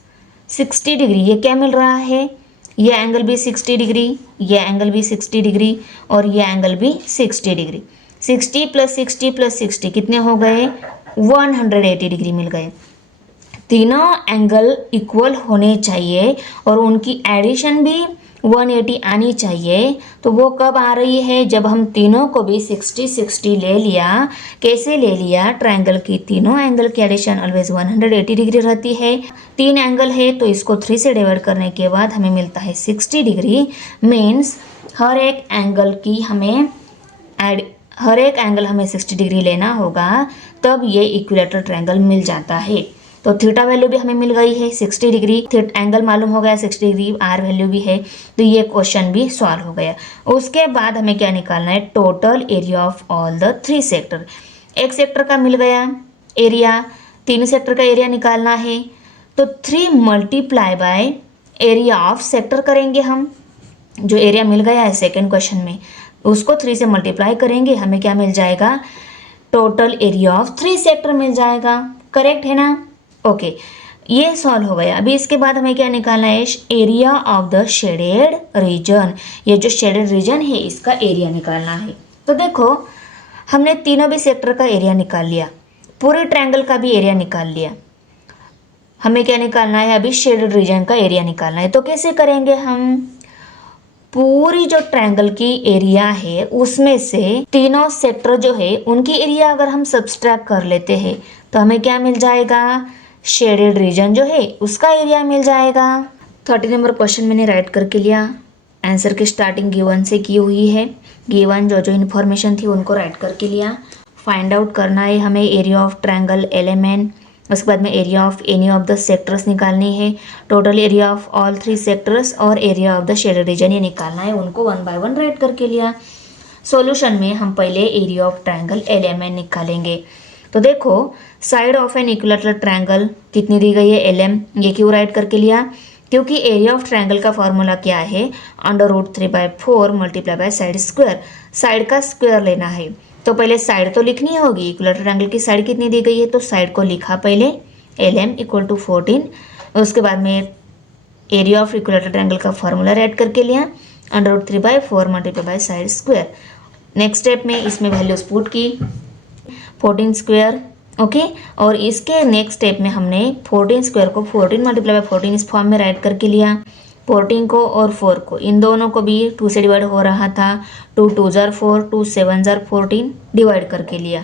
60 डिग्री। ये क्या मिल रहा है, ये एंगल भी 60 डिग्री, ये एंगल भी 60 डिग्री और ये एंगल भी 60 डिग्री। 60 + 60 + 60 कितने हो गए, 180 डिग्री मिल गए। तीनों एंगल इक्वल होने चाहिए और उनकी एडिशन भी 180 आनी चाहिए। तो वो कब आ रही है, जब हम तीनों को भी 60 60 ले लिया। कैसे ले लिया, ट्रायंगल की तीनों एंगल की एडिशन ऑलवेज 180 डिग्री रहती है। 3 एंगल है तो इसको 3 से डिवाइड करने के बाद हमें मिलता है 60 डिग्री। मीन्स हर एक एंगल हमें 60 डिग्री लेना होगा, तब ये इक्विलैटरल ट्रायंगल मिल जाता है। तो थीटा वैल्यू भी हमें मिल गई है 60 डिग्री, एंगल मालूम हो गया 60 डिग्री, आर वैल्यू भी है, तो ये क्वेश्चन भी सॉल्व हो गया। उसके बाद हमें क्या निकालना है, total area of all the 3 sector. एक सेक्टर का मिल गया एरिया, 3 सेक्टर का एरिया निकालना है तो 3 multiply by area of sector करेंगे हम। जो एरिया मिल गया है सेकेंड क्वेश्चन में उसको 3 से मल्टीप्लाई करेंगे, हमें क्या मिल जाएगा, टोटल एरिया ऑफ 3 सेक्टर मिल जाएगा। करेक्ट है ना, ओके, ये सॉल्व हो गया। अभी इसके बाद हमें क्या निकालना है, area of the shaded region. ये जो शेडेड रीजन है इसका एरिया निकालना है। तो देखो हमने तीनों भी सेक्टर का एरिया निकाल लिया, पूरे ट्रायंगल का भी एरिया निकाल लिया। हमें क्या निकालना है, अभी शेडेड रीजन का एरिया निकालना है। तो कैसे करेंगे हम, पूरी जो ट्रायंगल की एरिया है उसमें से तीनों सेक्टर जो है उनकी एरिया अगर हम सब्सट्रैक्ट कर लेते हैं तो हमें क्या मिल जाएगा, शेडेड रीजन जो है उसका एरिया मिल जाएगा। 30 नंबर क्वेश्चन मैंने राइट करके लिया। आंसर की स्टार्टिंग गिवन से की हुई है। गिवन जो जो इन्फॉर्मेशन थी उनको राइट करके लिया। फाइंड आउट करना है हमें एरिया ऑफ ट्रायंगल LMN। उसके बाद में area of any of the sectors निकालनी है। Total area of all 3 sectors और area of the shaded region ये निकालना है। उनको 1 बाय 1 राइट करके लिया। सॉल्यूशन में हम पहले एरिया ऑफ ट्रायंगल LMN निकालेंगे। तो देखो side of an equilateral triangle कितनी दी गई है, LM। ये क्यों राइट करके लिया, क्योंकि एरिया ऑफ ट्रायंगल का फॉर्मूला क्या है, √3/4 multiply by side square. Side का स्क्वायर लेना है तो पहले साइड तो लिखनी होगी। इक्विलैटरल ट्रायंगल की साइड कितनी दी गई है तो साइड को लिखा पहले, LM = 14। उसके बाद में एरिया ऑफ इक्विलैटरल ट्रायंगल का फॉर्मूला ऐड करके लिया, √3/4 multiply by side square. Next step में इसमें वैल्यूज पुट की, 14 स्क्वायर, ओके। और इसके नेक्स्ट स्टेप में हमने 14 स्क्वायर को 14 मल्टीप्लाई बाय 14 इस फॉर्म में राइट करके लिया। 14 को और 4 को, इन दोनों को भी 2 से डिवाइड हो रहा था। 2 2 जार 4, 2 7 जार 14 डिवाइड करके लिया।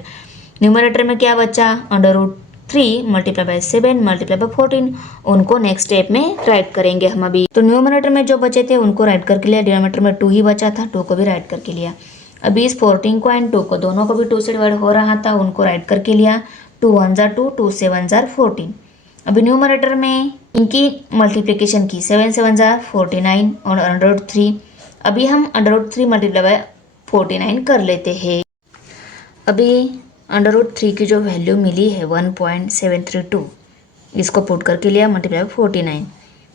न्यूमरेटर में क्या बचा, √3 मल्टीप्लाई बाय 7 मल्टीप्लाई बाय 14। उनको नेक्स्ट स्टेप में राइट करेंगे हम अभी। तो न्यूमरेटर में जो बचे थे उनको राइट करके लिया। डिनोमिनेटर में 2 ही बचा था, 2 को भी राइट करके लिया। अभी इस 14 को एंड 2 को, दोनों को भी 2 से डिवाइड हो रहा था, उनको राइट करके लिया। 2 1 जार 2, 2 7 जार 14। अभी न्यूमरेटर में इनकी मल्टीप्लिकेशन की, 7 7 जार 49 और √3। अभी हम √3 मल्टीप्लाई बाय 49 कर लेते हैं। अभी √3 की जो वैल्यू मिली है 1.732, इसको पुट करके लिया मल्टीप्लाई बाय 49।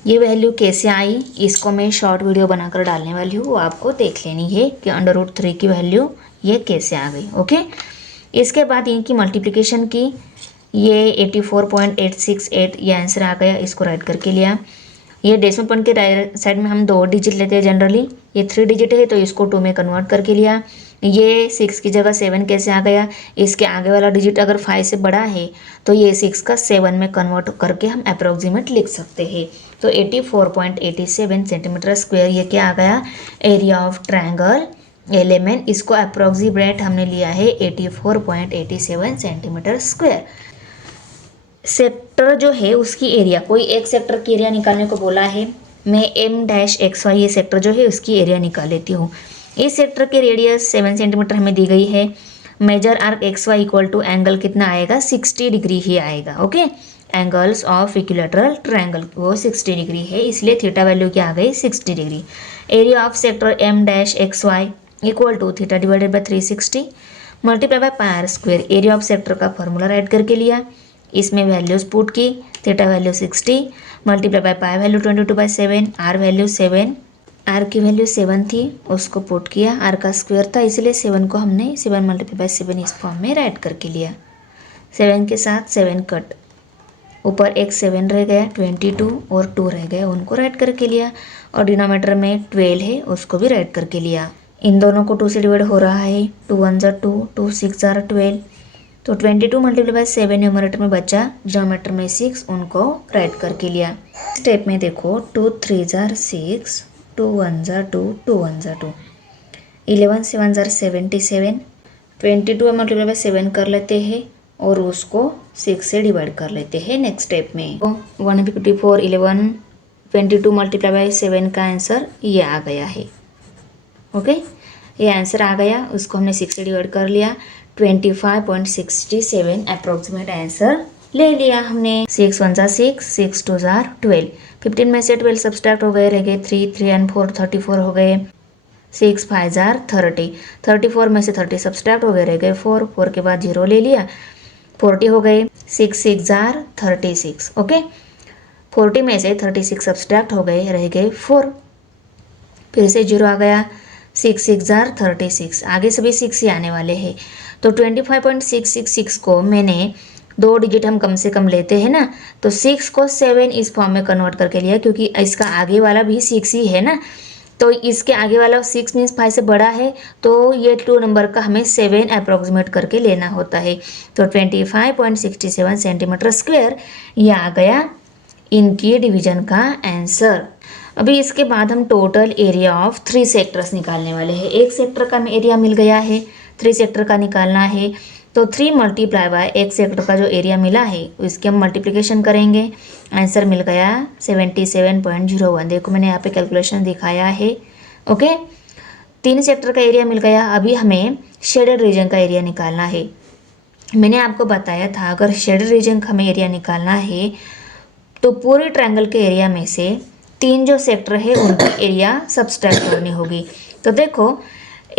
ये वैल्यू कैसे आई, इसको मैं शॉर्ट वीडियो बनाकर डालने वाली हूँ, वो आपको देख लेनी है कि √3 की वैल्यू ये कैसे आ गई, ओके। इसके बाद इनकी मल्टीप्लिकेशन की, ये 84.868 ये आंसर आ गया। इसको राइट करके लिया। ये डेसिमल पॉइंट के राइट साइड में हम 2 डिजिट लेते हैं जनरली, ये 3 डिजिट है तो इसको 2 में कन्वर्ट करके लिया। ये 6 की जगह 7 कैसे आ गया, इसके आगे वाला डिजिट अगर 5 से बड़ा है तो ये 6 का 7 में कन्वर्ट करके हम अप्रोक्सीमेट लिख सकते हैं। तो 84.87 सेंटीमीटर स्क्वायर ये क्या आ गया, एरिया ऑफ ट्रायंगल LMN। इसको अप्रोक्सीमेट हमने लिया है 84.87 सेंटीमीटर स्क्वायर। सेक्टर जो है उसकी एरिया, कोई एक सेक्टर की एरिया निकालने को बोला है, मैं M-XY ये सेक्टर जो है उसकी एरिया निकाल लेती हूँ। इस सेक्टर की रेडियस 7 सेंटीमीटर हमें दी गई है। मेजर आर्क XY = एंगल कितना आएगा, 60 डिग्री ही आएगा, okay. Angles of equilateral triangle वो 60 डिग्री है, इसलिए थीटा वैल्यू क्या आ गई, 60 degree. Area of sector M-XY = theta divided by 360 multiply by pi square. Area of sector का फॉर्मूला राइट करके लिया। इसमें वैल्यूज पुट की, theta value 60 multiply by pi value 22/7, R value 7, R की वैल्यू 7 थी, उसको पुट किया। आर का स्क्वायर था इसलिए 7 को हमने 7 मल्टीप्लाई बाय 7 इस फॉर्म में राइट करके लिया। 7 के साथ 7 कट, ऊपर एक 7 रह गया, 22 और 2 रह गया, उनको राइट करके लिया। और डिनोमिनेटर में 12 है, उसको भी राइट करके लिया। इन दोनों को 2 से डिवाइड हो रहा है, 2 1 जार 2, 2 6 जार 12, तो 22 मल्टीप्लाई बाय 7 न्यूमरेटर में बचा, डिनोमिनेटर में 6, उनको राइट करके लिया। स्टेप में देखो 2 3 jar 6, 2 1 jar 2, 2 1 jar 2, 11 7 jar 77, 22 multiply by 7 कर लेते हैं और उसको 6 से डिवाइड कर लेते हैं। नेक्स्ट स्टेप में 154 11 22 मल्टीप्लाई बाय 7 का आंसर ये आ गया है, ओके। ये आंसर आ गया, उसको हमने 6 से डिवाइड कर लिया। 25.67 अप्रोक्सीमेट आंसर ले लिया हमने। 6 1 जार 6, 6 2 जार 12, 15 में से 12 सब्सट्रैक्ट हो गए, रह गए 3 3 and 4 34 हो गए। 6 5 जार 30, 34 में से 30 सब्सट्रैक्ट हो गए, रह गए 4, 4 के बाद 0 ले लिया, 40 हो गए। 6 6 जार 36, ओके। 40 में से 36 सब्सट्रैक्ट हो गए, रह गए 4, फिर से 0 आ गया। 6 6 जार 36, आगे सभी 6 ही आने वाले हैं। तो 25.666 को मैंने 2 डिजिट हम कम से कम लेते हैं ना, तो 6 को 7 इस फॉर्म में कन्वर्ट करके लिया, क्योंकि इसका आगे वाला भी 6 ही है ना, तो इसके आगे वाला 6 मीन्स 5 से बड़ा है, तो ये 2 नंबर का हमें 7 अप्रोक्सीमेट करके लेना होता है। तो 25.67 सेंटीमीटर स्क्वायर ये आ गया इनकी डिवीजन का आंसर। अभी इसके बाद हम टोटल एरिया ऑफ 3 सेक्टर्स निकालने वाले हैं। एक सेक्टर का एरिया मिल गया है, 3 सेक्टर का निकालना है, तो 3 मल्टीप्लाई बाय एक सेक्टर का जो एरिया मिला है इसके हम मल्टीप्लिकेशन करेंगे। आंसर मिल गया 77.01। देखो मैंने यहाँ पे कैलकुलेशन दिखाया है। ओके, 3 सेक्टर का एरिया मिल गया। अभी हमें शेडेड रीजन का एरिया निकालना है। मैंने आपको बताया था अगर शेडेड रीजन का हमें एरिया निकालना है तो पूरे ट्रायंगल के एरिया में से 3 जो सेक्टर है उनकी एरिया सब्सट्रैक्ट करनी होगी। तो देखो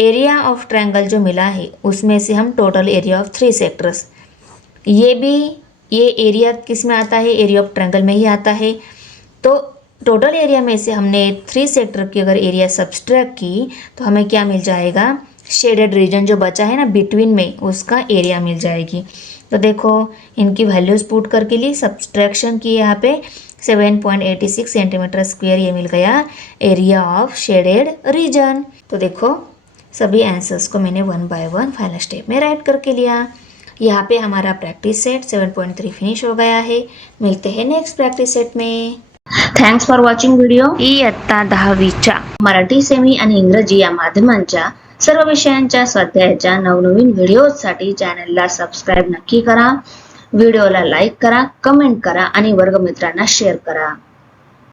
एरिया ऑफ ट्रायंगल जो मिला है उसमें से हम टोटल एरिया ऑफ 3 सेक्टर्स, ये एरिया किस में आता है, एरिया ऑफ ट्रायंगल में ही आता है। तो टोटल एरिया में से हमने 3 सेक्टर की अगर एरिया सब्सट्रैक्ट की तो हमें क्या मिल जाएगा, शेडेड रीजन जो बचा है ना बिटवीन में उसका एरिया मिल जाएगी। तो देखो इनकी वैल्यूज़ पुट करके लिए सब्सट्रैक्शन की यहाँ पे 7.86 सेंटीमीटर स्क्वायर ये मिल गया एरिया ऑफ शेडेड रीजन। तो देखो सभी आंसर्स को मैंने 1 बाय 1 फाइनल स्टेप में राइट करके लिया। यहाँ पे हमारा प्रैक्टिस सेट 7.3 फिनिश हो गया है। मिलते हैं नेक्स्ट प्रॅक्टिस सेट में। Thanks for watching video. इयत्ता 10वीच्या मराठी, सेमी आणि इंग्रजी या माध्यमांच्या सर्व विषयांच्या स्वाध्यायाच्या नवनवीन व्हिडिओसाठी चॅनलला सबस्क्राईब नक्की करा, व्हिडिओला लाईक करा, कमेंट करा आणि वर्गमित्रांना शेअर करा।